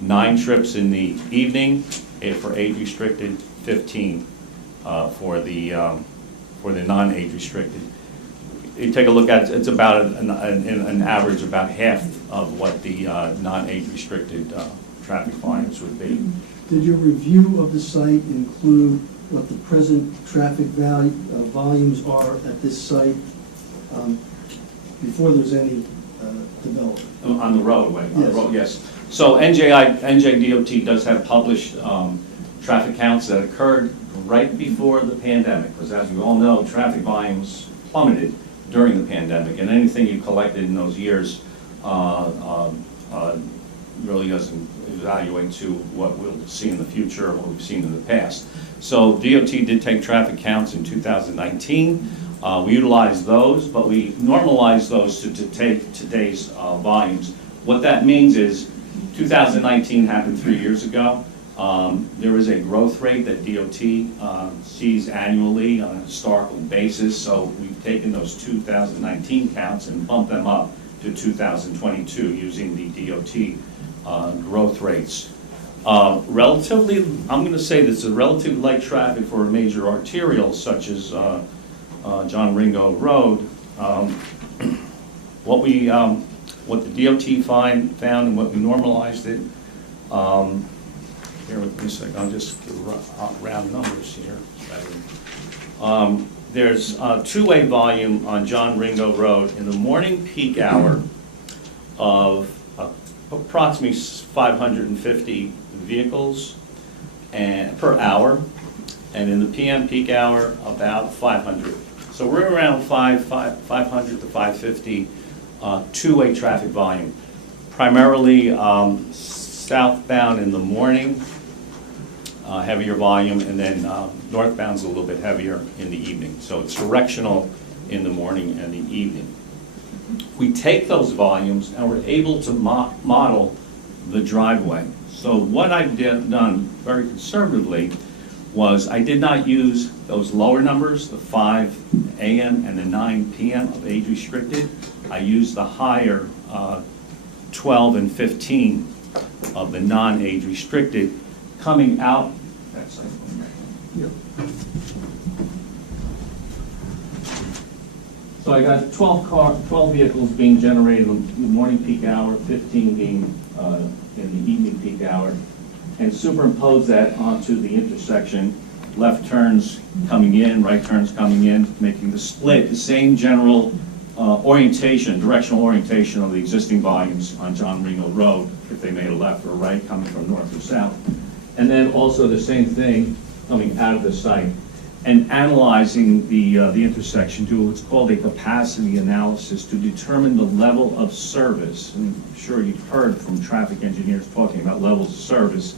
9 trips in the evening for age-restricted, 15 for the non-age restricted. You take a look at it's about an average about half of what the non-age restricted traffic volumes would be. Did your review of the site include what the present traffic volumes are at this site before there's any development? On the roadway, on Yes. the road, yes. So NJDOT does have published traffic counts that occurred right before the pandemic, because as we all know, traffic volumes plummeted during the pandemic, and anything you collected in those years really doesn't evaluate to what we'll see in the future or what we've seen in the past. So DOT did take traffic counts in 2019. We utilized those, but we normalized those to take today's volumes. What that means is 2019 happened 3 years ago. There is a growth rate that DOT sees annually on a historical basis, so we've taken those 2019 counts and bumped them up to 2022 using the DOT growth rates. Relatively, I'm going to say this is relatively light traffic for a major arterial such as John Ringo Road. What the DOT found and what we normalized it. Bear with me a second. I'll just round numbers here. There's two-way volume on John Ringo Road in the morning peak hour of approximately 550 vehicles per hour, and in the PM peak hour about 500. So we're around 500 to 550 two-way traffic volume, primarily southbound in the morning, heavier volume, and then northbound's a little bit heavier in the evening. So it's directional in the morning and the evening. We take those volumes and we're able to model the driveway. So what I've done very conservatively was I did not use those lower numbers, the 5 a.m. and the 9 p.m. of age restricted. I used the higher 12 and 15 of the non-age restricted coming out. So I got 12 vehicles being generated in the morning peak hour, 15 being in the evening peak hour, and superimpose that onto the intersection. Left turns coming in, right turns coming in, making the split the same general orientation, directional orientation of the existing volumes on John Ringo Road, if they made a left or right coming from north or south. And then also the same thing coming out of the site. And analyzing the intersection, do what's called a capacity analysis to determine the level of service. And I'm sure you've heard from traffic engineers talking about levels of service.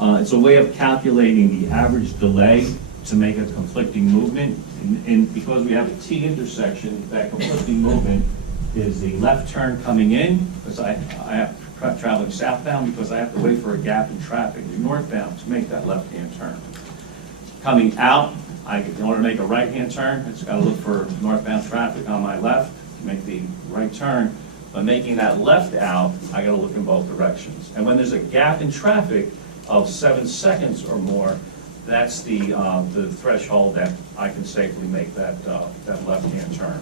It's a way of calculating the average delay to make a conflicting movement. And because we have a T intersection, that conflicting movement is the left turn coming in, because I have traveling southbound, because I have to wait for a gap in traffic northbound to make that left-hand turn. Coming out, in order to make a right-hand turn, it's got to look for northbound traffic on my left to make the right turn. But making that left out, I got to look in both directions. And when there's a gap in traffic of 7 seconds or more, that's the threshold that I can safely make that left-hand turn.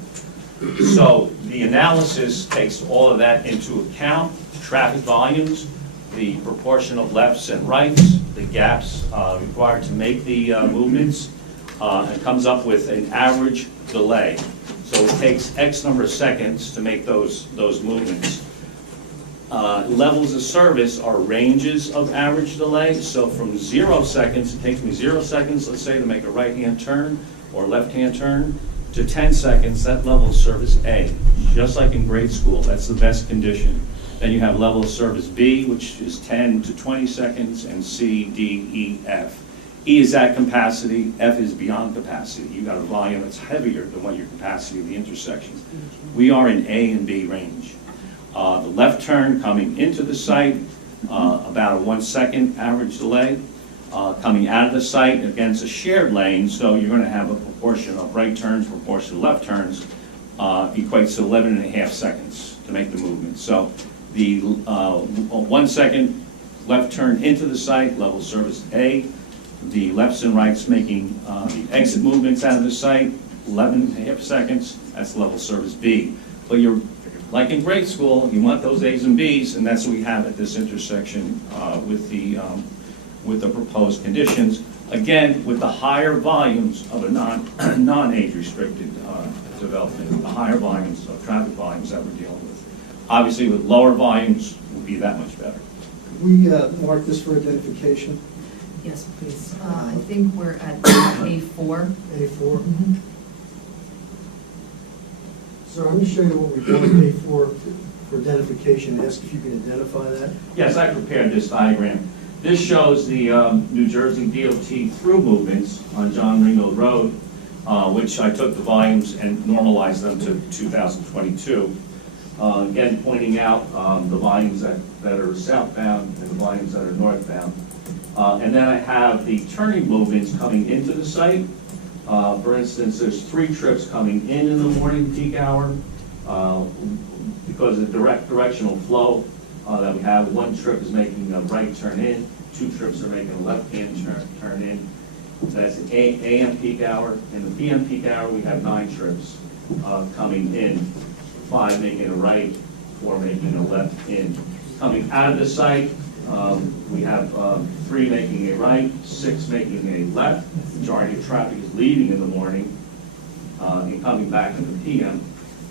So the analysis takes all of that into account: traffic volumes, the proportion of lefts and rights, the gaps required to make the movements, and comes up with an average delay. So it takes X number of seconds to make those movements. Levels of service are ranges of average delay. So from 0 seconds, it takes me 0 seconds, let's say, to make a right-hand turn or left-hand turn. to 10 seconds, that level of service A, just like in grade school, that's the best condition. Then you have level of service B, which is 10 to 20 seconds, and C, D, E, F. E is at capacity, F is beyond capacity. You've got a volume that's heavier than what your capacity of the intersection. We are in A and B range. The left turn coming into the site, about a 1 second average delay. Coming out of the site, again, it's a shared lane, so you're going to have a proportion of right turns, proportion of left turns, equates to 11.5 seconds to make the movement. So the 1 second left turn into the site, level service A. The lefts and rights making the exit movements out of the site, 11.5 seconds, that's level service B. But you're, like in grade school, you want those A's and B's, and that's what we have at this intersection with the proposed conditions. Again, with the higher volumes of a non-age restricted development, the higher volumes of traffic volumes that we're dealing with. Obviously, with lower volumes, will be that much better. We mark this for identification. Yes, please. I think we're at A4. A4. So I'm going to show you what we've done with A4 for identification. Ask if you can identify that. Yes, I prepared this diagram. This shows the New Jersey DOT through movements on John Ringo Road, which I took the volumes and normalized them to 2022. Again, pointing out the volumes that are southbound and the volumes that are northbound. And then I have the turning movements coming into the site. For instance, there's 3 trips coming in the morning peak hour because of the directional flow that we have. 1 trip is making a right turn in, 2 trips are making a left-hand turn in. That's an AM peak hour. In the PM peak hour, we have 9 trips coming in, 5 making a right, 4 making a left in. Coming out of the site, we have 3 making a right, 6 making a left. Majority of traffic is leaving in the morning and coming back in the PM.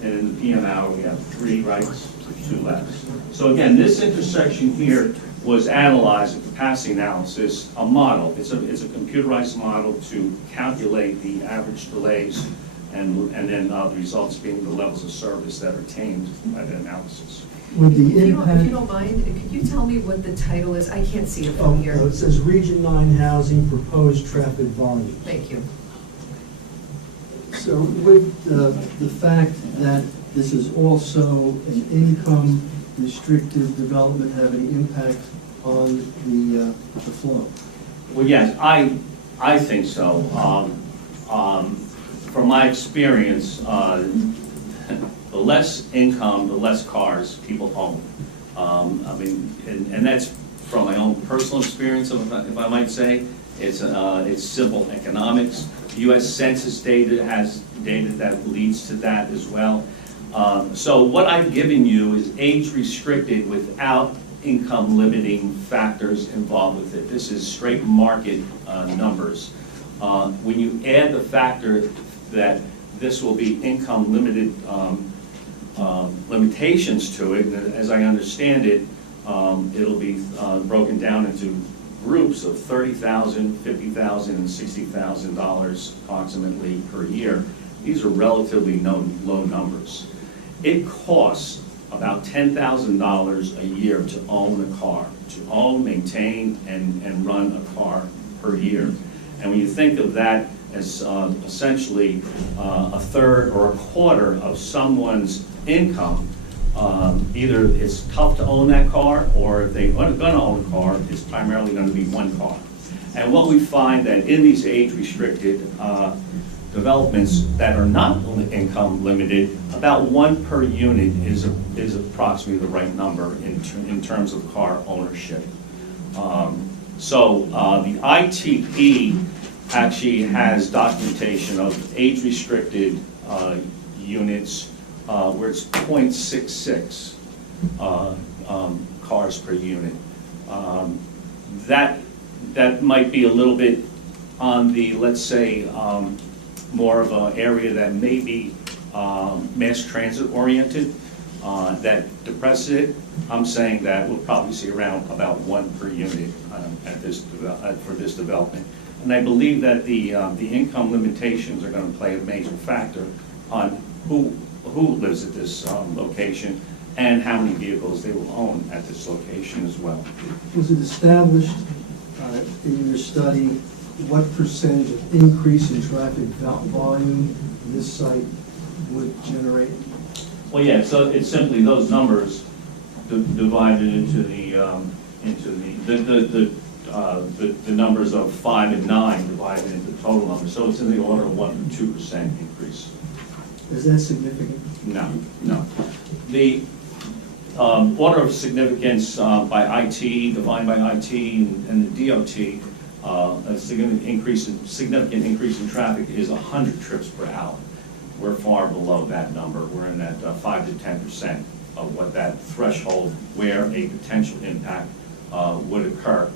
And in the PM hour, we have 3 rights, 2 lefts. So again, this intersection here was analyzed in capacity analysis, a model. It's a computerized model to calculate the average delays and then the results being the levels of service that are attained by the analysis. With the If you impact, don't mind, could you tell me what the title is? I can't see it from here. it says Region 9 Housing Proposed Traffic Volume. Thank you. So with the fact that this is also an income restricted development, have any impact on the flow? Well, yes, I think so. From my experience, the less income, the less cars people own. I mean, and that's from my own personal experience, if I might say. It's simple economics. U.S. Census data has data that leads to that as well. So what I've given you is age restricted without income limiting factors involved with it. This is straight market numbers. When you add the factor that this will be income limited limitations to it, as I understand it, it'll be broken down into groups of $30,000, $50,000, and $60,000 approximately per year. These are relatively low numbers. It costs about $10,000 a year to own a car, to own, maintain, and run a car per year. And when you think of that as essentially a third or a quarter of someone's income, either it's tough to own that car, or if they're going to own a car, it's primarily going to be 1 car. And what we find that in these age-restricted developments that are not income limited, about 1 per unit is approximately the right number in terms of car ownership. So the ITP actually has documentation of age-restricted units where it's 0.66 cars per unit. That might be a little bit on the, let's say, more of an area that may be mass transit oriented, that depresses it. I'm saying that we'll probably see around about 1 per unit for this development. And I believe that the income limitations are going to play a major factor on who lives at this location and how many vehicles they will own at this location as well. Was it established in your study what percentage of increase in traffic volume this site would generate? Well, yeah, so it's simply those numbers divided into the numbers of 5 and 9 divided into the total number. So it's in the order of 1 to 2% increase. Is that significant? No, no. The order of significance by IT, defined by IT and the DOT, a significant increase in traffic is 100 trips per hour. We're far below that number. We're in that 5 to 10% of what that threshold where a potential impact would occur.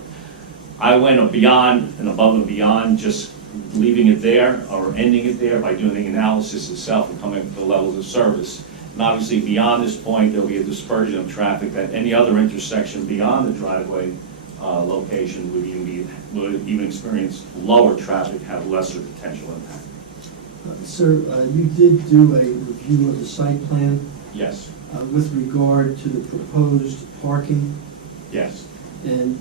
I went beyond and above and beyond just leaving it there or ending it there by doing the analysis itself and coming up with the levels of service. And obviously beyond this point, there'll be a dispersion of traffic that any other intersection beyond the driveway location would even experience lower traffic, have lesser potential impact. Sir, you did do a review of the site plan Yes, with regard to the proposed parking, yes. and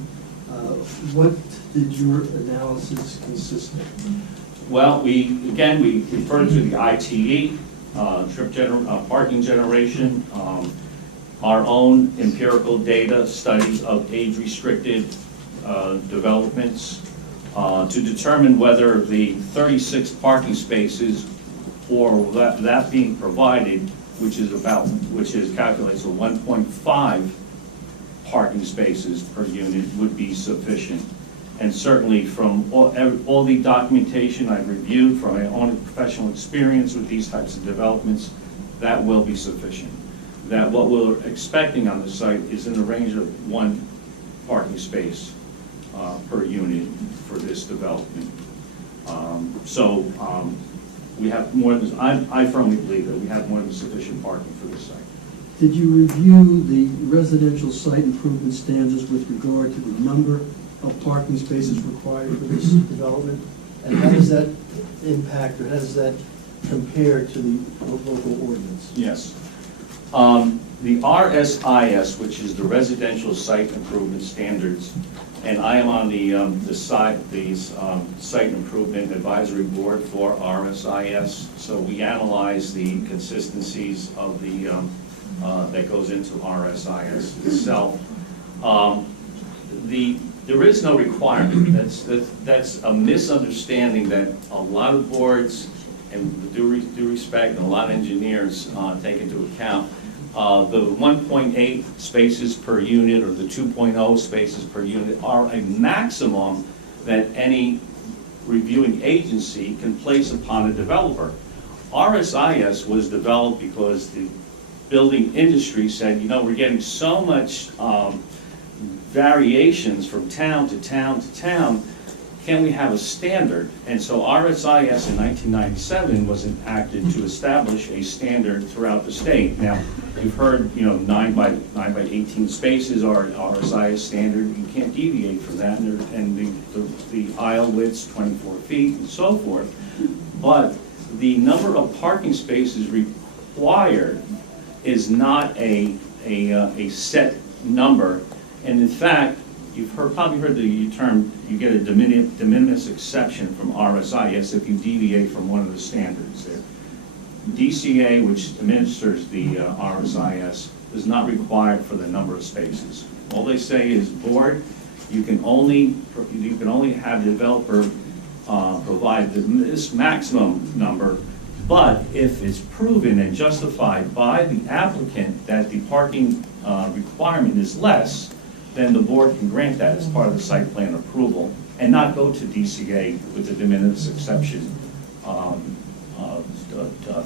what did your analysis consist of? Well, we referred to the ITE, parking generation, our own empirical data, studies of age-restricted developments, to determine whether the 36 parking spaces or that being provided, which calculates a 1.5 parking spaces per unit, would be sufficient. And certainly from all the documentation I've reviewed from my own professional experience with these types of developments, that will be sufficient. That what we're expecting on the site is in the range of 1 parking space per unit for this development. We have more than, I firmly believe that we have more than sufficient parking for this site. Did you review the residential site improvement standards with regard to the number of parking spaces required for this development? And how does that impact, or how does that compare to the local ordinance? Yes. The RSIS, which is the Residential Site Improvement Standards, and I am on the site improvement advisory board for RSIS. So we analyze the consistencies of the that goes into RSIS itself. There is no requirement. That's a misunderstanding that a lot of boards, and with due respect, and a lot of engineers take into account. The 1.8 spaces per unit or the 2.0 spaces per unit are a maximum that any reviewing agency can place upon a developer. RSIS was developed because the building industry said, we're getting so much variations from town to town to town, can we have a standard? And so RSIS in 1997 was enacted to establish a standard throughout the state. Now, you've heard, 9 by 18 spaces are RSIS standard. You can't deviate from that, and the aisle widths 24 feet and so forth. But the number of parking spaces required is not a set number. And in fact, you've probably heard the term, you get a de minimis exception from RSIS if you deviate from one of the standards there. DCA, which administers the RSIS, is not required for the number of spaces. All they say is, board, you can only have the developer provide this maximum number, but if it's proven and justified by the applicant that the parking requirement is less, then the board can grant that as part of the site plan approval and not go to DCA with the de minimis exception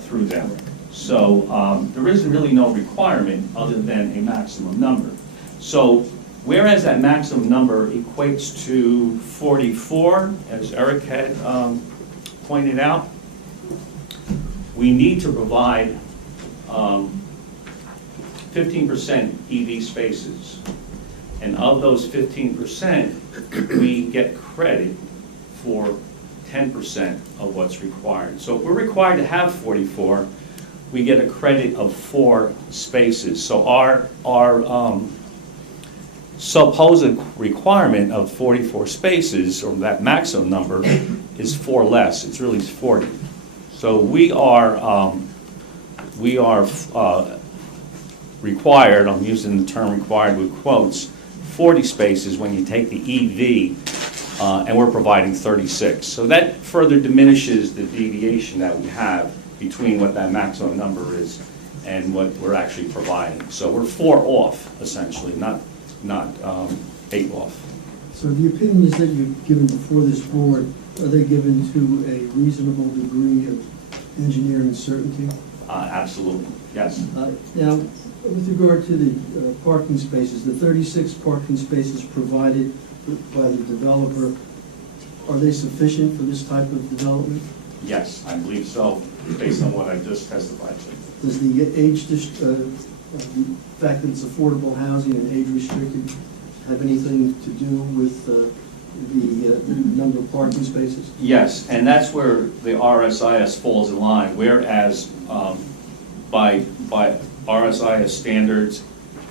through them. So there isn't really no requirement other than a maximum number. So whereas that maximum number equates to 44, as Eric had pointed out, we need to provide 15% EV spaces. And of those 15%, we get credit for 10% of what's required. So if we're required to have 44, we get a credit of 4 spaces. So our supposed requirement of 44 spaces, or that maximum number, is 4 less. It's really 40. So we are required, I'm using the term required with quotes, 40 spaces when you take the EV, and we're providing 36. So that further diminishes the deviation that we have between what that maximum number is and what we're actually providing. So we're 4 off, essentially, not 8 off. So the opinions that you've given before this board, are they given to a reasonable degree of engineering certainty? Absolutely, yes. Now, with regard to the parking spaces, the 36 parking spaces provided by the developer, are they sufficient for this type of development? Yes, I believe so, based on what I just testified to. Does the age, the fact that it's affordable housing and age restricted, have anything to do with the number of parking spaces? Yes, and that's where the RSIS falls in line, whereas by RSIS standards,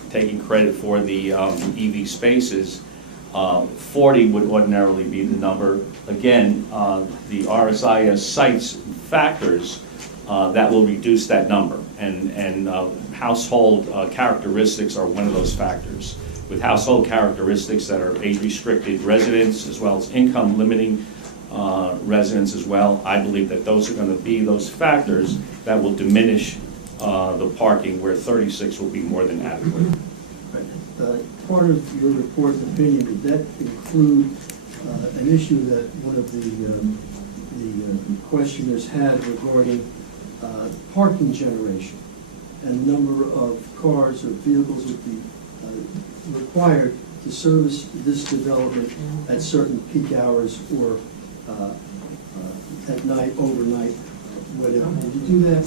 taking credit for the EV spaces, 40 would ordinarily be the number. Again, the RSIS cites factors that will reduce that number, and household characteristics are one of those factors. With household characteristics that are age-restricted residents as well as income-limiting residents as well, I believe that those are going to be those factors that will diminish the parking, where 36 will be more than adequate. Part of your report and opinion, did that include an issue that one of the questioners had regarding parking generation and number of cars or vehicles would be required to service this development at certain peak hours or at night, overnight, whatever? Did you do that?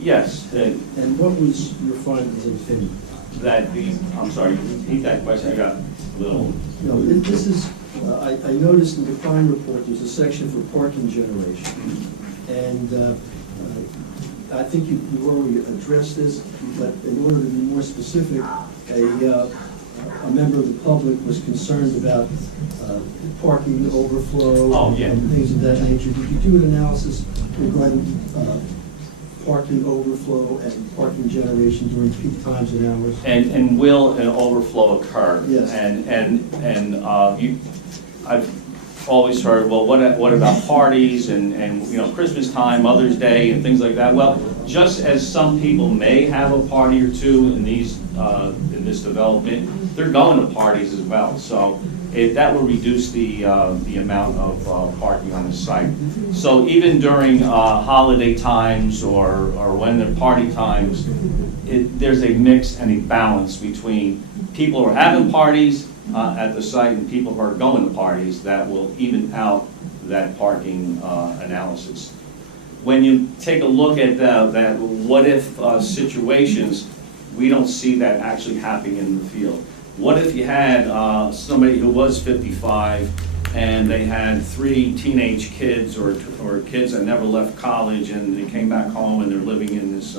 Yes. And what was your findings and opinion? I'm sorry, repeat that question, I got a little... No, this is, I noticed in the crime report, there's a section for parking generation. And I think you already addressed this, but in order to be more specific, a member of the public was concerned about parking overflow and things of that nature. Did you do an analysis regarding parking overflow and parking generation during peak times and hours? And will an overflow occur? Yes. I've always heard, well, what about parties and Christmas time, Mother's Day, and things like that? Well, just as some people may have a party or two in this development, they're going to parties as well. So that will reduce the amount of parking on the site. So even during holiday times or when they're party times, there's a mix and a balance between people who are having parties at the site and people who are going to parties that will even out that parking analysis. When you take a look at that what-if situations, we don't see that actually happening in the field. What if you had somebody who was 55 and they had 3 teenage kids or kids that never left college and they came back home and they're living in this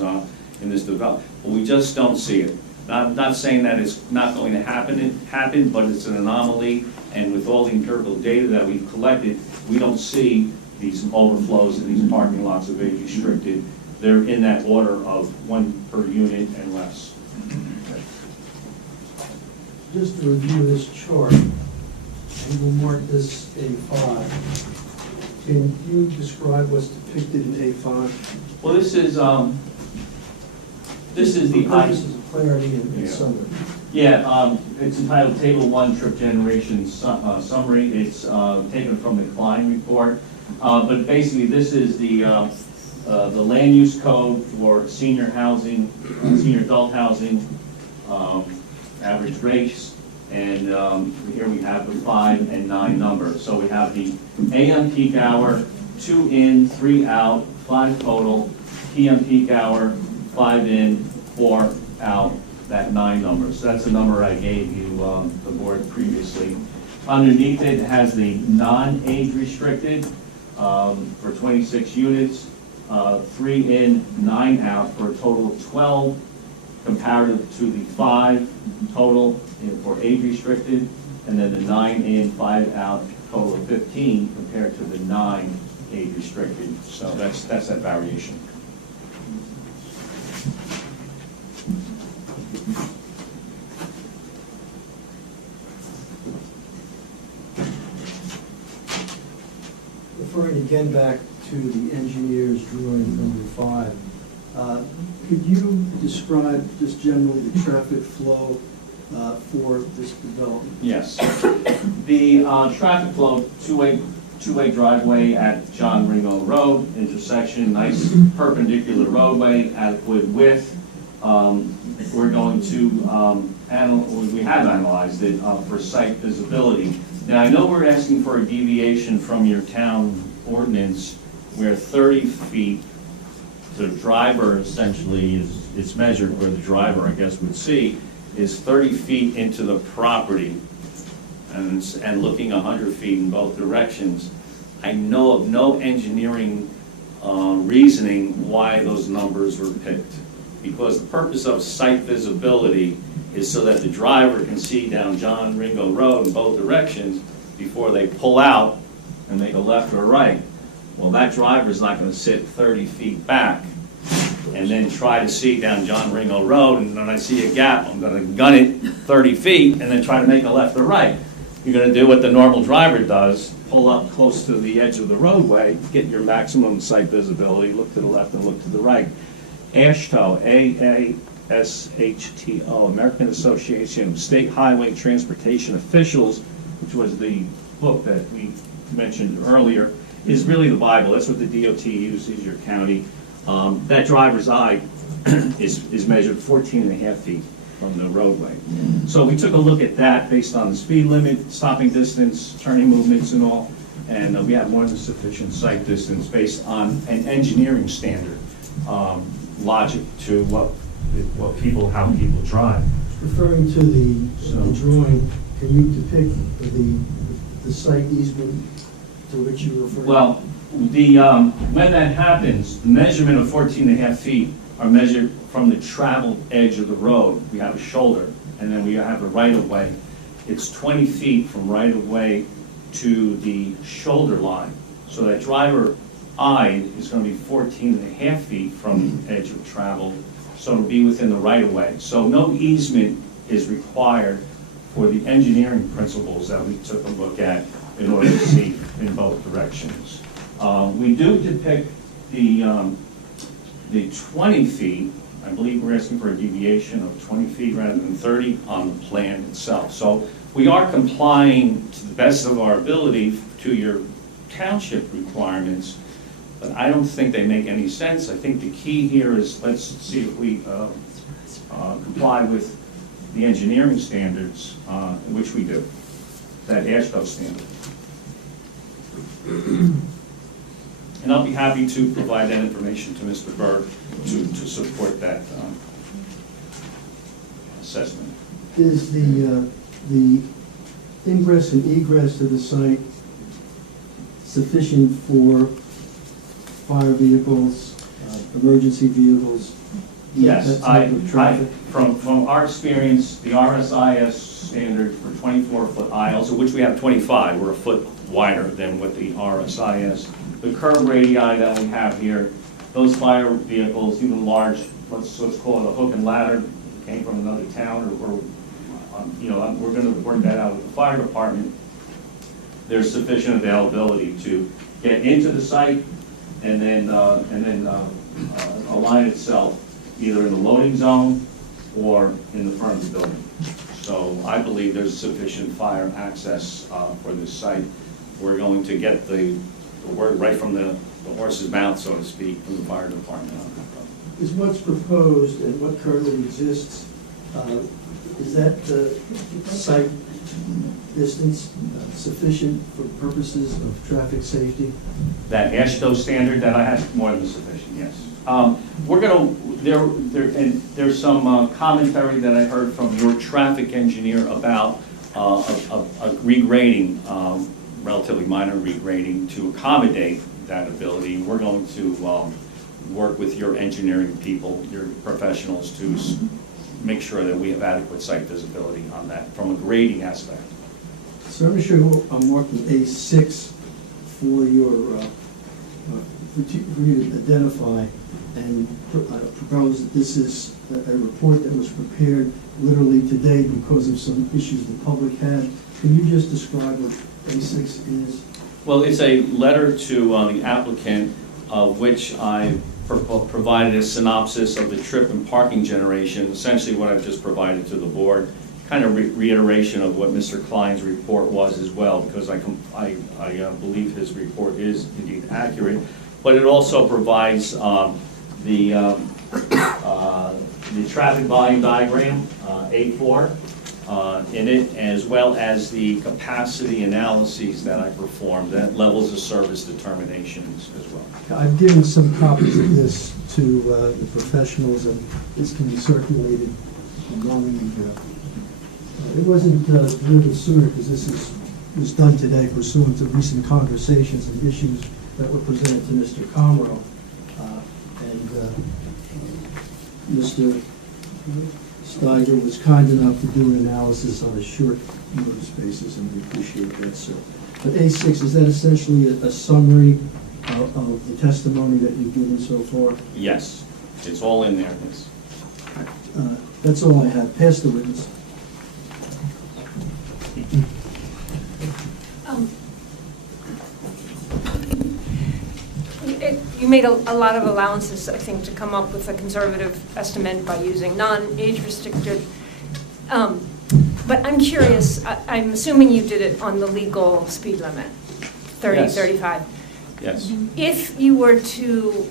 development? Well, we just don't see it. I'm not saying that it's not going to happen, but it's an anomaly, and with all the empirical data that we've collected, we don't see these overflows in these parking lots of age restricted. They're in that order of 1 per unit and less. Just to review this chart, we will mark this A5. Can you describe what's depicted in A5? Well, this is the purposes of clarity and summary. Yeah, it's entitled Table 1 Trip Generation Summary. It's taken from the Klein report. But basically, this is the land use code for senior housing, senior adult housing, average rates, and here we have the 5 and 9 numbers. So we have the AM peak hour, 2 in, 3 out, 5 total, PM peak hour, 5 in, 4 out, that 9 number. So that's the number I gave you, the board previously. Underneath it has the non-age restricted for 26 units, 3 in, 9 out, for a total of 12, comparative to the 5 total for age restricted, and then the 9 in, 5 out, total of 15, compared to the 9 age restricted. So that's that variation. Referring again back to the engineer's drawing number 5, could you describe just generally the traffic flow for this development? Yes. The traffic flow, two-way driveway at John Ringo Road, intersection, nice perpendicular roadway, adequate width. We're going to, we have analyzed it for site visibility. Now, I know we're asking for a deviation from your town ordinance where 30 feet, the driver essentially is measured, where the driver, I guess, would see, is 30 feet into the property and looking 100 feet in both directions. I know of no engineering reasoning why those numbers were picked, because the purpose of site visibility is so that the driver can see down John Ringo Road in both directions before they pull out and make a left or a right. Well, that driver's not going to sit 30 feet back and then try to see down John Ringo Road, and when I see a gap, I'm going to gun it 30 feet and then try to make a left or right. You're going to do what the normal driver does, pull up close to the edge of the roadway, get your maximum site visibility, look to the left and look to the right. AASHTO, A-A-S-H-T-O, American Association of State Highway Transportation Officials, which was the book that we mentioned earlier, is really the Bible. That's what the DOT uses, your county. That driver's eye is measured 14 and a half feet from the roadway. So we took a look at that based on the speed limit, stopping distance, turning movements and all, and we have more than sufficient sight distance based on an engineering standard logic to how people drive. Referring to the drawing, can you depict the site easement to which you refer? Well, when that happens, the measurement of 14 and a half feet are measured from the traveled edge of the road. We have a shoulder, and then we have a right-of-way. It's 20 feet from right-of-way to the shoulder line. So that driver eye is going to be 14 and a half feet from the edge of travel, so it'll be within the right-of-way. So no easement is required for the engineering principles that we took a look at in order to see in both directions. We do depict the 20 feet. I believe we're asking for a deviation of 20 feet rather than 30 on the plan itself. So we are complying to the best of our ability to your township requirements, but I don't think they make any sense. I think the key here is let's see if we comply with the engineering standards, which we do, that AASHTO standard. And I'll be happy to provide that information to Mr. Berg to support that assessment. Is the ingress and egress to the site sufficient for fire vehicles, emergency vehicles? Yes, that type of traffic? From our experience, the RSIS standard for 24-foot aisles, of which we have 25, we're a foot wider than what the RSIS. The curb radii that we have here, those fire vehicles, even large, let's call it a hook and ladder, came from another town, or we're going to work that out with the fire department. There's sufficient availability to get into the site and then align itself either in the loading zone or in the front of the building. So I believe there's sufficient fire access for this site. We're going to get the word right from the horse's mouth, so to speak, from the fire department on that. Is what's proposed and what currently exists, is that site distance sufficient for purposes of traffic safety? That AASHTO standard that I have, more than sufficient, yes. We're going to, there's some commentary that I heard from your traffic engineer about a regrading, relatively minor regrading to accommodate that ability. We're going to work with your engineering people, your professionals, to make sure that we have adequate site visibility on that from a grading aspect. So I'm sure I'm marking A6 for your, for you to identify and propose that this is a report that was prepared literally today because of some issues the public had. Can you just describe what A6 is? Well, it's a letter to the applicant, which I provided a synopsis of the trip and parking generation, essentially what I've just provided to the board, kind of reiteration of what Mr. Klein's report was as well, because I believe his report is indeed accurate, but it also provides the traffic volume diagram, A4, in it, as well as the capacity analyses that I performed, that levels of service determinations as well. I've given some copies of this to the professionals, and this can be circulated among it wasn't delivered sooner because this was done today pursuant to recent conversations and issues that were presented to Mr. Comro. Mr. Steiger was kind enough to do an analysis on a short notice basis, and we appreciate that, sir. But A6, is that essentially a summary of the testimony that you've given so far? Yes, it's all in there. Yes. That's all I have. Pass the witness. You made a lot of allowances, I think, to come up with a conservative estimate by using non-age restricted. But I'm curious, I'm assuming you did it on the legal speed limit, 30, Yes. 35. Yes. If you were to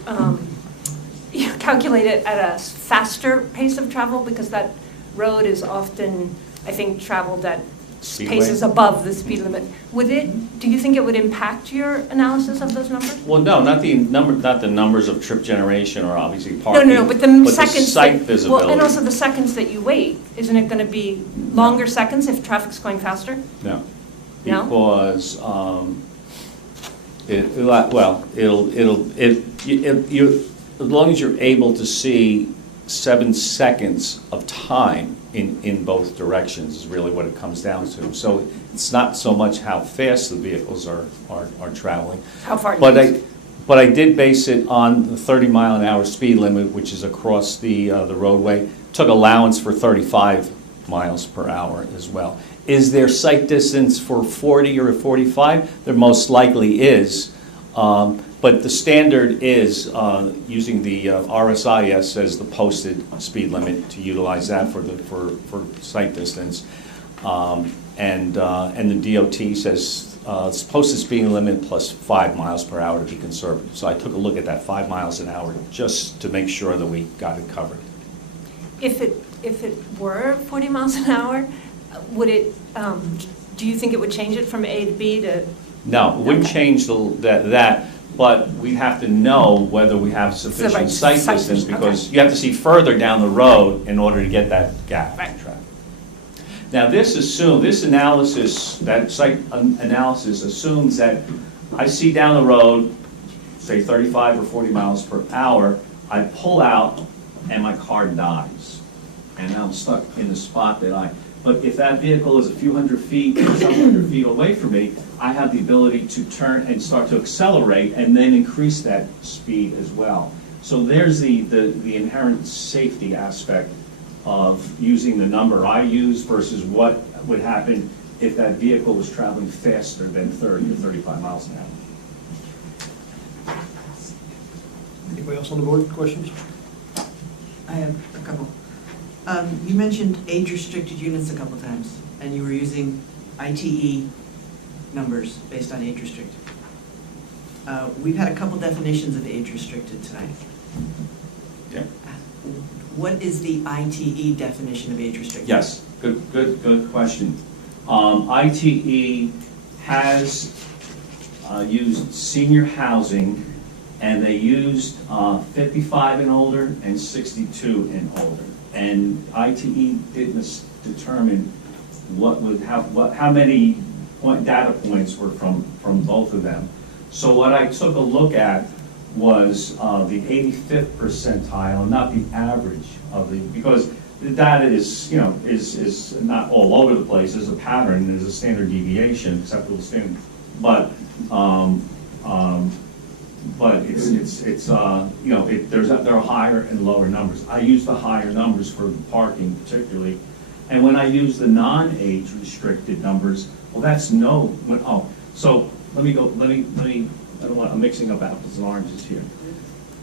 calculate it at a faster pace of travel, because that road is often, I think, traveled at paces above the speed limit, do you think it would impact your analysis of those numbers? Well, no, not the numbers of trip generation or obviously parking. No, but the seconds. Site visibility. Well, and also the seconds that you wait, isn't it going to be longer seconds if traffic's going faster? No. No? Because, as long as you're able to see 7 seconds of time in both directions is really what it comes down to. So it's not so much how fast the vehicles are traveling. How far? But I did base it on the 30-mile-an-hour speed limit, which is across the roadway. Took allowance for 35 miles per hour as well. Is there sight distance for 40 or 45? There most likely is. But the standard is using the RSIS as the posted speed limit to utilize that for sight distance, and the DOT says it's posted speed limit plus 5 miles per hour to be conservative. So I took a look at that 5 miles an hour just to make sure that we got it covered. If it were 40 miles an hour, would it? Do you think it would change it from A to B to? No, it wouldn't change that. But we have to know whether we have sufficient sight distance, because you have to see further down the road in order to get that gap in traffic. Now, this analysis, that site analysis assumes that I see down the road, say 35 or 40 miles per hour, I pull out and my car dies. And I'm stuck in the spot but if that vehicle is a few hundred feet or some hundred feet away from me, I have the ability to turn and start to accelerate and then increase that speed as well. So there's the inherent safety aspect of using the number I use versus what would happen if that vehicle was traveling faster than 30 or 35 miles an hour. Anybody else on the board, questions? I have a couple. You mentioned age-restricted units a couple times, and you were using ITE numbers based on age-restricted. We've had a couple definitions of age-restricted tonight. Yeah. What is the ITE definition of age-restricted? Yes, good question. ITE has used senior housing, and they used 55 and older and 62 and older. And ITE didn't determine how many data points were from both of them. So what I took a look at was the 85th percentile, not the average of because the data is not all over the place. There's a pattern, there's a standard deviation, acceptable standard, but there are higher and lower numbers. I use the higher numbers for the parking particularly, and when I use the non-age restricted numbers, well, that's so let me, I don't want, I'm mixing up apples and oranges here.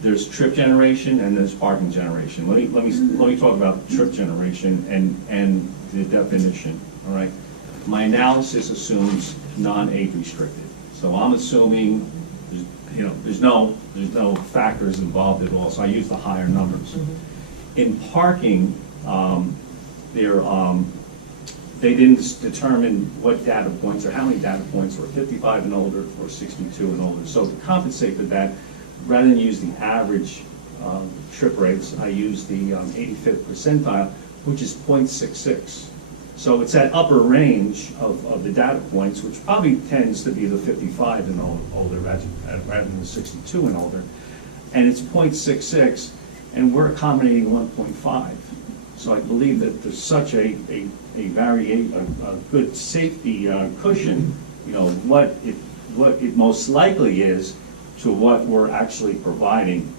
There's trip generation and there's parking generation. Let me talk about trip generation and the definition, all right? My analysis assumes non-age restricted. So I'm assuming there's no factors involved at all, so I use the higher numbers. In parking, they didn't determine what data points or how many data points were 55 and older or 62 and older. So to compensate for that, rather than use the average trip rates, I use the 85th percentile, which is 0.66. So it's that upper range of the data points, which probably tends to be the 55 and older rather than the 62 and older. And it's 0.66, and we're accommodating 1.5. So I believe that there's such a good safety cushion, what it most likely is to what we're actually providing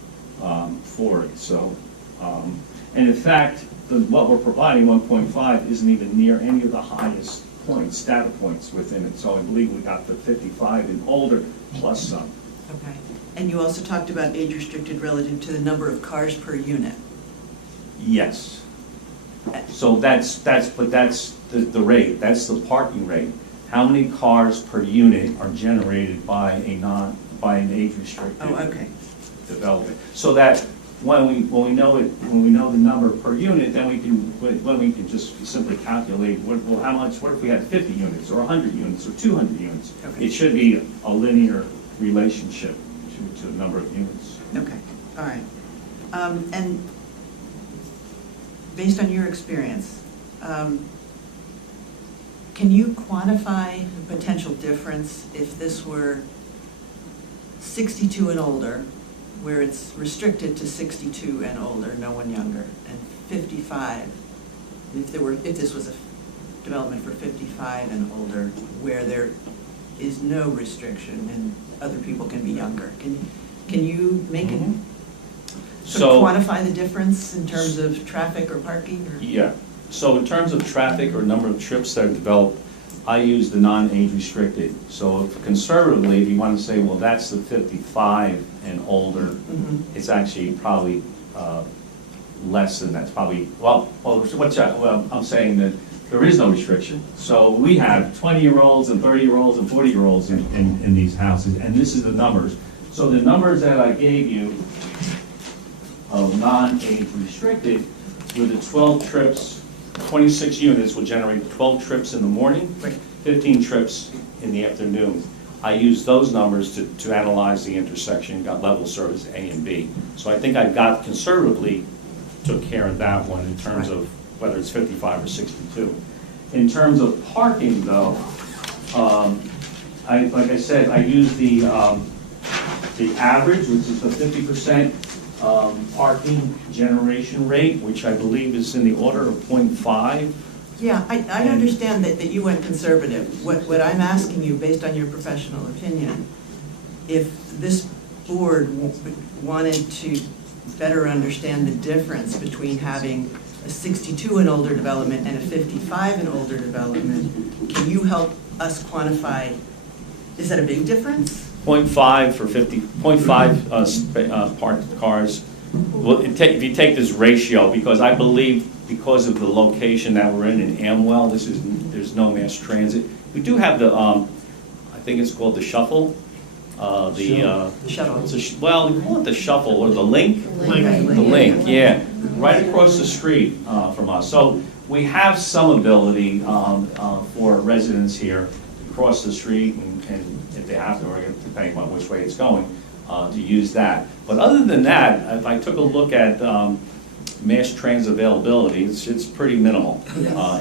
for it. So, and in fact, what we're providing, 1.5, isn't even near any of the highest points, data points within it. So I believe we got the 55 and older plus some. Okay. And you also talked about age restricted relative to the number of cars per unit. Yes. So that's the rate. That's the parking rate. How many cars per unit are generated by an age restricted development? So that when we know the number per unit, then we can just simply calculate what if we had 50 units or 100 units or 200 units? Okay. It should be a linear relationship to the number of units. Okay. All right. And based on your experience, can you quantify the potential difference if this were 62 and older, where it's restricted to 62 and older, no one younger, and 55, if this was a development for 55 and older, where there is no restriction and other people can be younger? Can you make it? So quantify the difference in terms of traffic or parking? Or? Yeah. So in terms of traffic or number of trips that are developed, I use the non-age restricted. So if you want to say, well, that's the 55 and older, it's actually probably less than that. It's probably, I'm saying that there is no restriction. So we have 20-year-olds and 30-year-olds and 40-year-olds in these houses, and this is the numbers. So the numbers that I gave you of non-age restricted with the 12 trips, 26 units will generate 12 trips in the morning, 15 trips in the afternoon. I use those numbers to analyze the intersection, got level service A and B. So I think I got conservatively took care of that one in terms of whether it's 55 or 62. In terms of parking though, like I said, I use the average, which is the 50% parking generation rate, which I believe is in the order of 0.5. Yeah, I understand that you went conservative. What I'm asking you, based on your professional opinion, if this board wanted to better understand the difference between having a 62 and older development and a 55 and older development, can you help us quantify, is that a big difference? 0.5 for 0.5 parked cars. Well, if you take this ratio, because I believe because of the location that we're in Amwell, there's no mass transit. We do have the, I think it's called the Shuffle. The Shuttle. Well, we call it the Shuffle or the Link. The Link, yeah, right across the street from us. So we have some ability for residents here to cross the street and if they have to, or depending on which way it's going, to use that. But other than that, if I took a look at mass transit availability, it's pretty minimal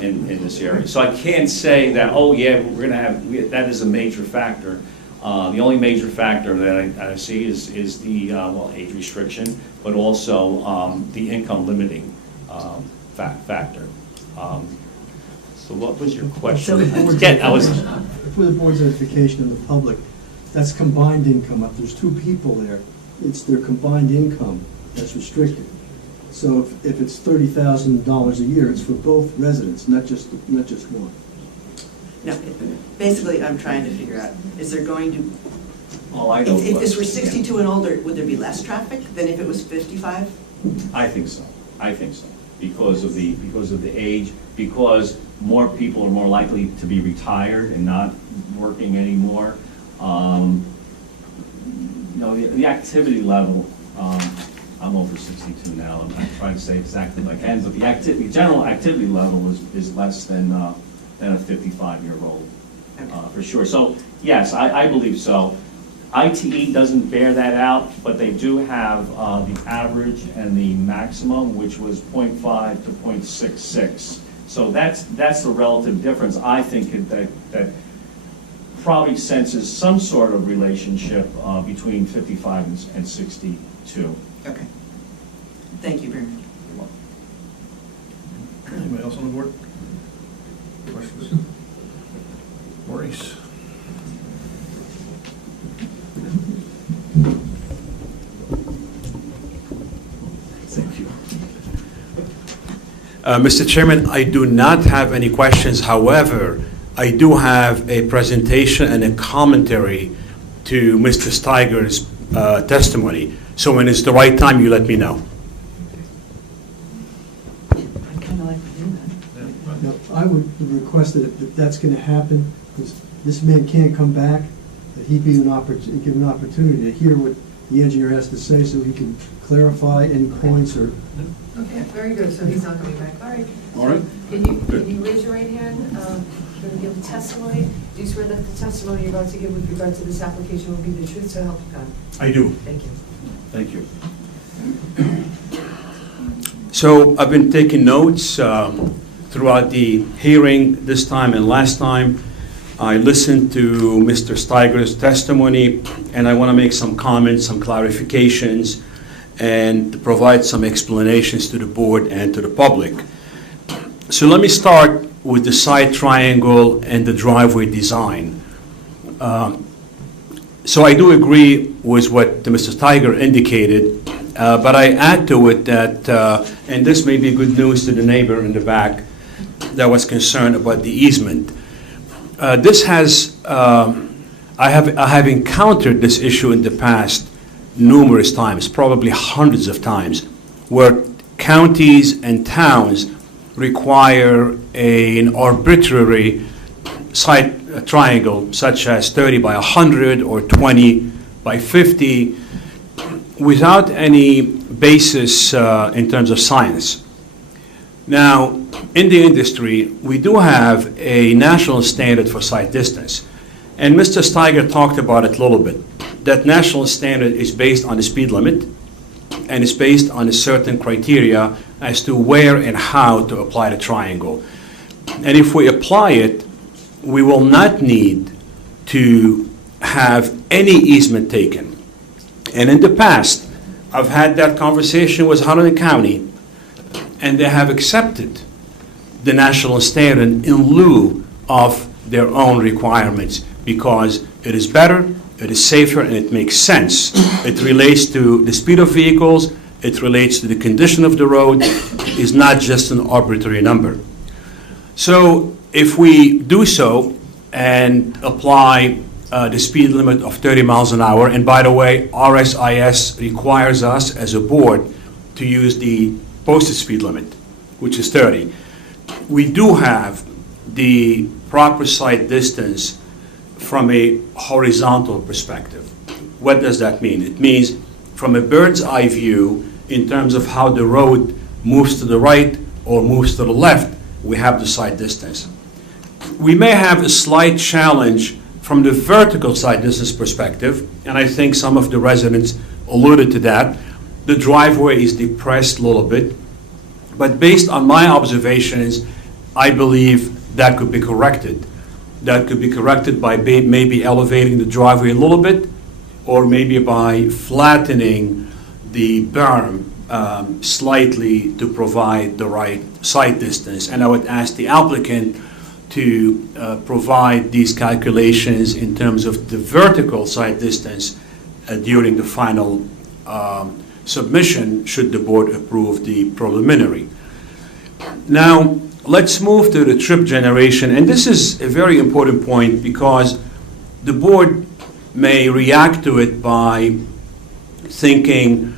in this area. So I can't say that, oh yeah, we're gonna have, that is a major factor. The only major factor that I see is the, well, age restriction, but also the income limiting factor. So what was your question? For the board's edification of the public, that's combined income. If there's two people there, it's their combined income that's restricted. So if it's $30,000 a year, it's for both residents, not just one. No, basically, I'm trying to figure out, is there going to, Oh, I don't. if this were 62 and older, would there be less traffic than if it was 55? I think so. I think so. Because of the age, because more people are more likely to be retired and not working anymore. You know, the activity level, I'm over 62 now. I'm trying to say exactly like I can, but the general activity level is less than a 55-year-old, for sure. So yes, I believe so. ITE doesn't bear that out, but they do have the average and the maximum, which was 0.5 to 0.66. So that's the relative difference. I think that probably senses some sort of relationship between 55 and 62. Okay. Thank you very much. Anybody else on the board? Questions? Maurice? Thank you. Mr. Chairman, I do not have any questions. However, I do have a presentation and a commentary to Mr. Steiger's testimony. So when it's the right time, you let me know. I'd kind of like to do that. Now, I would request that if that's going to happen, because this man can't come back, that he be given an opportunity to hear what the engineer has to say so he can clarify any points or... Okay, very good, so he's not coming back, all right. All right. Can you raise your right hand, going to give testimony? Do you swear that the testimony you're about to give with regard to this application will be the truth, so help you God? I do. Thank you. Thank you. So I've been taking notes throughout the hearing this time and last time. I listened to Mr. Steiger's testimony, and I want to make some comments, some clarifications, and provide some explanations to the board and to the public. So let me start with the side triangle and the driveway design. So I do agree with what Mr. Steiger indicated, but I add to it that, and this may be good news to the neighbor in the back that was concerned about the easement. This has, I have encountered this issue in the past numerous times, probably hundreds of times, where counties and towns require an arbitrary side triangle, such as 30 by 100 or 20 by 50, without any basis in terms of science. Now, in the industry, we do have a national standard for sight distance. And Mr. Steiger talked about it a little bit. That national standard is based on the speed limit, and it's based on a certain criteria as to where and how to apply the triangle. And if we apply it, we will not need to have any easement taken. And in the past, I've had that conversation with Hunterdon County, and they have accepted the national standard in lieu of their own requirements because it is better, it is safer, and it makes sense. It relates to the speed of vehicles, it relates to the condition of the road, it's not just an arbitrary number. So if we do so and apply the speed limit of 30 miles an hour, and by the way, RSIS requires us as a board to use the posted speed limit, which is 30. We do have the proper sight distance from a horizontal perspective. What does that mean? It means from a bird's eye view, in terms of how the road moves to the right or moves to the left, we have the sight distance. We may have a slight challenge from the vertical sight distance perspective, and I think some of the residents alluded to that. The driveway is depressed a little bit, But based on my observations, I believe that could be corrected. That could be corrected by maybe elevating the driveway a little bit, or maybe by flattening the berm slightly to provide the right sight distance. And I would ask the applicant to provide these calculations in terms of the vertical sight distance during the final submission, should the board approve the preliminary. Now, let's move to the trip generation, and this is a very important point because the board may react to it by thinking,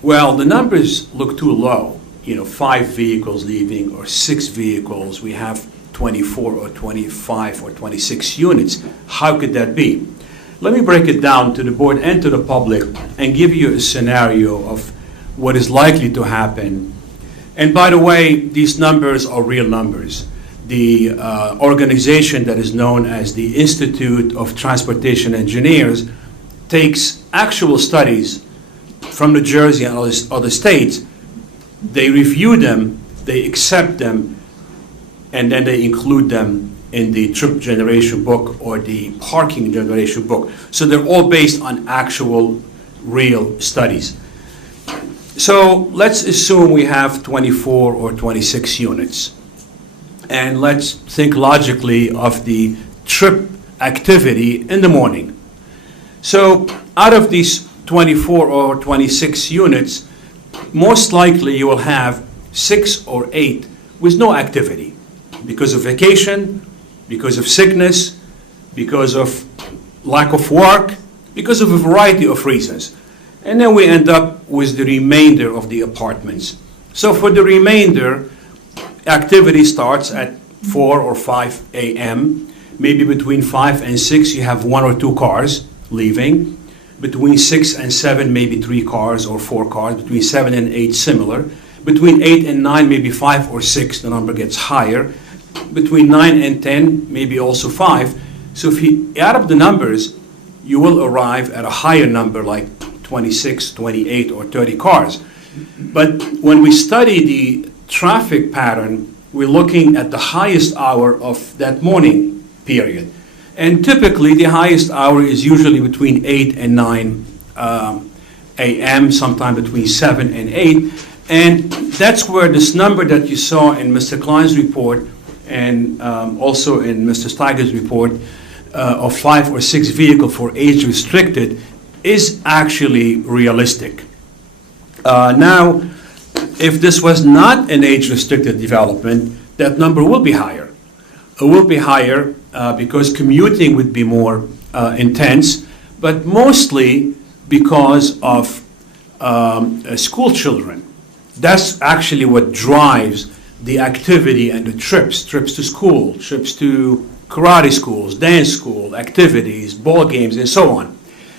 well, the numbers look too low, 5 vehicles leaving or 6 vehicles, we have 24 or 25 or 26 units. How could that be? Let me break it down to the board and to the public and give you a scenario of what is likely to happen. And by the way, these numbers are real numbers. The organization that is known as the Institute of Transportation Engineers takes actual studies from New Jersey and other states. They review them, they accept them, and then they include them in the trip generation book or the parking generation book. So they're all based on actual, real studies. So let's assume we have 24 or 26 units. And let's think logically of the trip activity in the morning. So out of these 24 or 26 units, most likely you will have 6 or 8 with no activity because of vacation, because of sickness, because of lack of work, because of a variety of reasons. And then we end up with the remainder of the apartments. So for the remainder, activity starts at 4 or 5 a.m. Maybe between 5 and 6 you have 1 or 2 cars leaving. Between 6 and 7 maybe 3 cars or 4 cars. Between 7 and 8 similar. Between 8 and 9 maybe 5 or 6, the number gets higher. Between 9 and 10 maybe also 5. So if you add up the numbers, you will arrive at a higher number like 26, 28 or 30 cars. But when we study the traffic pattern, we're looking at the highest hour of that morning period. And typically the highest hour is usually between 8 and 9 a.m., sometime between 7 and 8. And that's where this number that you saw in Mr. Klein's report and also in Mr. Steiger's report of 5 or 6 vehicles for age restricted is actually realistic. Now, if this was not an age-restricted development, that number will be higher. It will be higher because commuting would be more intense, but mostly because of school children. That's actually what drives the activity and the trips to school, trips to karate schools, dance school, activities, ball games, and so on.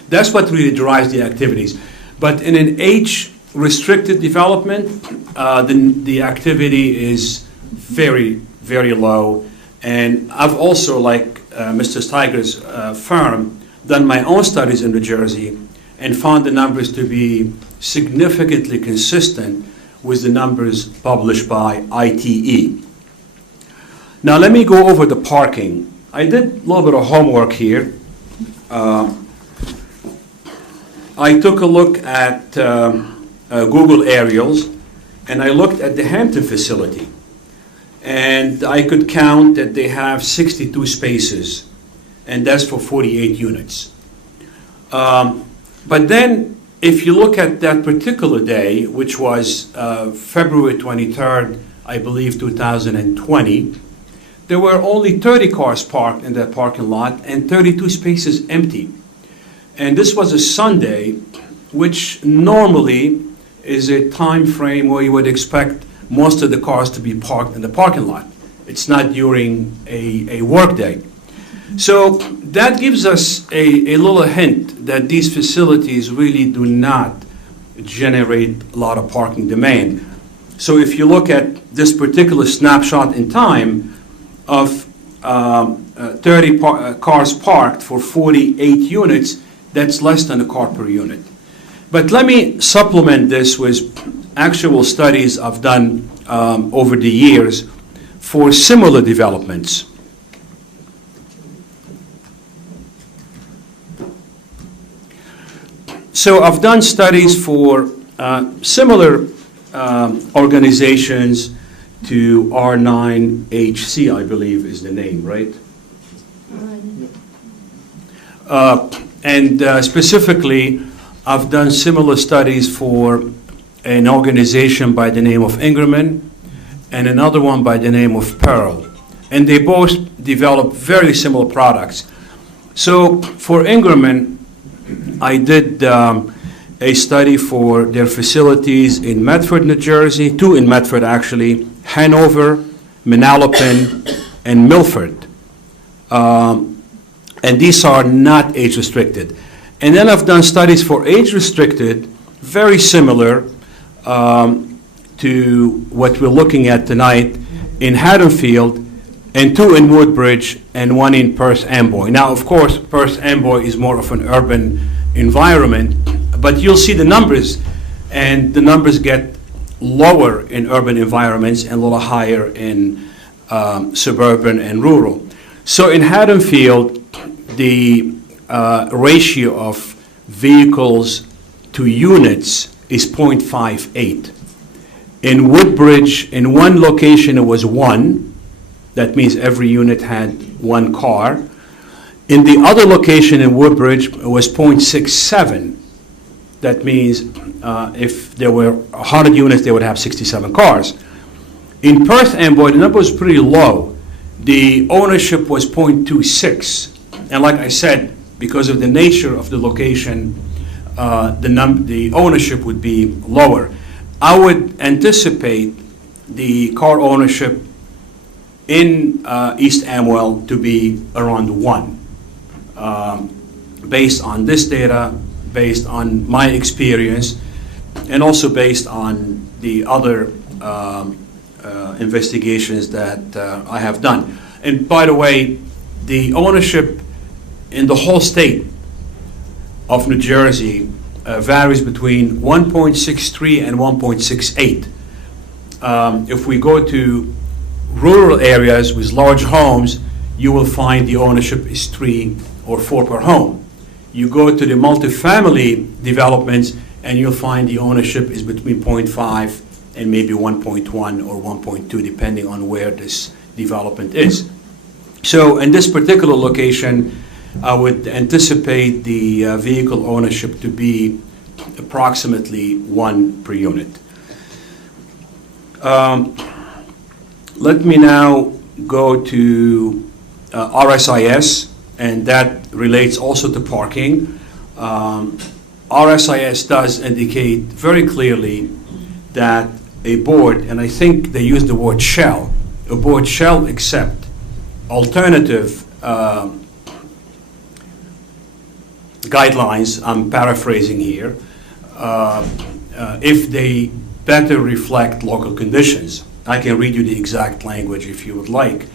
That's what really drives the activities. But in an age-restricted development, the activity is very, very low. And I've also, like Mr. Steiger's firm, done my own studies in New Jersey and found the numbers to be significantly consistent with the numbers published by ITE. Now let me go over the parking. I did a little bit of homework here. I took a look at Google Aerials, and I looked at the Hampton facility. And I could count that they have 62 spaces, and that's for 48 units. But then, if you look at that particular day, which was February 23rd, I believe 2020, there were only 30 cars parked in that parking lot and 32 spaces empty. And this was a Sunday, which normally is a time frame where you would expect most of the cars to be parked in the parking lot. It's not during a work day. So that gives us a little hint that these facilities really do not generate a lot of parking demand. So if you look at this particular snapshot in time of 30 cars parked for 48 units, that's less than a car per unit. But let me supplement this with actual studies I've done over the years for similar developments. So I've done studies for similar organizations to R9HC, I believe is the name, right? And specifically, I've done similar studies for an organization by the name of Ingerman and another one by the name of Pearl. And they both develop very similar products. So for Ingerman, I did a study for their facilities in Medford, New Jersey, two in Medford actually, Hanover, Manalapan, and Milford. And these are not age-restricted. And then I've done studies for age-restricted, very similar to what we're looking at tonight in Haddonfield, and two in Woodbridge, and one in Perth Amboy. Now, of course, Perth Amboy is more of an urban environment, but you'll see the numbers, and the numbers get lower in urban environments and a little higher in suburban and rural. So in Haddonfield, the ratio of vehicles to units is 0.58. In Woodbridge, in one location, it was 1. That means every unit had 1 car. In the other location in Woodbridge, it was 0.67. That means if there were 100 units, they would have 67 cars. In Perth Amboy, the number was pretty low. The ownership was 0.26. And like I said, because of the nature of the location, the ownership would be lower. I would anticipate the car ownership in East Amwell to be around 1. Based on this data, based on my experience, and also based on the other investigations that I have done. And by the way, the ownership in the whole state of New Jersey varies between 1.63 and 1.68. If we go to rural areas with large homes, you will find the ownership is 3 or 4 per home. You go to the multifamily developments and you'll find the ownership is between 0.5 and maybe 1.1 or 1.2, depending on where this development is. So in this particular location, I would anticipate the vehicle ownership to be approximately 1 per unit. Let me now go to RSIS, and that relates also to parking. RSIS does indicate very clearly that a board, and I think they use the word shall, a board shall accept alternative guidelines, I'm paraphrasing here, if they better reflect local conditions. I can read you the exact language if you would like.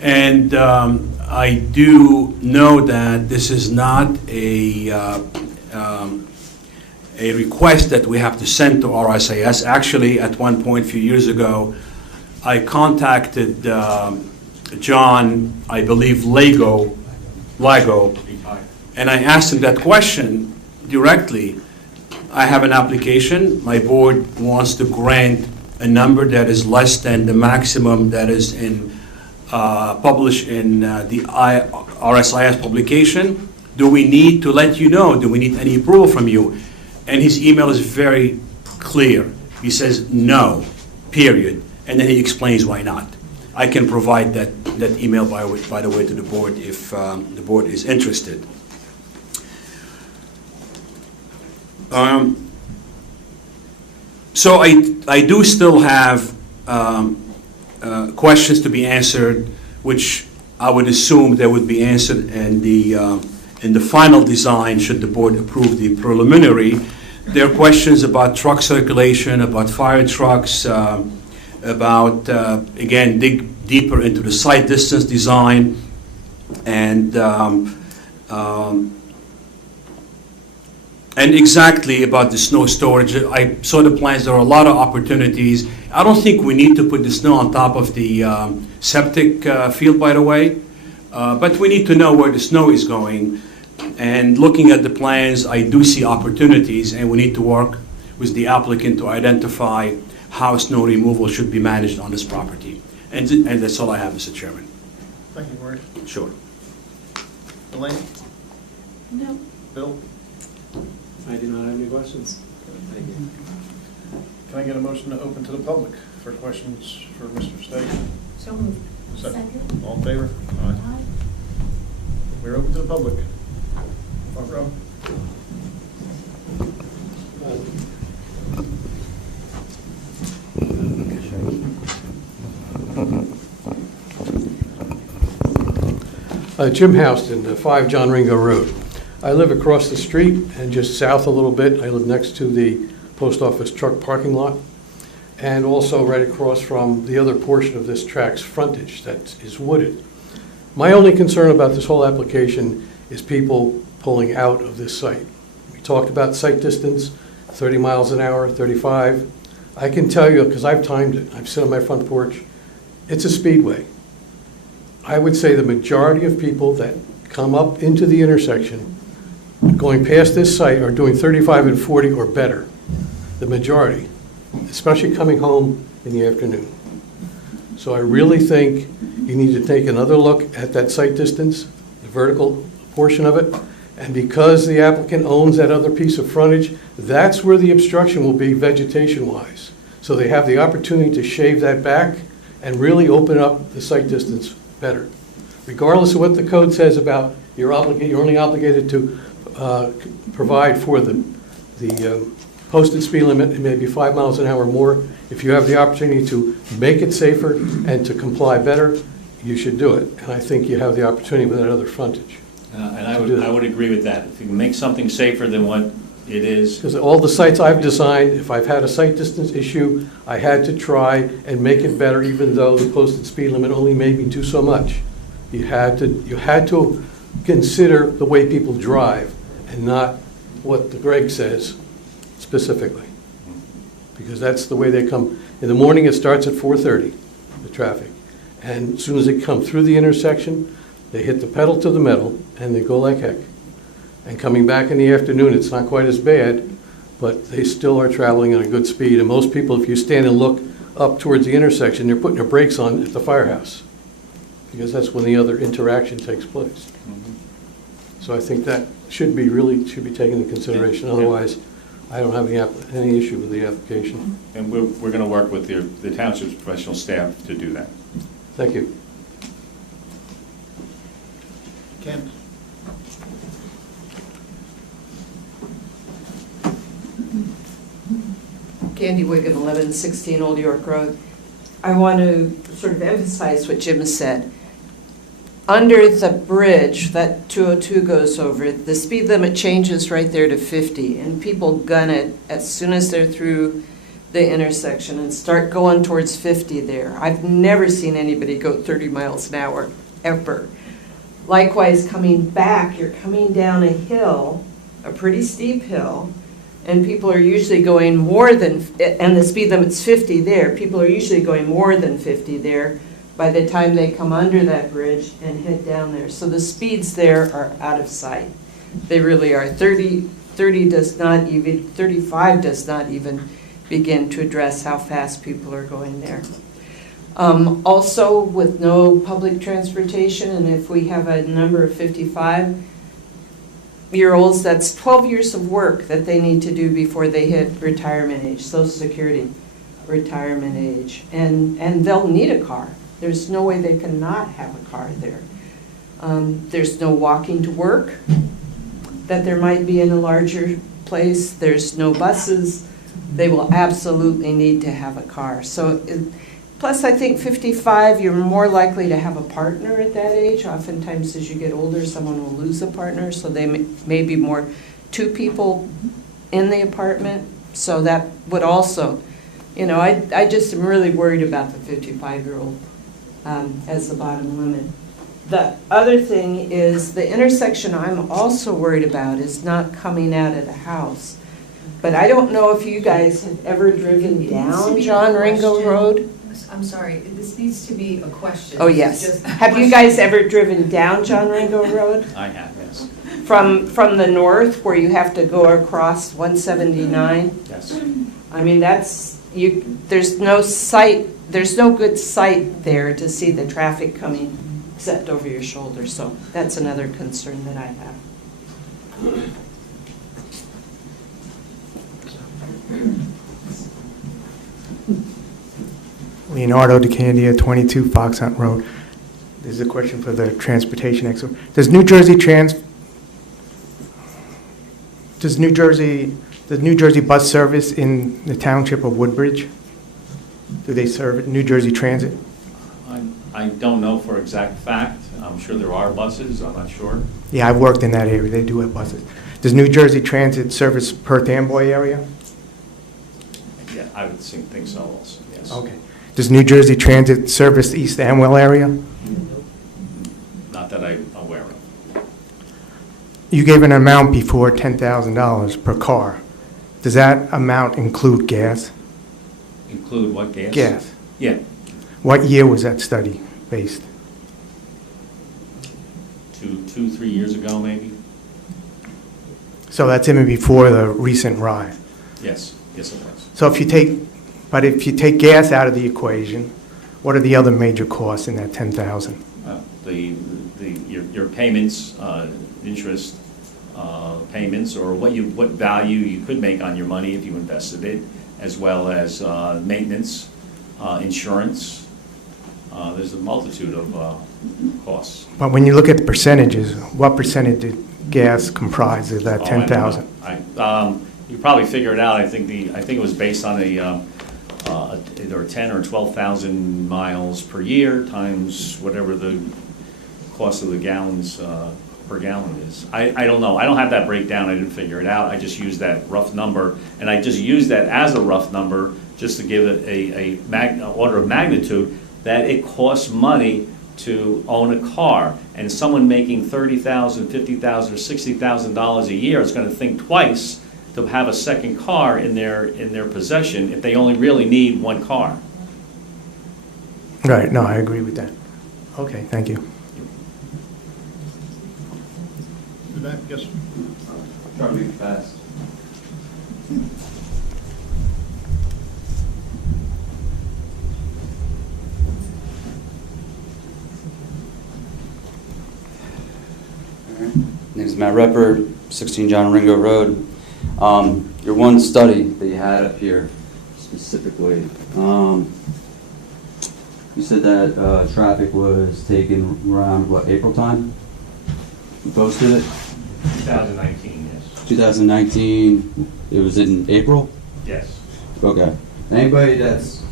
And I do know that this is not a request that we have to send to RSIS. Actually, at one point a few years ago, I contacted John, I believe Lago, and I asked him that question directly. I have an application. My board wants to grant a number that is less than the maximum that is published in the RSIS publication. Do we need to let you know? Do we need any approval from you? And his email is very clear. He says no, period. And then he explains why not. I can provide that email, by the way, to the board if the board is interested. So I do still have questions to be answered, which I would assume they would be answered in the final design should the board approve the preliminary. There are questions about truck circulation, about fire trucks, about, again, dig deeper into the site distance design, And exactly about the snow storage, I saw the plans, there are a lot of opportunities. I don't think we need to put the snow on top of the septic field, by the way, but we need to know where the snow is going. And looking at the plans, I do see opportunities, and we need to work with the applicant to identify how snow removal should be managed on this property. And that's all I have, Mr. Chairman. Thank you, Marty. Sure. Elaine? No. Bill? I do not have any questions. Thank you. Can I get a motion to open to the public for questions for Mr. Stagg? So moved. Second. All in favor? Aye. We're open to the public. Front row. Jim Houston, 5 John Ringo Road. I live across the street and just south a little bit. I live next to the post office truck parking lot, and also right across from the other portion of this track's frontage that is wooded. My only concern about this whole application is people pulling out of this site. We talked about site distance, 30 miles an hour, 35. I can tell you, because I've timed it, I've sit on my front porch, it's a speedway. I would say the majority of people that come up into the intersection going past this site are doing 35 and 40 or better. The majority, especially coming home in the afternoon. So I really think you need to take another look at that site distance, the vertical portion of it. And because the applicant owns that other piece of frontage, that's where the obstruction will be vegetation-wise. So they have the opportunity to shave that back and really open up the site distance better. Regardless of what the code says about you're only obligated to provide for the posted speed limit, it may be 5 miles an hour more. If you have the opportunity to make it safer and to comply better, you should do it. And I think you have the opportunity with that other frontage. And I would agree with that. If you can make something safer than what it is. Because all the sites I've designed, if I've had a site distance issue, I had to try and make it better, even though the posted speed limit only made me do so much. You had to consider the way people drive and not what the Greg says specifically. Because that's the way they come. In the morning, it starts at 4:30, the traffic. And as soon as they come through the intersection, they hit the pedal to the metal and they go like heck. And coming back in the afternoon, it's not quite as bad, but they still are traveling at a good speed. And most people, if you stand and look up towards the intersection, they're putting their brakes on at the firehouse, because that's when the other interaction takes place. So I think that should be taken into consideration. Otherwise, I don't have any issue with the application. And we're going to work with the township's professional staff to do that. Thank you. Ken? Candy Wiggum, 1116 Old York Road. I want to sort of emphasize what Jim said. Under the bridge that 202 goes over, the speed limit changes right there to 50, and people gun it as soon as they're through the intersection and start going towards 50 there. I've never seen anybody go 30 miles an hour, ever. Likewise, coming back, you're coming down a hill, a pretty steep hill, and people are usually going more than, and the speed limit's 50 there, people are usually going more than 50 there by the time they come under that bridge and head down there. So the speeds there are out of sight. They really are. 35 does not even begin to address how fast people are going there. Also, with no public transportation, and if we have a number of 55-year-olds, that's 12 years of work that they need to do before they hit retirement age, Social Security retirement age. And they'll need a car. There's no way they cannot have a car there. There's no walking to work that there might be in a larger place. There's no buses. They will absolutely need to have a car. So, plus I think 55, you're more likely to have a partner at that age. Oftentimes as you get older, someone will lose a partner, so they may be more 2 people in the apartment. So that would also, I just am really worried about the 55-year-old as the bottom limit. The other thing is, the intersection I'm also worried about is not coming out of the house. But I don't know if you guys have ever driven down John Ringo Road? I'm sorry, this needs to be a question. Oh, This is yes. just a Have you question. guys ever driven down John Ringo Road? I have, yes. From the north, where you have to go across 179? Yes. I mean, there's no good sight there to see the traffic coming except over your shoulder, so that's another concern that I have. Leonardo DeCandia, 22 Fox Hunt Road. This is a question for the transportation expert. Does New Jersey bus service in the township of Woodbridge? Do they serve it, New Jersey Transit? I don't know for exact fact. I'm sure there are buses, I'm not sure. Yeah, I've worked in that area, they do have buses. Does New Jersey Transit service Perth Amboy area? Yeah, I would think so also, yes. Okay. Does New Jersey Transit service the East Amwell area? Not that I'm aware of. You gave an amount before, $10,000 per car. Does that amount include gas? Include what, gas? Gas. Yeah, What year was that study based? 3 years ago, maybe? So that's even before the recent rise. Yes, yes it was. So if you take gas out of the equation, what are the other major costs in that 10,000? Your payments, interest payments, or what value you could make on your money if you invested it, as well as maintenance, insurance. There's a multitude of costs. But when you look at the percentages, what percentage did gas comprise of that 10,000? You probably figure it out. I think it was based on either 10 or 12,000 miles per year times whatever the cost of the gallons per gallon is. I don't know. I don't have that breakdown. I didn't figure it out. I just used that rough number, and I just used that as a rough number just to give it an order of magnitude that it costs money to own a car, and someone making $30,000, $50,000, or $60,000 a year is going to think twice to have a second car in their possession if they only really need one car. Right, no, I agree with that. Okay, thank you. Yes. Try to be fast. Name is Matt Repper, 16 John Ringo Road. Your one study that you had up here specifically, you said that traffic was taken around, what, April time? You posted it? 2019, yes. 2019, it was in April? Yes. Okay. Anybody that's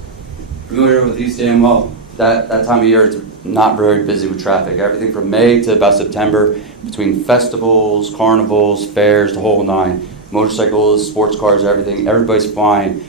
familiar with East Amwell, that time of year, it's not very busy with traffic. Everything from May to about September, between festivals, carnivals, fairs, the whole nine. Motorcycles, sports cars, everything. Everybody's flying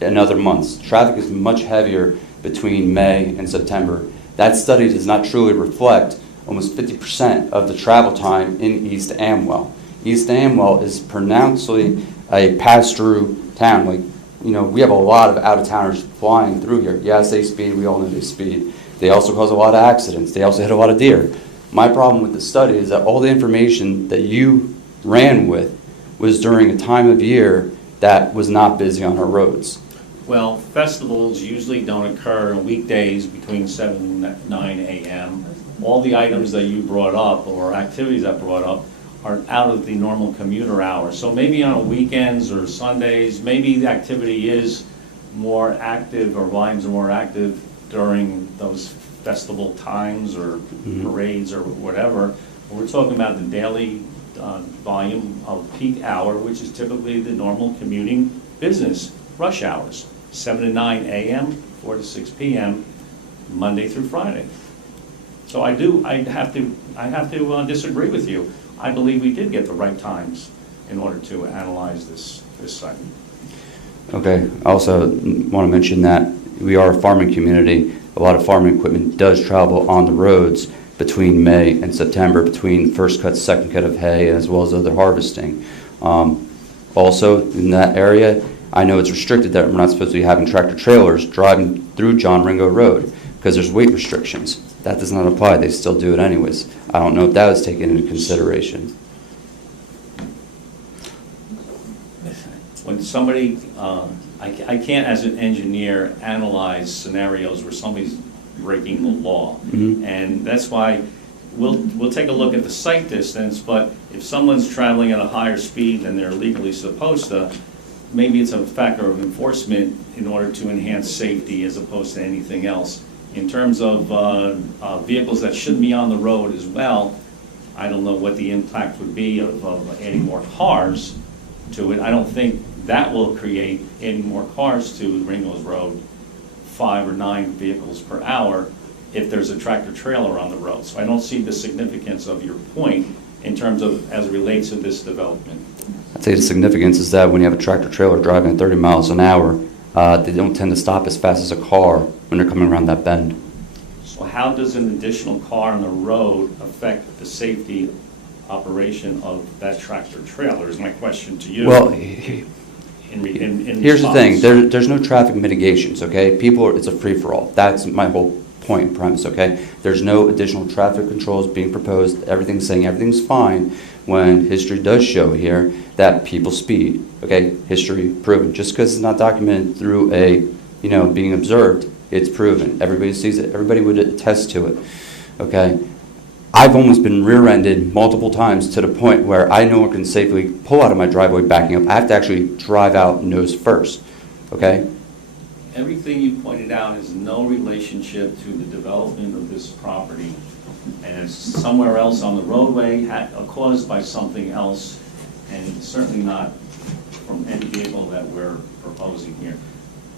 in other months. Traffic is much heavier between May and September. That study does not truly reflect almost 50% of the travel time in East Amwell. East Amwell is pronouncedly a pass-through town. Like, you know, we have a lot of out-of-towners flying through here. Yes, they speed. We all know they speed. They also cause a lot of accidents. They also hit a lot of deer. My problem with the study is that all the information that you ran with was during a time of year that was not busy on our roads. Well, festivals usually don't occur on weekdays between 7 and 9 a.m. All the items that you brought up, or activities that brought up, are out of the normal commuter hours. So maybe on weekends or Sundays, maybe the activity is more active, or volumes are more active during those festival times or parades or whatever. We're talking about the daily volume of peak hour, which is typically the normal commuting business, rush hours, 7 to 9 a.m., 4 to 6 p.m., Monday through Friday. So I have to disagree with you. I believe we did get the right times in order to analyze this site. Okay. I also want to mention that we are a farming community. A lot of farming equipment does travel on the roads between May and September, between first cut, second cut of hay, as well as other harvesting. Also, in that area, I know it's restricted that we're not supposed to be having tractor trailers driving through John Ringo Road because there's weight restrictions. That does not apply. They still do it anyways. I don't know if that was taken into consideration. When somebody, I can't as an engineer analyze scenarios where somebody's breaking the law. And that's why we'll take a look at the sight distance, but if someone's traveling at a higher speed than they're legally supposed to, maybe it's a factor of enforcement in order to enhance safety as opposed to anything else. In terms of vehicles that shouldn't be on the road as well, I don't know what the impact would be of adding more cars to it. I don't think that will create any more cars to Ringo's Road, 5 or 9 vehicles per hour, if there's a tractor trailer on the road. So I don't see the significance of your point in terms of as it relates to this development. I'd say the significance is that when you have a tractor trailer driving at 30 miles an hour, they don't tend to stop as fast as a car when they're coming around that bend. So how does an additional car on the road affect the safety operation of that tractor trailer is my question to you. Well, in here's the thing, response. there's no traffic mitigations, okay? It's a free-for-all. That's my whole point and premise, okay? There's no additional traffic controls being proposed. Everything's saying everything's fine when history does show here that people speed, okay? History proven. Just because it's not documented through being observed, it's proven. Everybody sees it. Everybody would attest to it, okay? I've almost been rear-ended multiple times to the point where I no one can safely pull out of my driveway backing up. I have to actually drive out nose first, okay? Everything you pointed out has no relationship to the development of this property, and it's somewhere else on the roadway, caused by something else, and it's certainly not from any vehicle that we're proposing here.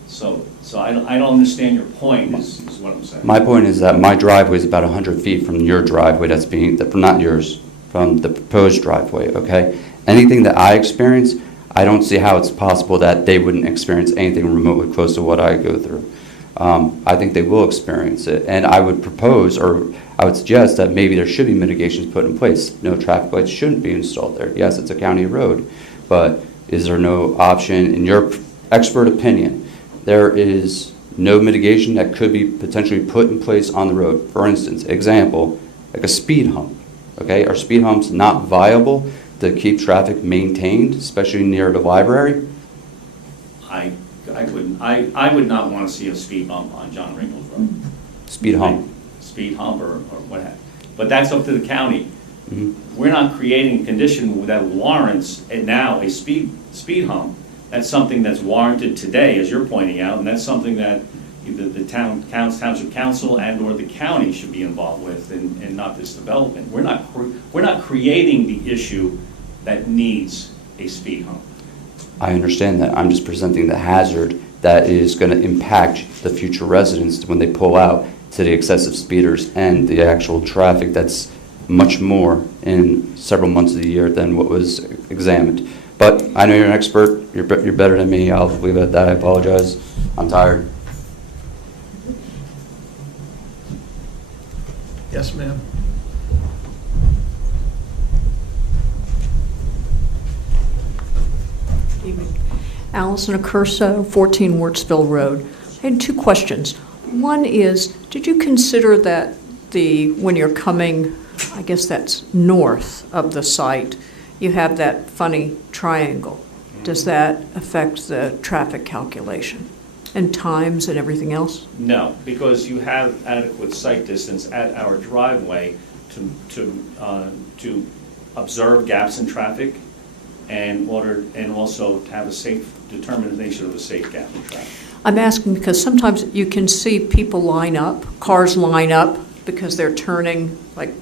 So I don't understand your point, is what I'm saying. My point is that my driveway is about 100 feet from your driveway not yours, from the proposed driveway, okay? Anything that I experience, I don't see how it's possible that they wouldn't experience anything remotely close to what I go through. I think they will experience it, and I would propose, or I would suggest that maybe there should be mitigations put in place. No traffic lights shouldn't be installed there. Yes, it's a county road, but is there no option, in your expert opinion, there is no mitigation that could be potentially put in place on the road? For instance, example, like a speed hump, okay? Are speed humps not viable to keep traffic maintained, especially near the library? I would not want to see a speed bump on John Ringo's Road. Speed hump. Speed hump or what have you. But that's up to the county. We're not creating a condition that warrants now a speed hump. That's something that's warranted today, as you're pointing out, and that's something that the township council and or the county should be involved with, and not this development. We're not creating the issue that needs a speed hump. I understand that. I'm just presenting the hazard that is going to impact the future residents when they pull out to the excessive speeders and the actual traffic that's much more in several months of the year than what was examined. But I know you're an expert. You're better than me. I'll leave it at that. I apologize. I'm tired. Yes, ma'am. Allison Accurso, 14 Wurtsville Road. I had 2 questions. One is, did you consider that when you're coming, I guess that's north of the site, you have that funny triangle? Does that affect the traffic calculation and times and everything else? No, because you have adequate sight distance at our driveway to observe gaps in traffic and also to have a safe determination of a safe gap in traffic. I'm asking because sometimes you can see people line up, cars line up because they're turning, like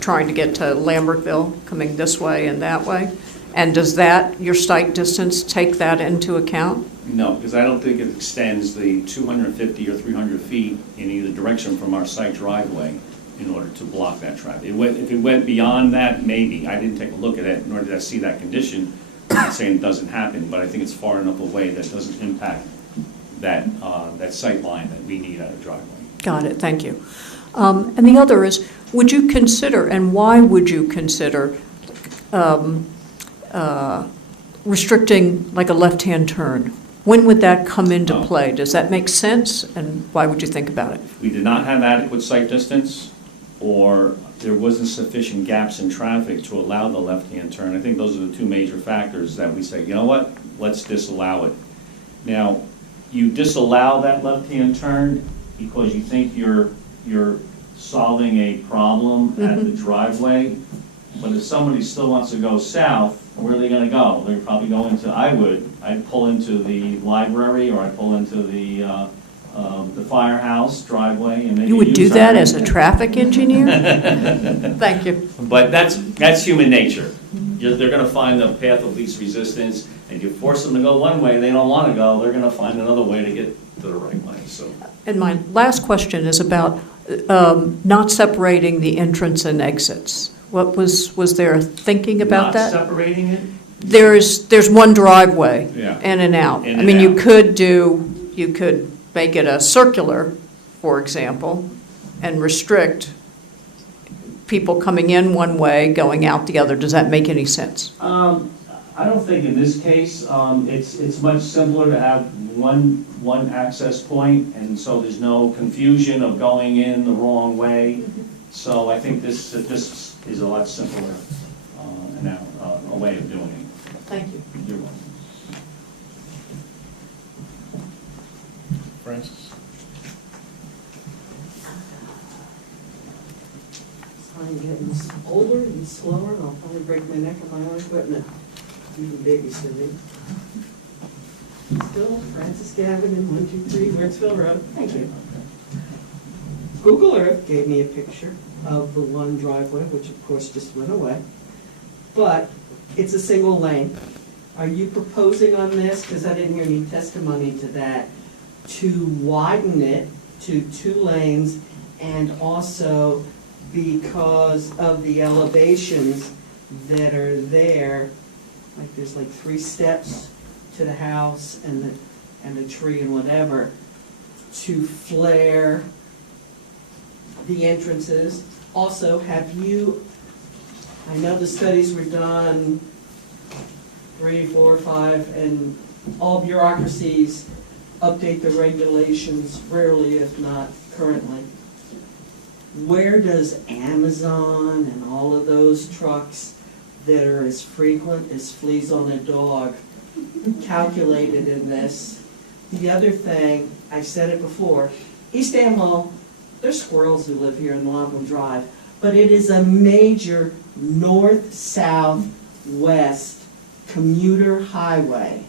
trying to get to Lambertville, coming this way and that way. And does your sight distance take that into account? No, because I don't think it extends the 250 or 300 feet in either direction from our site driveway in order to block that traffic. If it went beyond that, maybe. I didn't take a look at it, nor did I see that condition. I'm not saying it doesn't happen, but I think it's far enough away that doesn't impact that sight line that we need at a driveway. Got it, thank you. And the other is, would you consider, and why would you consider restricting like a left-hand turn? When would that come into play? Does that make sense, and why would you think about it? We did not have adequate sight distance, or there wasn't sufficient gaps in traffic to allow the left-hand turn. I think those are the two major factors that we say, you know what, let's disallow it. Now, you disallow that left-hand turn because you think you're solving a problem at the driveway, but if somebody still wants to go south, where are they gonna go? They're probably going to, I'd pull into the library, or I'd pull into the firehouse driveway and maybe You would do use that our- as a traffic engineer? Thank you. But that's human nature. They're gonna find the path of least resistance, and you force them to go one way, they don't wanna go, they're gonna find another way to get to the right way, so. And my last question is about not separating the entrance and exits. What was there thinking about that? Not separating it? There's one driveway, Yeah. in and out. In I and mean, you out. could make it a circular, for example, and restrict people coming in one way, going out the other. Does that make any sense? I don't think in this case, it's much simpler to have one access point, and so there's no confusion of going in the wrong way. So I think this is a lot simpler, a way of doing it. Thank you. You're welcome. Francis? I'm getting older and slower, and I'll probably break my neck on my own equipment. Even babysitting. Still, Francis Gavin in 123 Wirtsville Road. Thank you. Google Earth gave me a picture of the one driveway, which of course just went away. But it's a single lane. Are you proposing on this, because I didn't hear any testimony to that, to widen it to 2 lanes, and also because of the elevations that are there, like there's like 3 steps to the house and the tree and whatever, to flare the entrances? Also, have you, I know the studies were done 3, 4, 5, and all bureaucracies update the regulations rarely, if not currently. Where does Amazon and all of those trucks that are as frequent as fleas on a dog calculated in this? The other thing, I said it before, East Ammo, there's squirrels who live here in Loveland Drive, but it is a major north-south-west commuter highway,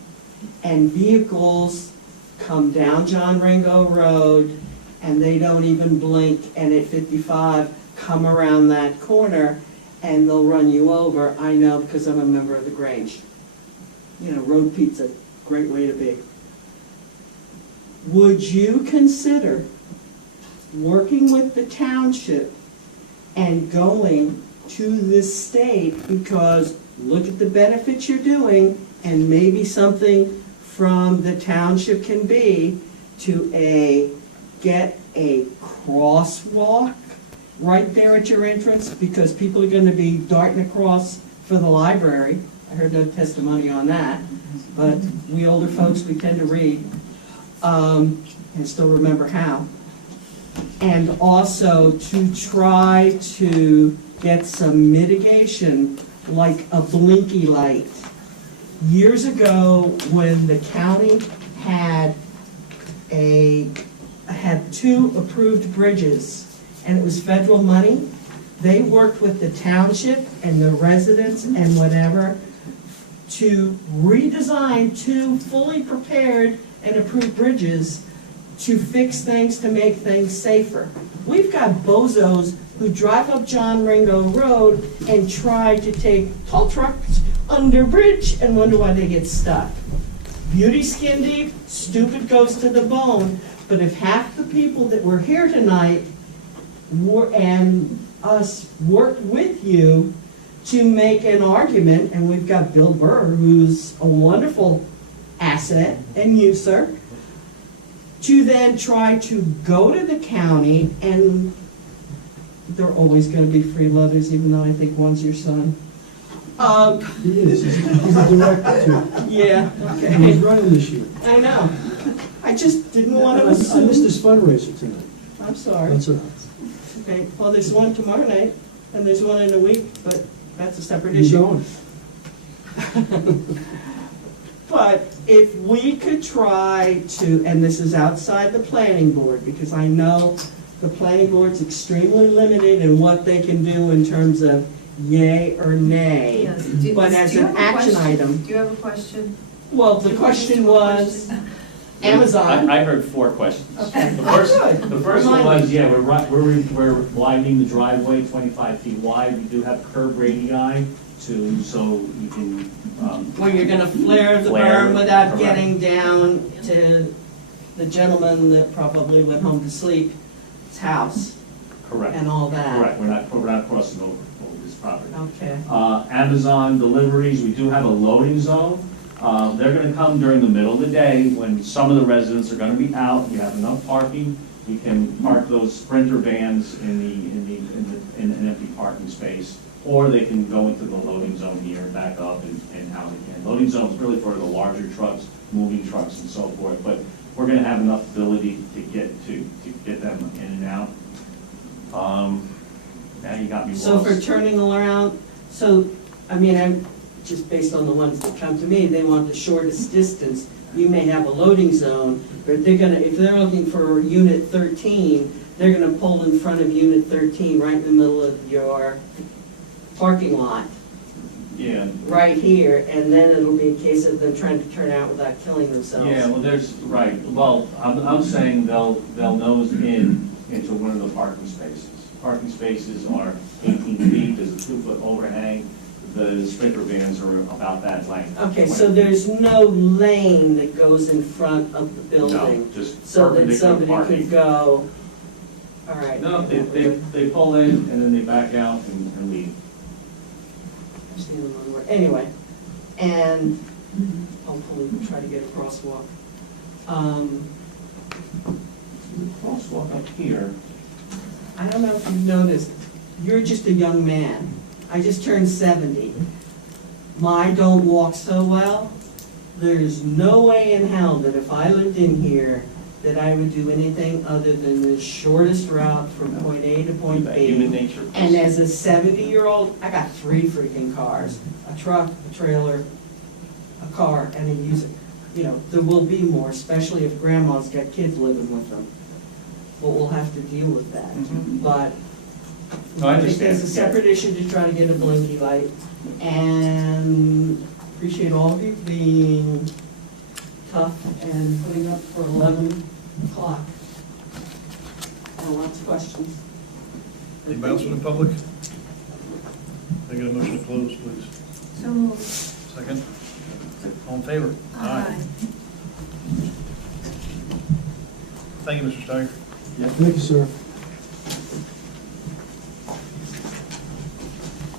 and vehicles come down John Ringo Road and they don't even blink, and at 55 come around that corner and they'll run you over. I know because I'm a member of the Grange. You know, road pizza, great way to be. Would you consider working with the township and going to the state, because look at the benefits you're doing, and maybe something from the township can be to get a crosswalk right there at your entrance, because people are going to be darting across for the library. I heard no testimony on that, but we older folks, we tend to read and still remember how. And also to try to get some mitigation, like a blinky light. Years ago, when the county had 2 approved bridges, and it was federal money, they worked with the township and the residents and whatever to redesign 2 fully prepared and approved bridges to fix things, to make things safer. We've got bozos who drive up John Ringo Road and try to take tall trucks under bridge and wonder why they get stuck. Beauty skin deep, stupid goes to the bone. But if half the people that were here tonight and us worked with you to make an argument, and we've got Bill Burr, who's a wonderful asset and user, to then try to go to the county and They're always gonna be freeloaders, even though I think one's your son. He is, he's a director too. Yeah, He's okay. running this year. I know. I just didn't want to I missed assume. this fundraiser tonight. I'm sorry. That's all right. Okay, well, there's one tomorrow night, and there's one in a week, but that's a separate You issue. going? But if we could try to, and this is outside the planning board, because I know the planning board's extremely limited in what they can do in terms of yay or nay. Yes. But as Do you an have a action question? item, Do you have a question? well, the question was, Amazon. I heard 4 questions. Okay. The first, Good. the first one Remind was, me. yeah, we're widening the driveway 25 feet wide. We do have curb radii so you can, Where you're gonna flare the Flare, berm without correct. getting down to the gentleman that probably went home to sleep, his house, correct. and all that. Correct, we're not crossing over this property. Okay. Amazon deliveries, we do have a loading zone. They're gonna come during the middle of the day when some of the residents are gonna be out, we have enough parking. We can park those Sprinter vans in an empty parking space, or they can go into the loading zone here and back up and out again. Loading zone is really for the larger trucks, moving trucks and so forth, but we're gonna have enough ability to get them in and out. Now you got me So lost. for turning around, I'm just based on the ones that come to me, they want the shortest distance. You may have a loading zone, but if they're looking for unit 13, they're gonna pull in front of unit 13, right in the middle of your parking lot, Yeah. right here, and then it'll be a case of them trying to turn out without killing themselves. Yeah, well, I'm saying they'll nose into one of the parking spaces. Parking spaces are 18 feet, there's a 2-foot overhang, the Sprinter vans are about that length. Okay, so there's no lane that goes in front of the building? No, just So that perpendicular somebody parking. could go, all right. No, they pull in and then they back out and leave. Anyway, and hopefully we'll try to get a crosswalk. Crosswalk up here. I don't know if you've noticed, you're just a young man. I just turned 70. I don't walk so well. There's no way in hell that if I lived in here, that I would do anything other than the shortest route from point A to point Human B. nature. And as a 70-year-old, I got 3 freaking cars, a truck, a trailer, a car, and a user. There will be more, especially if grandma's got kids living with them. But we'll have to deal with that. But No, I I think understand. there's a separate issue to try to get a blinky light. And appreciate all of you being tough and putting up for 11 o'clock. And lots of questions. Anybody else from the public? Can I get a motion to close, please? So moved. Second? All in favor? Aye. Thank you, Mr. Steiger. Thank you, sir.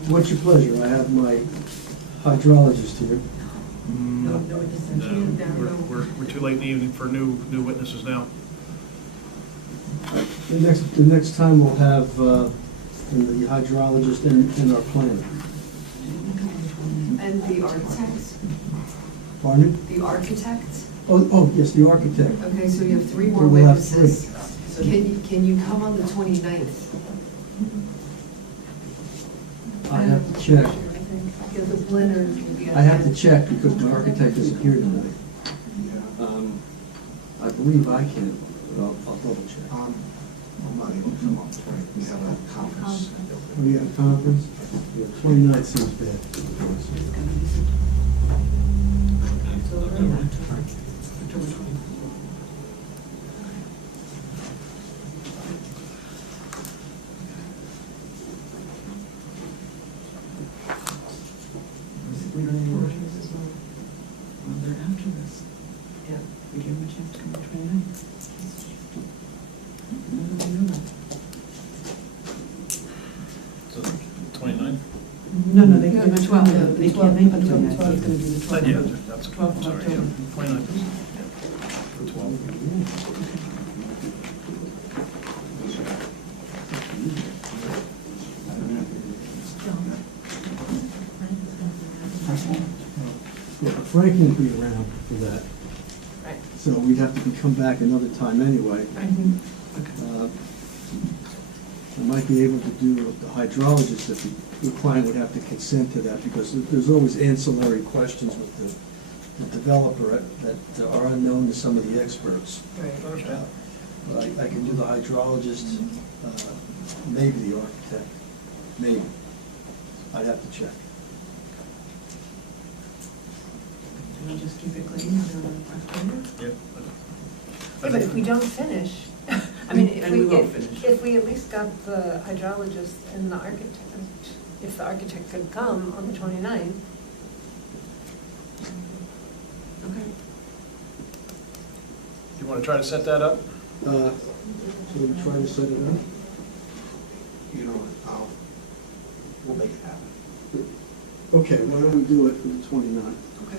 What's your pleasure? I have my hydrologist here. No, we're too late in the evening for new witnesses now. The next time we'll have the hydrologist and our planner. And the architect? Pardon me? The architect? Oh, yes, the architect. Okay, so you have 3 more We'll have witnesses. So can you come on the 29th? I have to check. Because the planner will be. I have to check because the architect isn't here tonight. I believe I can, but I'll double check. I'm not able to come up tonight. We have a conference. We have a conference? Yeah, 29th seems bad. Yeah, we give them a chance to come to 29. So, 29th? No, they No, the 12th. They can't make the 29th, so it's gonna be the 12th. Yeah, that's, 12th of sorry, October. yeah, 29th. The 12th. Frank won't be around for that. Right. So we'd have to come back another time anyway. I might be able to do the hydrologist if the client would have to consent to that, because there's always ancillary questions with the developer that are unknown to some of the experts. But I can do the hydrologist, maybe the architect, maybe. I'd have to check. Can we just keep it clean until October? Yeah. Yeah, but if we don't finish, I mean, And we won't finish. if we at least got the hydrologist and the architect, if the architect could come on the 29th. Okay. You want to try to set that up? So we try to set it up? You know, we'll make it happen. Okay, why don't we do it for the 29th? Okay.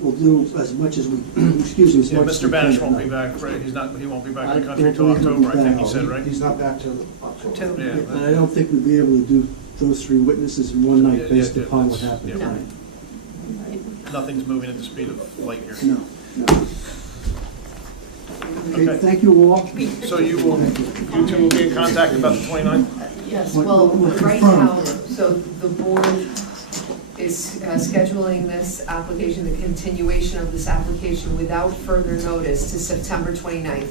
We'll do as much as we, excuse me, as Yeah, much as we Mr. can. Banish won't be tonight. back, right? He won't be back I in the country don't until believe he'll be October, I think back. he said, right? He's not back till October. Yeah. And I don't think we'd be able to do those three witnesses in one night Yeah, based yeah, upon what that's- happened yeah. tonight. Nothing's moving at the speed of light here. No, no. Okay, thank you all. So you two will be in contact about the 29th? Yes, What- well, what right confirm? now, so the board is scheduling this application, the continuation of this application without further notice to September 29th.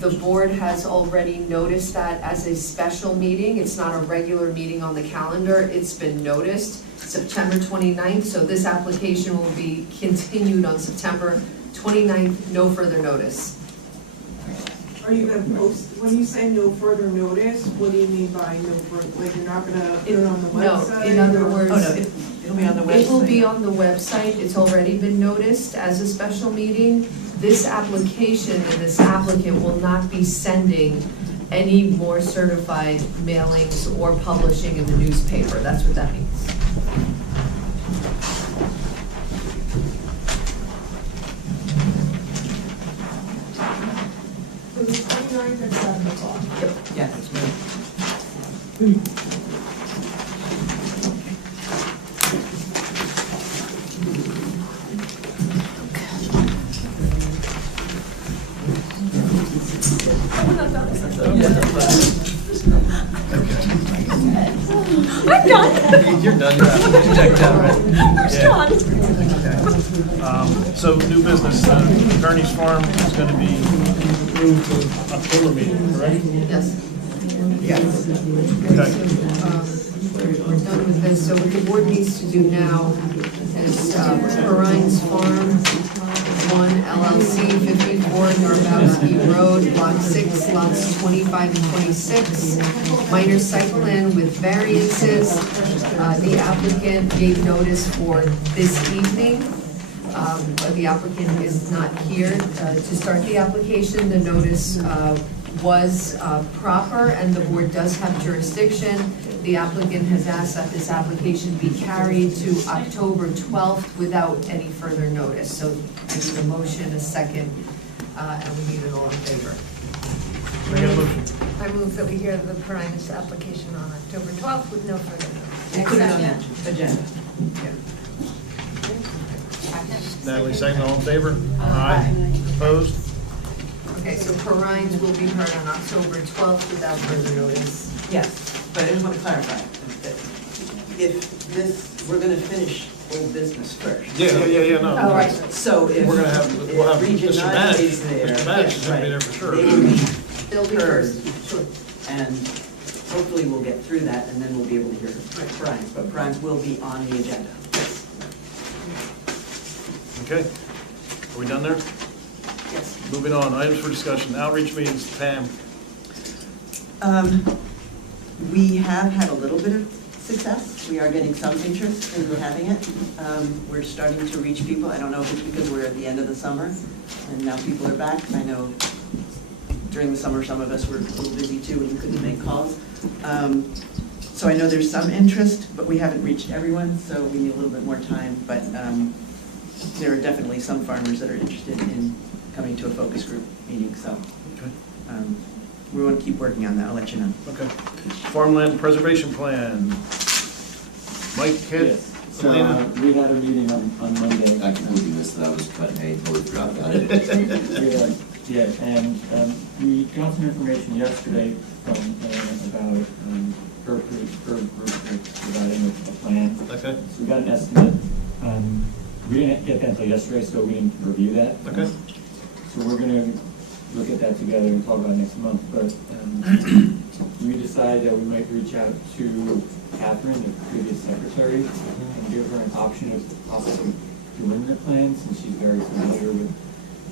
The board has already noticed that as a special meeting. It's not a regular meeting on the calendar. It's been noticed September 29th, so this application will be continued on September 29th, no further notice. Are you gonna post, when you say no further notice, what do you mean by no further, like you're not gonna put it on the website? No, in other or- words. Oh, no, it'll be on the website. It will be on the website, it's already been noticed as a special meeting. This application and this applicant will not be sending any more certified mailings or publishing in the newspaper, that's what that means. So the 29th at 7 o'clock. Yes. I'm done. You're done, you're checked out, right? I'm done. So new business, Gurney's Farm is going to be moved to October meeting, correct? Yes. Okay. We're done with this, so what the board needs to do now is Perrines Farm 1 LLC, 54 Norbowski Road, Block 6, lots 25 and 26. Minor site plan with variances. The applicant gave notice for this evening, but the applicant is not here to start the application. The notice was proper, and the board does have jurisdiction. The applicant has asked that this application be carried to October 12th without any further notice. So I need a motion, a second, and we need an all in favor. Can I get a motion? I move that we hear the Perimus application on October 12th with no further notice. And put it on the agenda. Natalie, second, all in favor? Aye. Opposed? Okay, so Perrines will be heard on October 12th without further notice. Yes, but I just want to clarify, that if this, we're gonna finish old business first. Yeah, no. All right. So if, We're gonna have, we'll have if Region Mr. 9 Banish, is there. Mr. Banish is yes, gonna be right, there for sure. They will be They'll be heard, first, sure. and hopefully we'll get through that, and then we'll be able to hear Brian's, but Brian's will be on the agenda. Okay. Are we done there? Yes. Moving on, items for discussion, outreach meetings, Pam. We have had a little bit of success. We are getting some interest in having it. We're starting to reach people. I don't know if it's because we're at the end of the summer and now people are back. I know during the summer, some of us were a little busy too and couldn't make calls. So I know there's some interest, but we haven't reached everyone, so we need a little bit more time. But there are definitely some farmers that are interested in coming to a focus group meeting, so we want to keep working on that. I'll let you know. Okay. Farmland Preservation Plan. Mike, Kid? So, we had a meeting on Monday. I completely missed it, I was cutting hay, totally forgot about it. Yeah, and we got some information yesterday from, about her group providing a plan. Okay. So we got an estimate. We didn't get that until yesterday, so we didn't review that. Okay. So we're gonna look at that together and talk about it next month, but we decided that we might reach out to Catherine, the previous secretary, and give her an option of possibly doing the plan, since she's very familiar with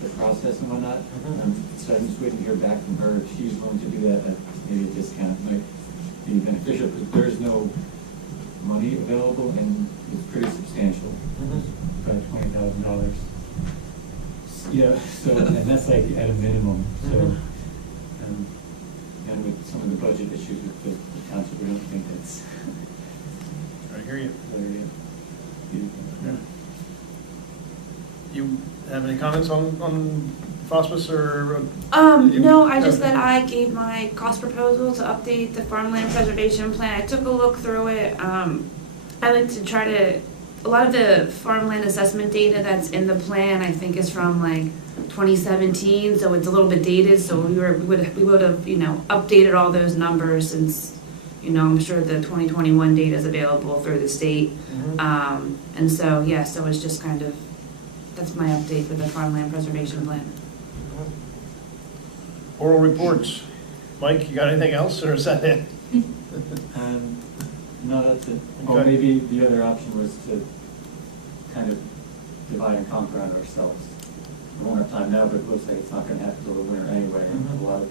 the process and whatnot. So I'm just waiting to hear back from her. If she's willing to do that, at maybe a discount might be beneficial, because there's no money available, and it's pretty substantial, about $20,000. Yeah, so, and that's like at a minimum, so, and with some of the budget issues with the council, we don't think that's I hear you. very beautiful. Yeah. You have any comments on Fospis or? No, I just that I gave my cost proposal to update the farmland preservation plan. I took a look through it. I like to try to, a lot of the farmland assessment data that's in the plan, I think is from like 2017, so it's a little bit dated, so we would have, updated all those numbers since, I'm sure the 2021 data is available through the state. And so, yeah, so it's just kind of, that's my update with the farmland preservation plan. Oral reports. Mike, you got anything else, or is that it? No, that's it. Or Okay. maybe the other option was to kind of divide and conquer on ourselves. We won't have time now, but it looks like it's not gonna happen till the winter anyway, and a lot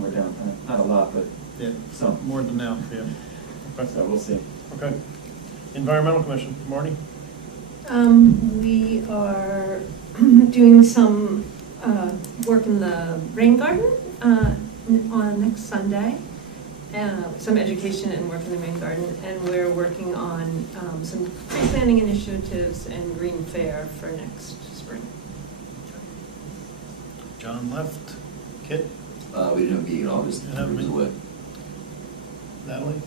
more downtime. Not a lot, but Yeah, some. more than now, yeah. Okay. So we'll see. Okay. Environmental Commission, Marty? We are doing some work in the rain garden on next Sunday. Some education and work in the rain garden, and we're working on some tree planting initiatives and green fair for next spring. John left. Kit? We didn't have a meeting in August. Didn't have a meeting. Away. Natalie?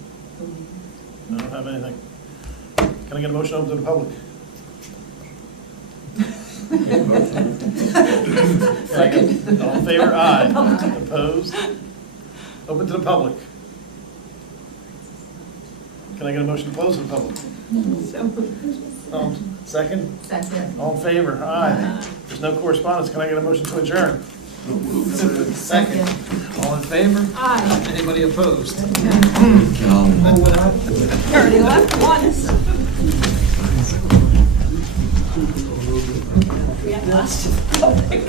I don't have anything. Can I get a motion open to the public? Second. All in favor? Aye. Opposed? Open to the public. Can I get a motion to close to the public? Second? Second. All in favor? Aye. There's no correspondence. Can I get a motion to adjourn? Second. All in favor? Aye. Anybody opposed? Already left once. We have lost the public.